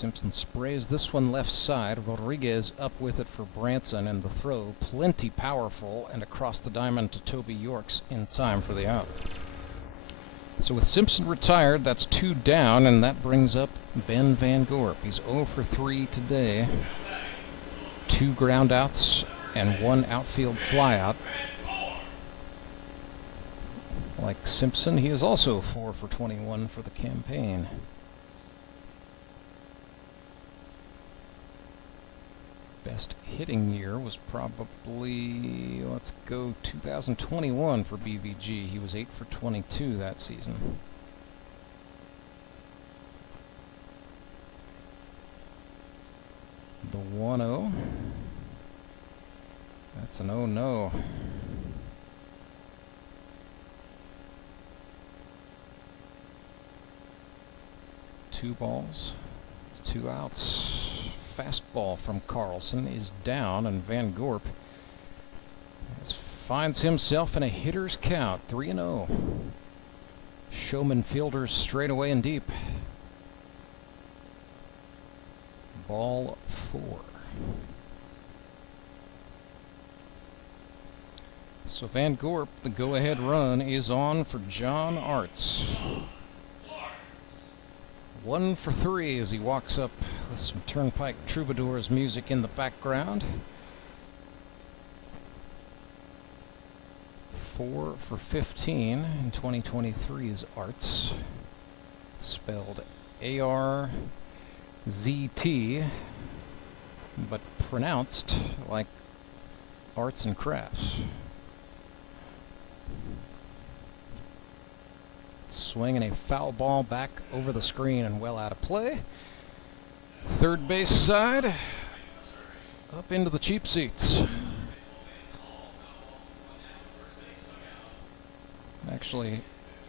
Simpson sprays this one left side. Rodriguez up with it for Branson, and the throw plenty powerful and across the diamond to Toby Yorks in time for the out. So with Simpson retired, that's 2 down, and that brings up Ben Van Gorp. He's 0 for 3 today. 2 ground outs and 1 outfield flyout. Like Simpson, he is also 4 for 21 for the campaign. Best hitting year was probably, let's go 2021 for BVG. He was 8 for 22 that season. The 1-0. That's an 0-no. Two balls, 2 outs. Fastball from Karlson is down, and Van Gorp finds himself in a hitter's count, 3-0. Showmen fielders straight away and deep. Ball 4. So Van Gorp, the go-ahead run is on for John Arts. 1 for 3 as he walks up with some Turnpike Troubadours music in the background. 4 for 15 in 2023's Arts. Spelled A-R-Z-T, but pronounced like arts and crafts. Swinging a foul ball back over the screen and well out of play. Third base side, up into the cheap seats. Actually,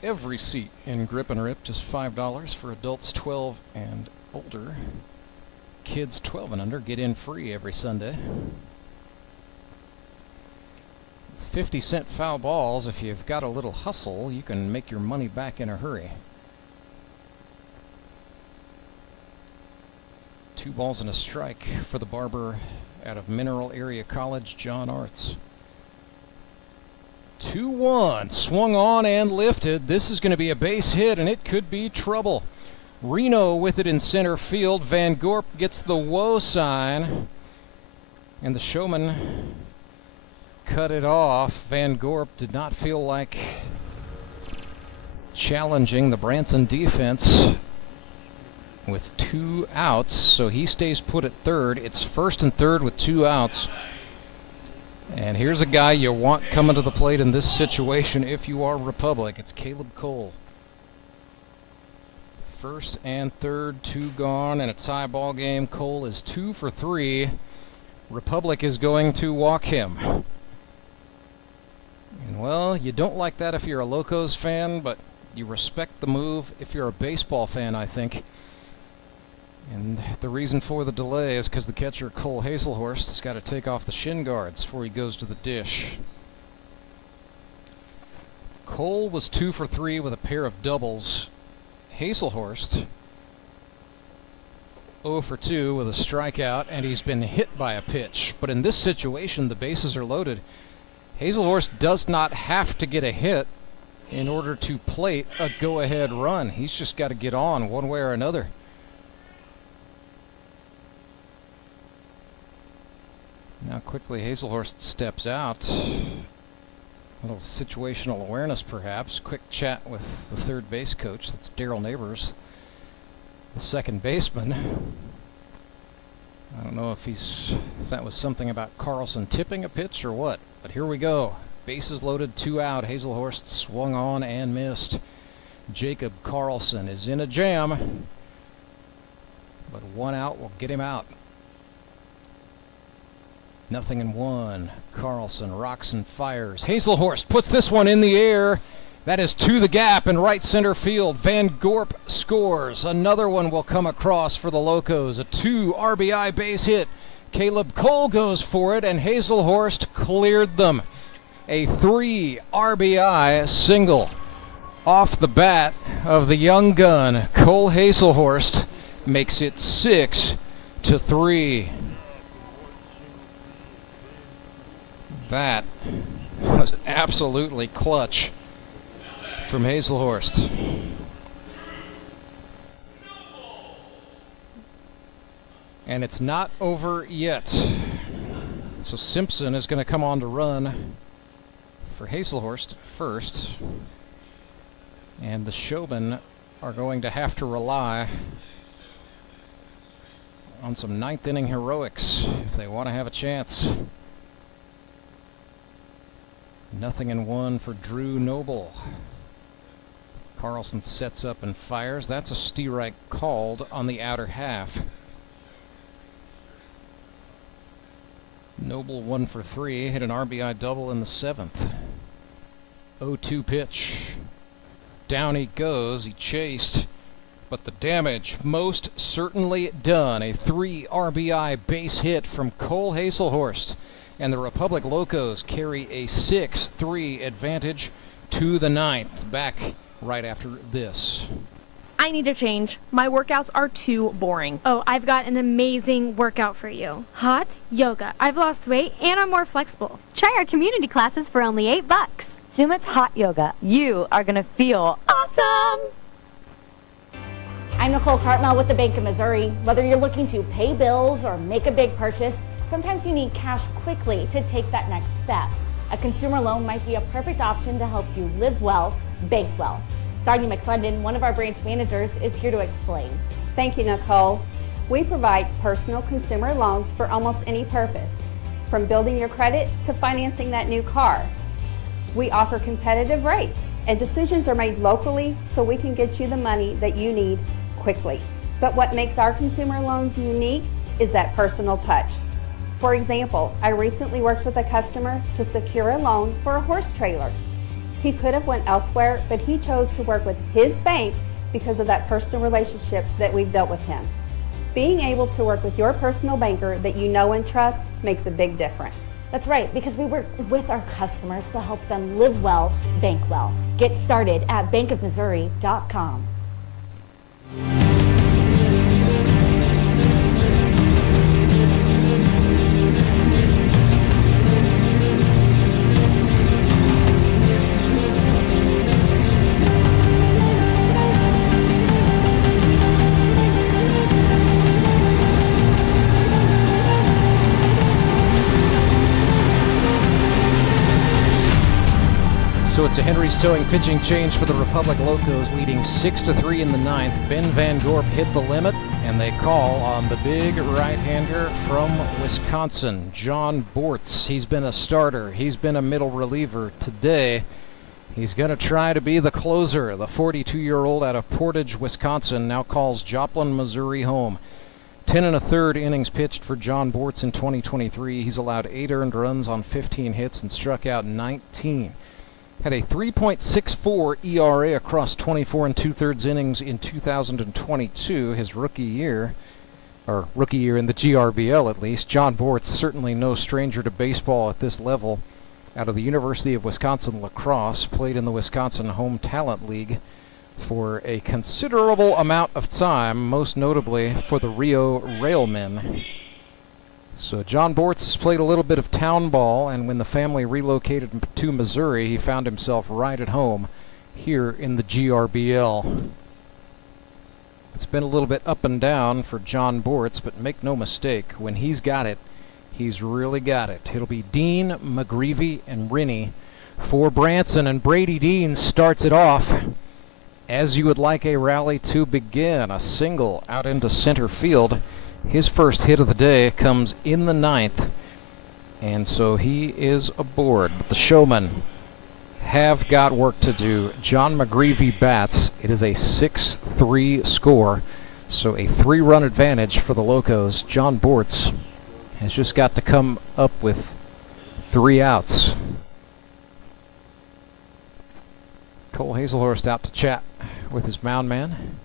every seat in Grip and Rip, just $5 for adults 12 and older. Kids 12 and under get in free every Sunday. 50-cent foul balls. If you've got a little hustle, you can make your money back in a hurry. 2 balls and a strike for the barber out of Mineral Area College, John Arts. 2-1, swung on and lifted. This is going to be a base hit, and it could be trouble. Reno with it in center field. Van Gorp gets the whoa sign, and the Showman cut it off. Van Gorp did not feel like challenging the Branson defense with 2 outs, so he stays put at third. It's first and third with 2 outs. And here's a guy you want coming to the plate in this situation if you are Republic. It's Caleb Cole. First and third, 2 gone, and a tie ball game. Cole is 2 for 3. Republic is going to walk him. And well, you don't like that if you're a Locos fan, but you respect the move if you're a baseball fan, I think. And the reason for the delay is because the catcher, Cole Hazelhorst, has got to take off the shin guards before he goes to the dish. Cole was 2 for 3 with a pair of doubles. Hazelhorst 0 for 2 with a strikeout, and he's been hit by a pitch. But in this situation, the bases are loaded. Hazelhorst does not have to get a hit in order to plate a go-ahead run. He's just got to get on one way or another. Now quickly Hazelhorst steps out. A little situational awareness perhaps. Quick chat with the third base coach. That's Daryl Neighbors, the second baseman. I don't know if that was something about Karlson tipping a pitch or what, but here we go. Bases loaded, 2 out. Hazelhorst swung on and missed. Jacob Karlson is in a jam, but 1 out will get him out. 0-1. Karlson rocks and fires. Hazelhorst puts this one in the air. That is to the gap in right center field. Van Gorp scores. Another one will come across for the Locos. A 2 RBI base hit. Caleb Cole goes for it, and Hazelhorst cleared them. A 3 RBI single off the bat of the young gun, Cole Hazelhorst, makes it 6-3. That was absolutely clutch from Hazelhorst. And it's not over yet. So Simpson is going to come on to run for Hazelhorst first. And the Showmen are going to have to rely on some ninth inning heroics if they want to have a chance. 0-1 for Drew Noble. Karlson sets up and fires. That's a strike called on the outer half. Noble 1 for 3, hit an RBI double in the 7th. 0-2 pitch. Down he goes, he chased, but the damage most certainly done. A 3 RBI base hit from Cole Hazelhorst, and the Republic Locos carry a 6-3 advantage to the 9th. Back right after this. I need a change. My workouts are too boring. Oh, I've got an amazing workout for you. Hot yoga. I've lost weight and I'm more flexible. Try our community classes for only $8. Sumit's hot yoga. You are going to feel awesome. I'm Nicole Cartmel with the Bank of Missouri. Whether you're looking to pay bills or make a big purchase, sometimes you need cash quickly to take that next step. A consumer loan might be a perfect option to help you live well, bank well. Sonia McClendon, one of our branch managers, is here to explain. Thank you, Nicole. We provide personal consumer loans for almost any purpose, from building your credit to financing that new car. We offer competitive rates, and decisions are made locally so we can get you the money that you need quickly. But what makes our consumer loans unique is that personal touch. For example, I recently worked with a customer to secure a loan for a horse trailer. He could have went elsewhere, but he chose to work with his bank because of that personal relationship that we've built with him. Being able to work with your personal banker that you know and trust makes a big difference. That's right, because we work with our customers to help them live well, bank well. Get started at bankofmissouri.com. So it's a Henry's Towing pitching change for the Republic Locos, leading 6-3 in the 9th. Ben Van Gorp hit the limit, and they call on the big right-hander from Wisconsin, John Bortz. He's been a starter. He's been a middle reliever. Today, he's going to try to be the closer. The 42-year-old out of Portage, Wisconsin, now calls Joplin, Missouri home. 10 1/3 innings pitched for John Bortz in 2023. He's allowed 8 earned runs on 15 hits and struck out 19. Had a 3.64 ERA across 24 2/3 innings in 2022, his rookie year, or rookie year in the GRBL at least. John Bortz, certainly no stranger to baseball at this level. Out of the University of Wisconsin La Crosse, played in the Wisconsin Home Talent League for a considerable amount of time, most notably for the Rio Railmen. So John Bortz has played a little bit of town ball, and when the family relocated to Missouri, he found himself right at home here in the GRBL. It's been a little bit up and down for John Bortz, but make no mistake, when he's got it, he's really got it. It'll be Dean, McGreevy, and Rennie for Branson, and Brady Dean starts it off as you would like a rally to begin. A single out into center field. His first hit of the day comes in the 9th, and so he is aboard. But the Showmen have got work to do. John McGreevy bats. It is a 6-3 score, so a 3-run advantage for the Locos. John Bortz has just got to come up with 3 outs. Cole Hazelhorst out to chat with his mound man.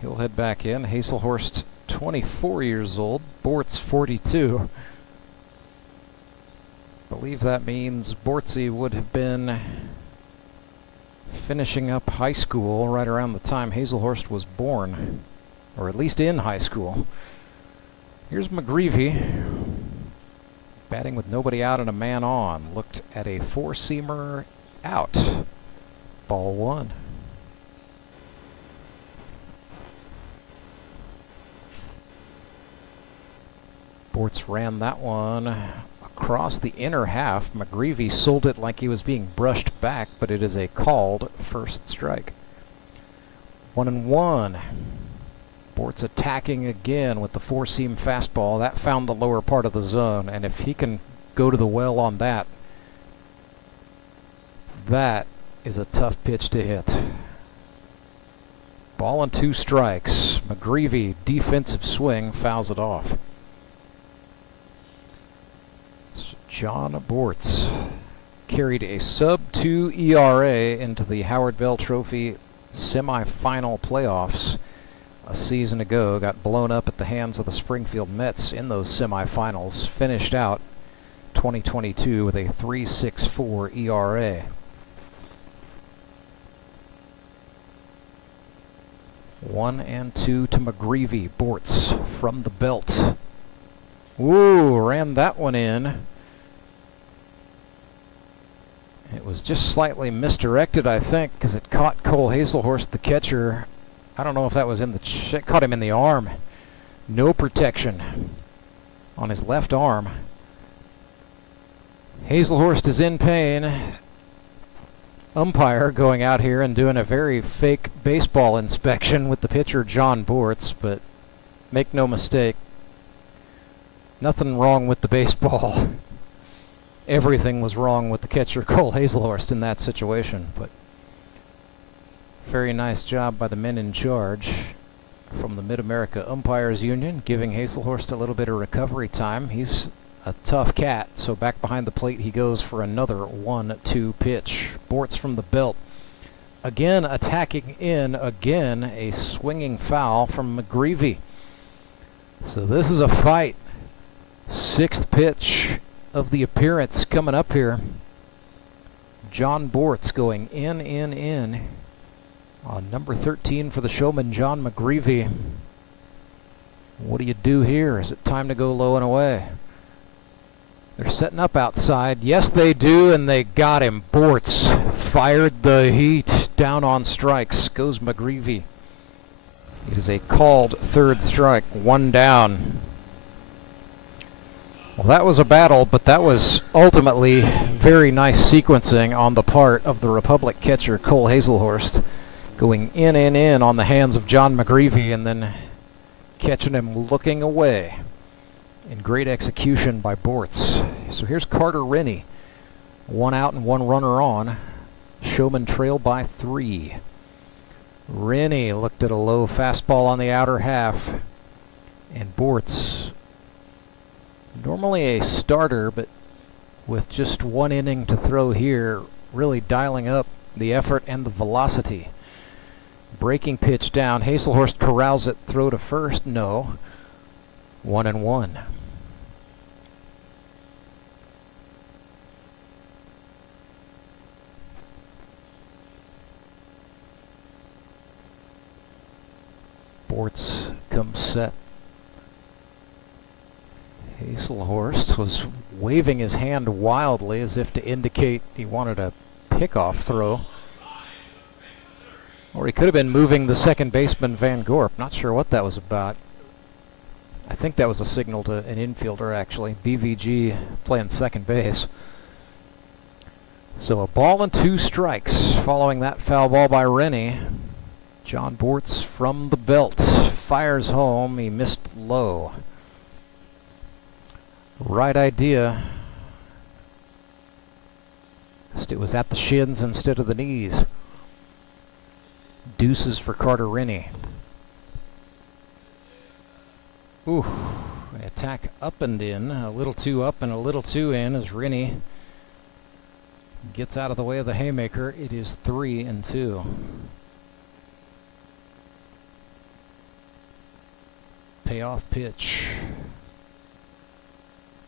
He'll head back in. Hazelhorst, 24 years old. Bortz, 42. I believe that means Bortzy would have been finishing up high school right around the time Hazelhorst was born. or at least in high school. Here's McGreevy, batting with nobody out and a man on. Looked at a four-seamer out. Ball one. Bortz ran that one across the inner half. McGreevy sold it like he was being brushed back, but it is a called first strike. 1-1. Bortz attacking again with the four-seam fastball. That found the lower part of the zone, and if he can go to the well on that, that is a tough pitch to hit. Ball and 2 strikes. McGreevy, defensive swing, fouls it off. John Bortz carried a sub-2 ERA into the Howard Bell Trophy semifinal playoffs a season ago. Got blown up at the hands of the Springfield Mets in those semifinals. Finished out 2022 with a 3.64 ERA. 1-2 to McGreevy. Bortz from the belt. Ooh, ran that one in. It was just slightly misdirected, I think, because it caught Cole Hazelhorst, the catcher. I don't know if that was in the... It caught him in the arm. No protection on his left arm. Hazelhorst is in pain. Umpire going out here and doing a very fake baseball inspection with the pitcher, John Bortz, but make no mistake, nothing wrong with the baseball. Everything was wrong with the catcher, Cole Hazelhorst, in that situation. But very nice job by the men in charge from the Mid-America Umpires Union, giving Hazelhorst a little bit of recovery time. He's a tough cat, so back behind the plate he goes for another 1-2 pitch. Bortz from the belt. Again attacking in, again a swinging foul from McGreevy. So this is a fight. 6th pitch of the appearance coming up here. John Bortz going in on number 13 for the Showmen, John McGreevy. What do you do here? Is it time to go low and away? They're setting up outside. Yes, they do, and they got him. Bortz fired the heat. Down on strikes goes McGreevy. It is a called 3rd strike. 1 down. Well, that was a battle, but that was ultimately very nice sequencing on the part of the Republic catcher, Cole Hazelhorst, going in on the hands of John McGreevy and then catching him looking away. In great execution by Bortz. So here's Carter Rennie. 1 out and 1 runner on. Showmen trail by 3. Rennie looked at a low fastball on the outer half. And Bortz, normally a starter, but with just 1 inning to throw here, really dialing up the effort and the velocity. Breaking pitch down. Hazelhorst corrals it. Throw to first. No. 1-1. Bortz comes set. Hazelhorst was waving his hand wildly as if to indicate he wanted a pickoff throw. Or he could have been moving the second baseman, Van Gorp. Not sure what that was about. I think that was a signal to an infielder, actually. BVG playing second base. So a ball and 2 strikes following that foul ball by Rennie. John Bortz from the belt. Fires home. He missed low. Right idea. It was at the shins instead of the knees. Deuces for Carter Rennie. Ooh, attack up and in. A little too up and a little too in as Rennie gets out of the way of the haymaker. It is 3-2. Payoff pitch.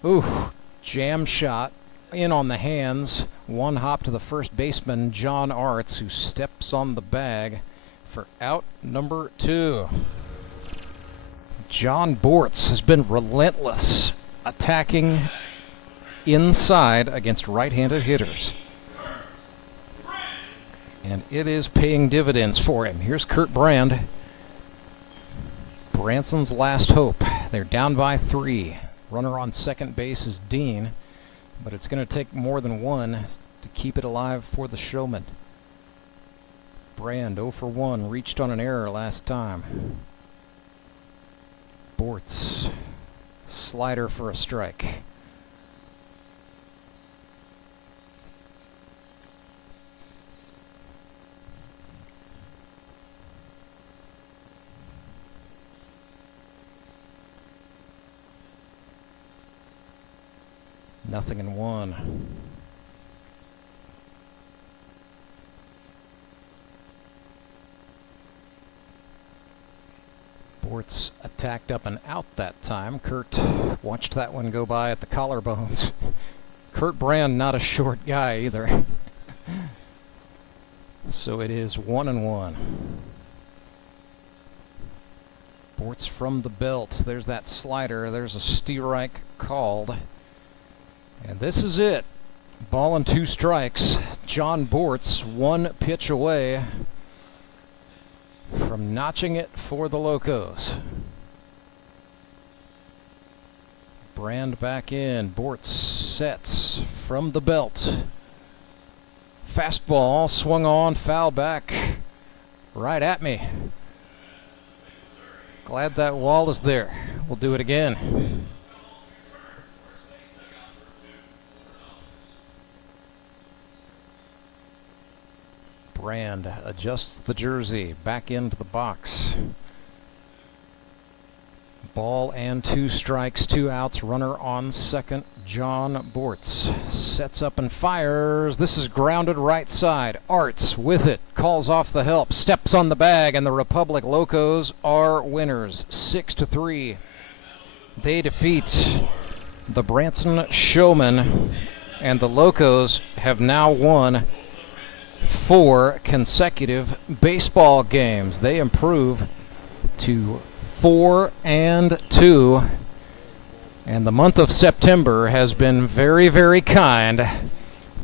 Ooh, jam shot in on the hands. 1 hop to the first baseman, John Arts, who steps on the bag for out number 2. John Bortz has been relentless, attacking inside against right-handed hitters. And it is paying dividends for him. Here's Kurt Brand. Branson's last hope. They're down by 3. Runner on second base is Dean, but it's going to take more than one to keep it alive for the Showmen. Brand 0 for 1, reached on an error last time. Bortz, slider for a strike. Nothing in 1. Bortz attacked up and out that time. Kurt watched that one go by at the collarbones. Kurt Brand, not a short guy either. So it is 1-1. Bortz from the belt. There's that slider. There's a strike called. And this is it. Ball and 2 strikes. John Bortz 1 pitch away from notching it for the Locos. Brand back in. Bortz sets from the belt. Fastball swung on, foul back right at me. Glad that wall is there. We'll do it again. Brand adjusts the jersey back into the box. Ball and 2 strikes, 2 outs, runner on second. John Bortz sets up and fires. This is grounded right side. Arts with it, calls off the help, steps on the bag, and the Republic Locos are winners, 6-3. They defeat the Branson Showmen, and the Locos have now won 4 consecutive baseball games. They improve to 4-2, and the month of September has been very, very kind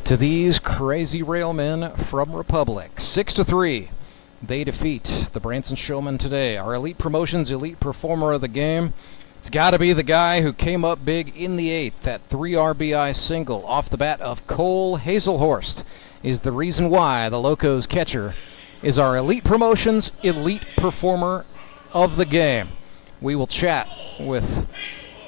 to these crazy railmen from Republic. 6-3, they defeat the Branson Showmen today. Our Elite Promotions Elite Performer of the game, it's got to be the guy who came up big in the 8th. That 3 RBI single off the bat of Cole Hazelhorst is the reason why the Locos catcher is our Elite Promotions Elite Performer of the game. We will chat with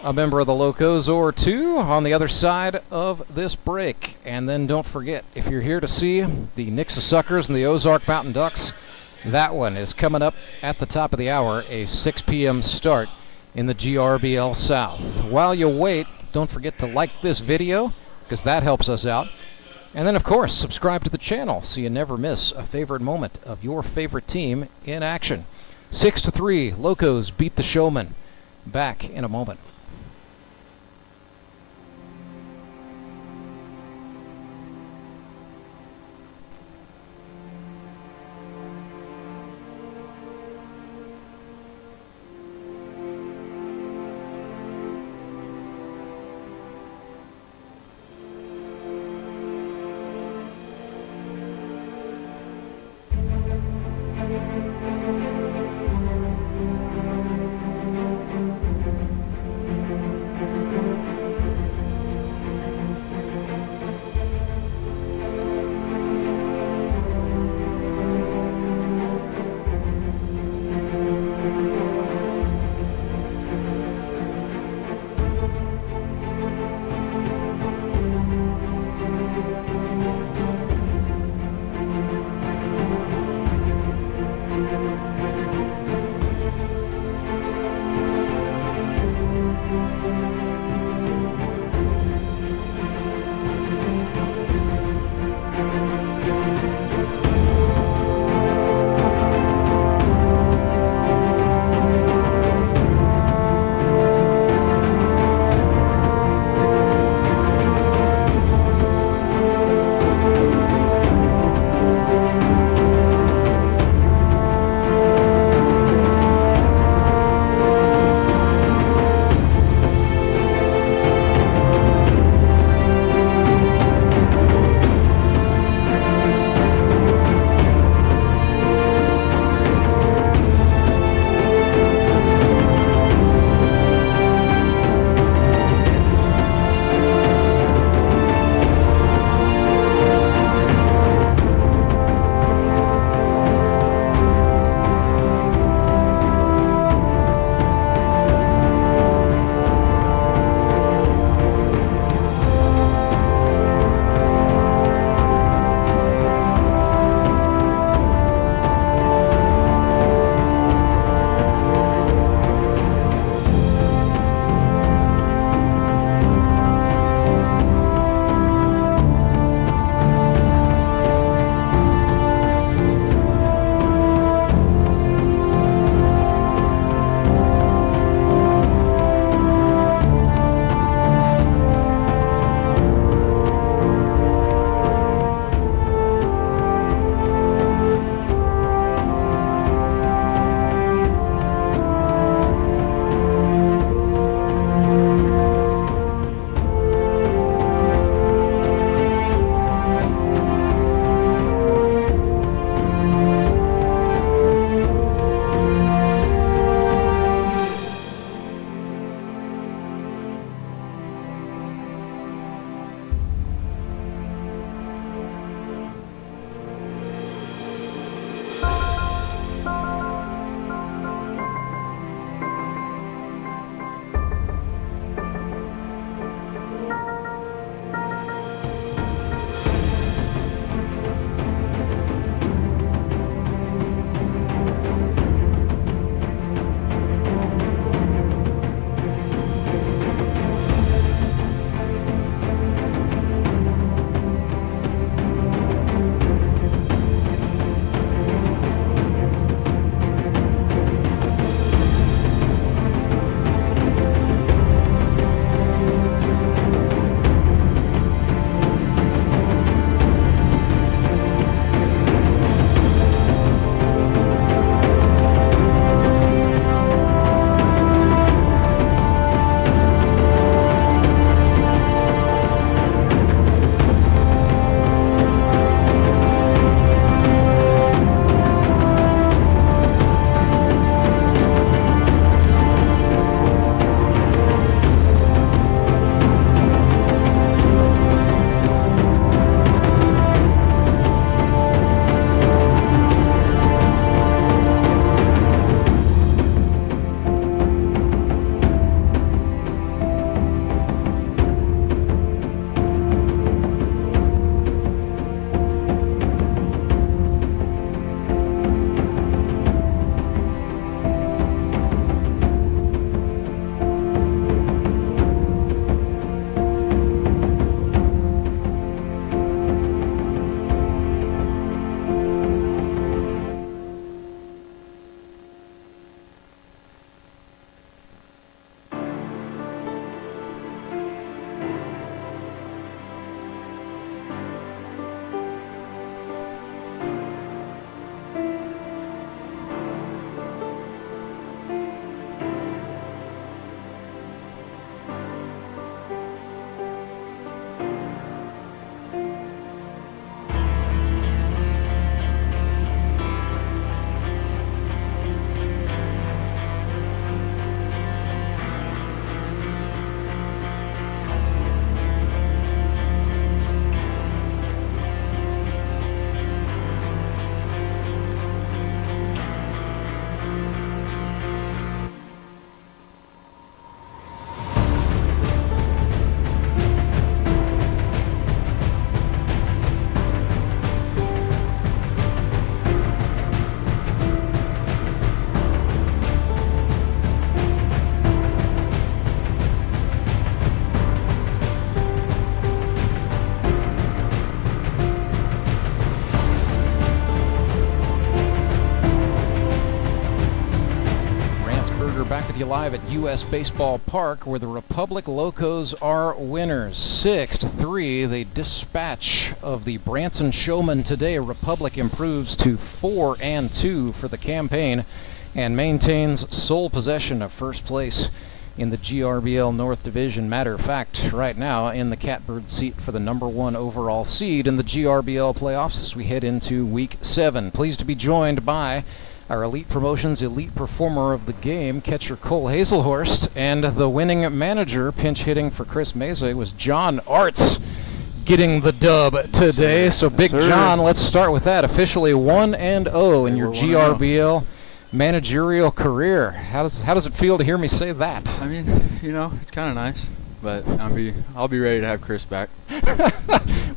a member of the Locos or 2 on the other side of this break. And then don't forget, if you're here to see the Nixa Suckers and the Ozark Mountain Ducks, that one is coming up at the top of the hour, a 6 p.m. start in the GRBL South. While you wait, don't forget to like this video, because that helps us out. And then, of course, subscribe to the channel so you never miss a favorite moment of your favorite team in action. 6-3, Locos beat the Showmen. Back in a moment. live at US Baseball Park, where the Republic Locos are winners. 6-3, the dispatch of the Branson Showmen today. Republic improves to 4-2 for the campaign and maintains sole possession of first place in the GRBL North Division. Matter of fact, right now in the catbird seat for the #1 overall seed in the GRBL playoffs as we head into Week 7. Pleased to be joined by our Elite Promotions Elite Performer of the Game, catcher Cole Hazelhorst, and the winning manager, pinch hitting for Chris Meza, was John Arts getting the dub today. So Big John, let's start with that. Officially 1-0 in your GRBL managerial career. How does it feel to hear me say that? I mean, you know, it's kind of nice, but I'll be ready to have Chris back.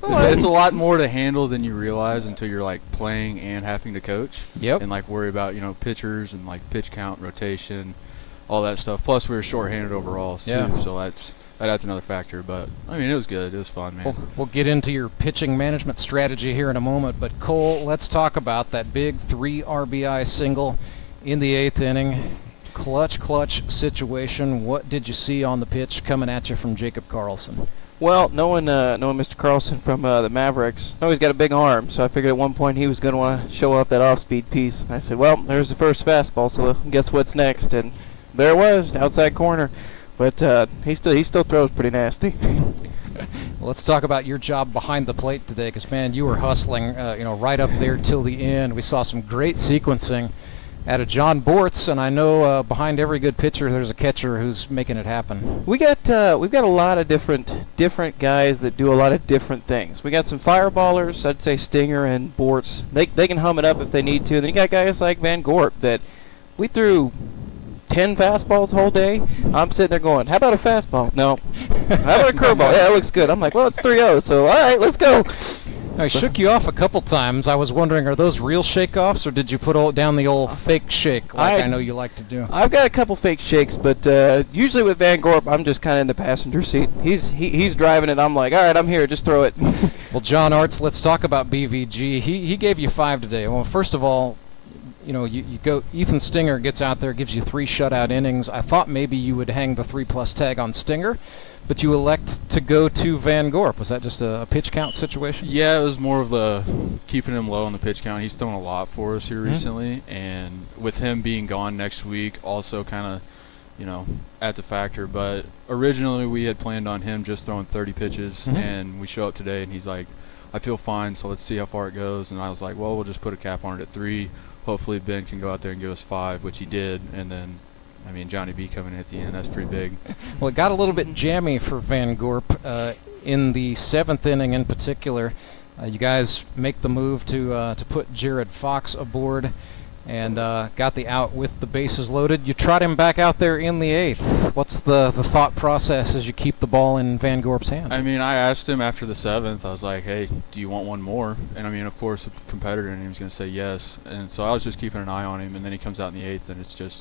It's a lot more to handle than you realize until you're like playing and having to coach. Yep. And like worry about, you know, pitchers and like pitch count, rotation, all that stuff. Plus we were shorthanded overall too, so that's another factor. But I mean, it was good. It was fun, man. We'll get into your pitching management strategy here in a moment, but Cole, let's talk about that big 3 RBI single in the 8th inning. Clutch situation. What did you see on the pitch coming at you from Jacob Karlson? Well, knowing Mr. Karlson from the Mavericks, I know he's got a big arm, so I figured at one point he was going to want to show off that off-speed piece. I said, well, there's the first fastball, so guess what's next? And there it was, outside corner. But he still throws pretty nasty. Well, let's talk about your job behind the plate today, because man, you were hustling, right up there till the end. We saw some great sequencing out of John Bortz, and I know behind every good pitcher there's a catcher who's making it happen. We've got a lot of different guys that do a lot of different things. We got some fireballers, I'd say Stinger and Bortz. They can hum it up if they need to. Then you got guys like Van Gorp that we threw 10 fastballs the whole day. I'm sitting there going, how about a fastball? No. How about a curveball? Yeah, it looks good. I'm like, well, it's 3-0, so all right, let's go. I shook you off a couple times. I was wondering, are those real shake-offs, or did you put down the old fake shake like I know you like to do? I've got a couple fake shakes, but usually with Van Gorp, I'm just kind of in the passenger seat. He's driving it. I'm like, all right, I'm here. Just throw it. Well, John Arts, let's talk about BVG. He gave you 5 today. Well, first of all, you go. Ethan Stinger gets out there, gives you 3 shutout innings. I thought maybe you would hang the 3+ tag on Stinger, but you elect to go to Van Gorp. Was that just a pitch count situation? Yeah, it was more of the keeping him low on the pitch count. He's thrown a lot for us here recently, and with him being gone next week, also kind of, adds a factor. But originally we had planned on him just throwing 30 pitches, and we show up today, and he's like, I feel fine, so let's see how far it goes. And I was like, well, we'll just put a cap on it at 3. Hopefully Ben can go out there and give us 5, which he did, and then Johnny B coming in at the end, that's pretty big. Well, it got a little bit jammy for Van Gorp in the 7th inning in particular. You guys make the move to put Jared Fox aboard and got the out with the bases loaded. You trot him back out there in the 8th. What's the thought process as you keep the ball in Van Gorp's hand? I asked him after the 7th, I was like, hey, do you want one more? And of course, a competitor in him was going to say yes. And so I was just keeping an eye on him, and then he comes out in the 8th, and it's just,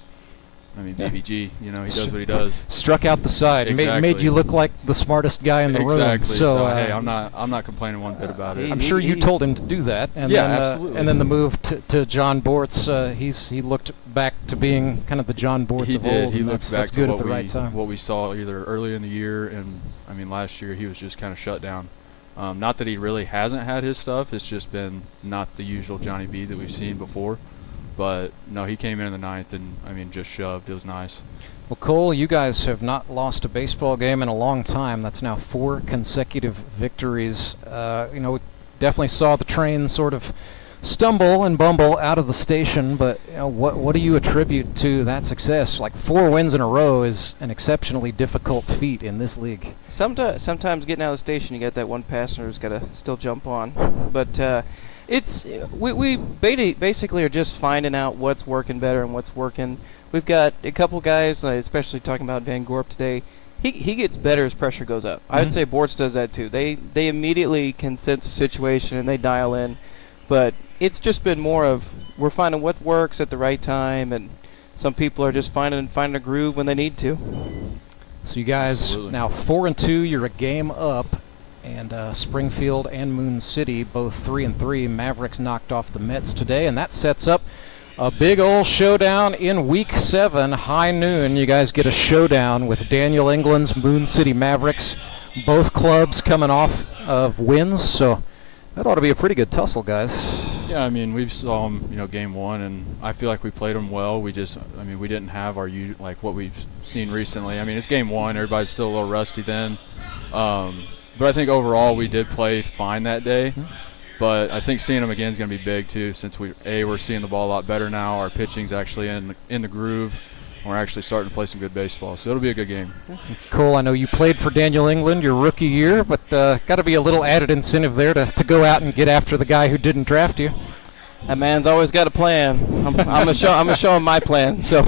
BVG, he does what he does. Struck out the side. Exactly. Made you look like the smartest guy in the room. Exactly. So hey, I'm not complaining one bit about it. I'm sure you told him to do that. And yeah, then, absolutely. And then the move to John Bortz, he looked back to being kind of the John Bortz of old. He looked back to good at the right time. What we saw either early in the year and last year he was just kind of shut down. Not that he really hasn't had his stuff. It's just been not the usual Johnny B that we've seen before. But no, he came in the 9th and just shoved. It was nice. Well, Cole, you guys have not lost a baseball game in a long time. That's now 4 consecutive victories. We definitely saw the train sort of stumble and bumble out of the station, but what do you attribute to that success? Like 4 wins in a row is an exceptionally difficult feat in this league. Sometimes getting out of the station, you got that one passenger who's got to still jump on. But we basically are just finding out what's working better and what's working. We've got a couple guys, especially talking about Van Gorp today. He gets better as pressure goes up. I would say Bortz does that too. They immediately can sense the situation and they dial in. But it's just been more of we're finding what works at the right time, and some people are just finding a groove when they need to. So you guys now 4-2. You're a game up. And Springfield and Moon City, both 3-3. Mavericks knocked off the Mets today, and that sets up A big old showdown in Week 7, high noon. You guys get a showdown with Daniel England's Moon City Mavericks. Both clubs coming off of wins, so that ought to be a pretty good tussle, guys. Yeah, I mean, we saw them, game 1, and I feel like we played them well. We didn't have our what we've seen recently. I mean, it's game 1. Everybody's still a little rusty then. But I think overall we did play fine that day. Mm-hmm. But I think seeing them again is going to be big too, since we're seeing the ball a lot better now. Our pitching's actually in the groove. We're actually starting to play some good baseball, so it'll be a good game. Cole, I know you played for Daniel England your rookie year, but got to be a little added incentive there to go out and get after the guy who didn't draft you. That man's always got a plan. I'm gonna show him my plan. So,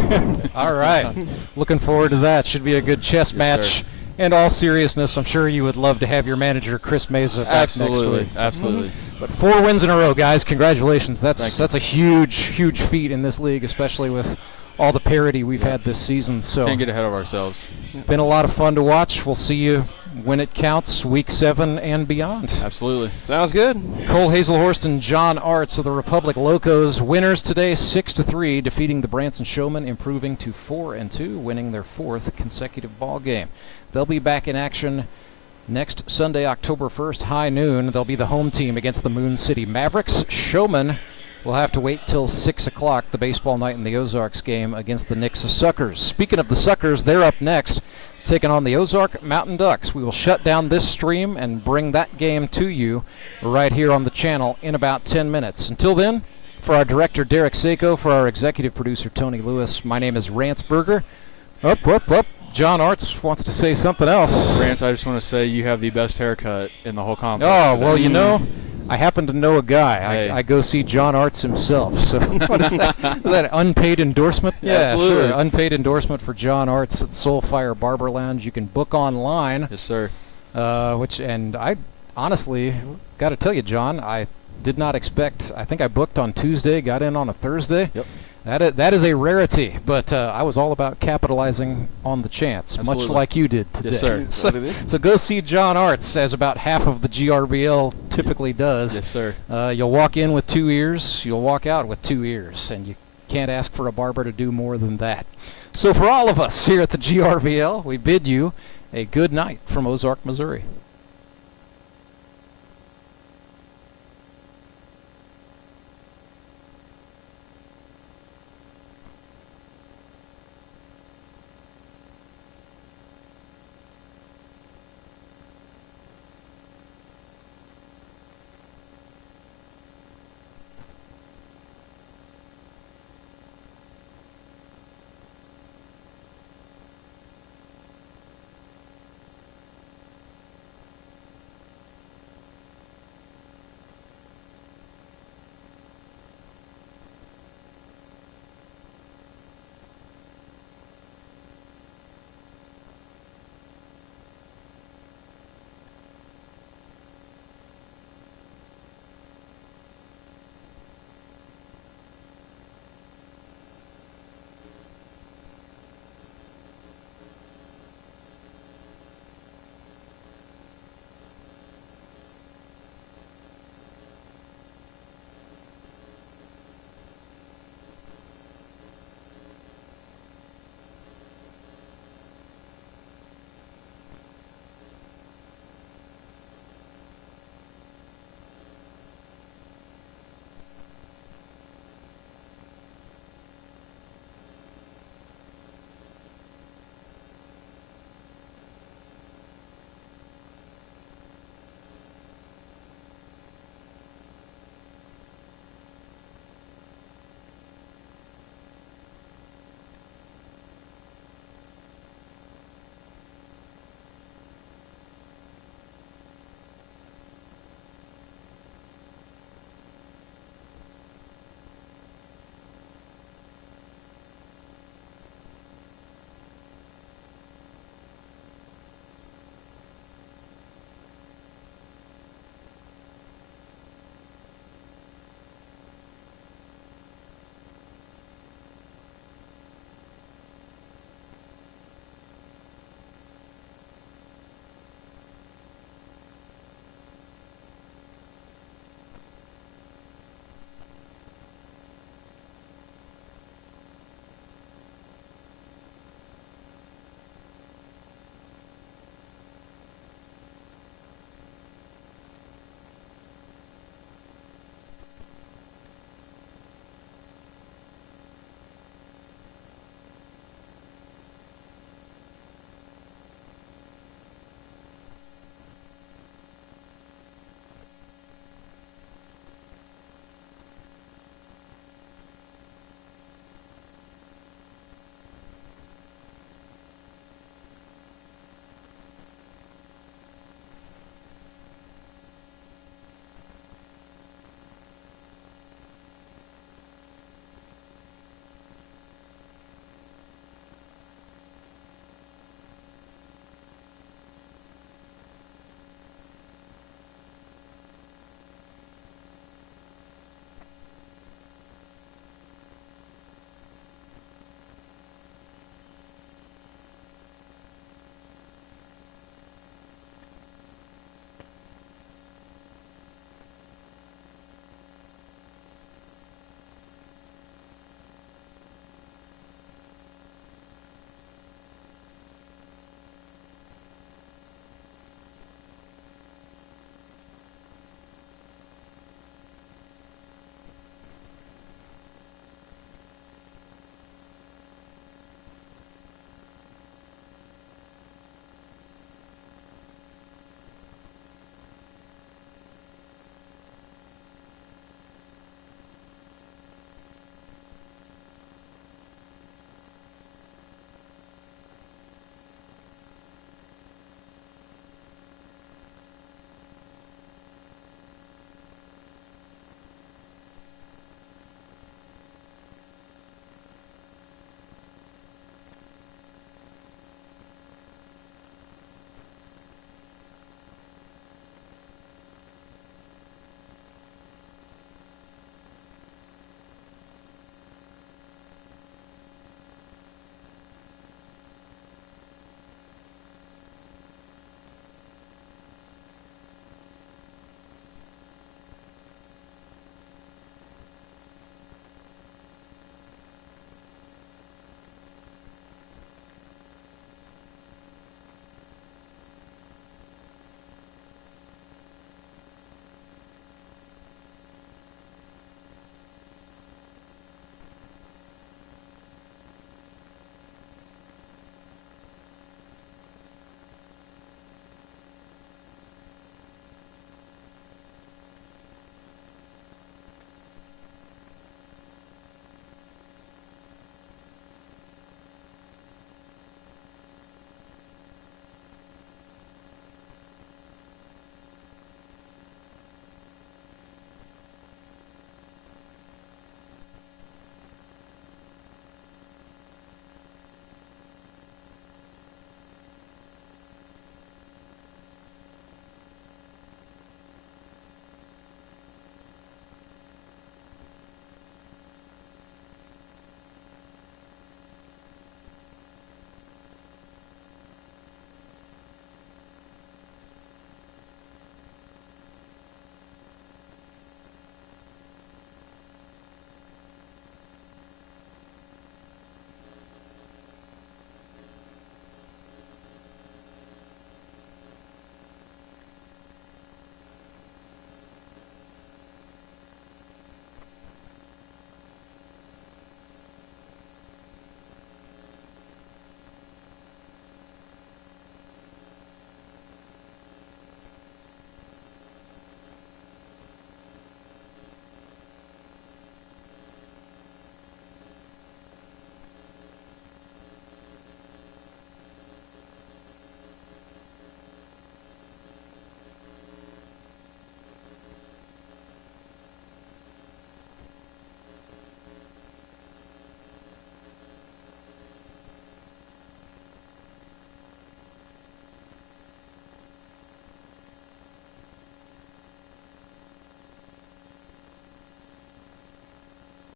all right, looking forward to that. Should be a good chess match. Sir. In all seriousness, I'm sure you would love to have your manager Chris Meza back next week. Absolutely. But 4 wins in a row, guys. Congratulations. That's a huge feat in this league, especially with all the parity we've had this season. So can't get ahead of ourselves. Been a lot of fun to watch. We'll see you when it counts, Week 7 and beyond. Absolutely. Sounds good. Cole Hazelhorst and John Arts of the Republic Locos, winners today 6-3, defeating the Branson Showmen, improving to 4-2, winning their 4th consecutive ball game. They'll be back in action next Sunday, October 1st, high noon. They'll be the home team against the Moon City Mavericks. Showmen will have to wait till 6 o'clock, the baseball night in the Ozarks game against the Nixa Suckers. Speaking of the Suckers, they're up next, taking on the Ozark Mountain Ducks. We will shut down this stream and bring that game to you right here on the channel in about 10 minutes. Until then, for our director, Derek Saiko, for our executive producer, Tony Lewis, my name is Rance Berger. Up. John Arts wants to say something else. Rance, I just want to say you have the best haircut in the whole complex. Oh, well, I happen to know a guy. Hey. I go see John Arts himself. So what is that? Is that an unpaid endorsement? Yeah, absolutely. Sure. Unpaid endorsement for John Arts at Soulfire Barber Lounge. You can book online. Yes, sir. And I honestly got to tell you, John, I did not expect. I think I booked on Tuesday, got in on a Thursday. Yep. That is a rarity, but I was all about capitalizing on the chance, Absolutely. much like you did today. Yes, sir. So go see John Arts, as about half of the GRBL typically does. Yes, sir. You'll walk in with 2 ears, you'll walk out with 2 ears, and you can't ask for a barber to do more than that. So for all of us here at the GRBL, we bid you a good night from Ozark, Missouri.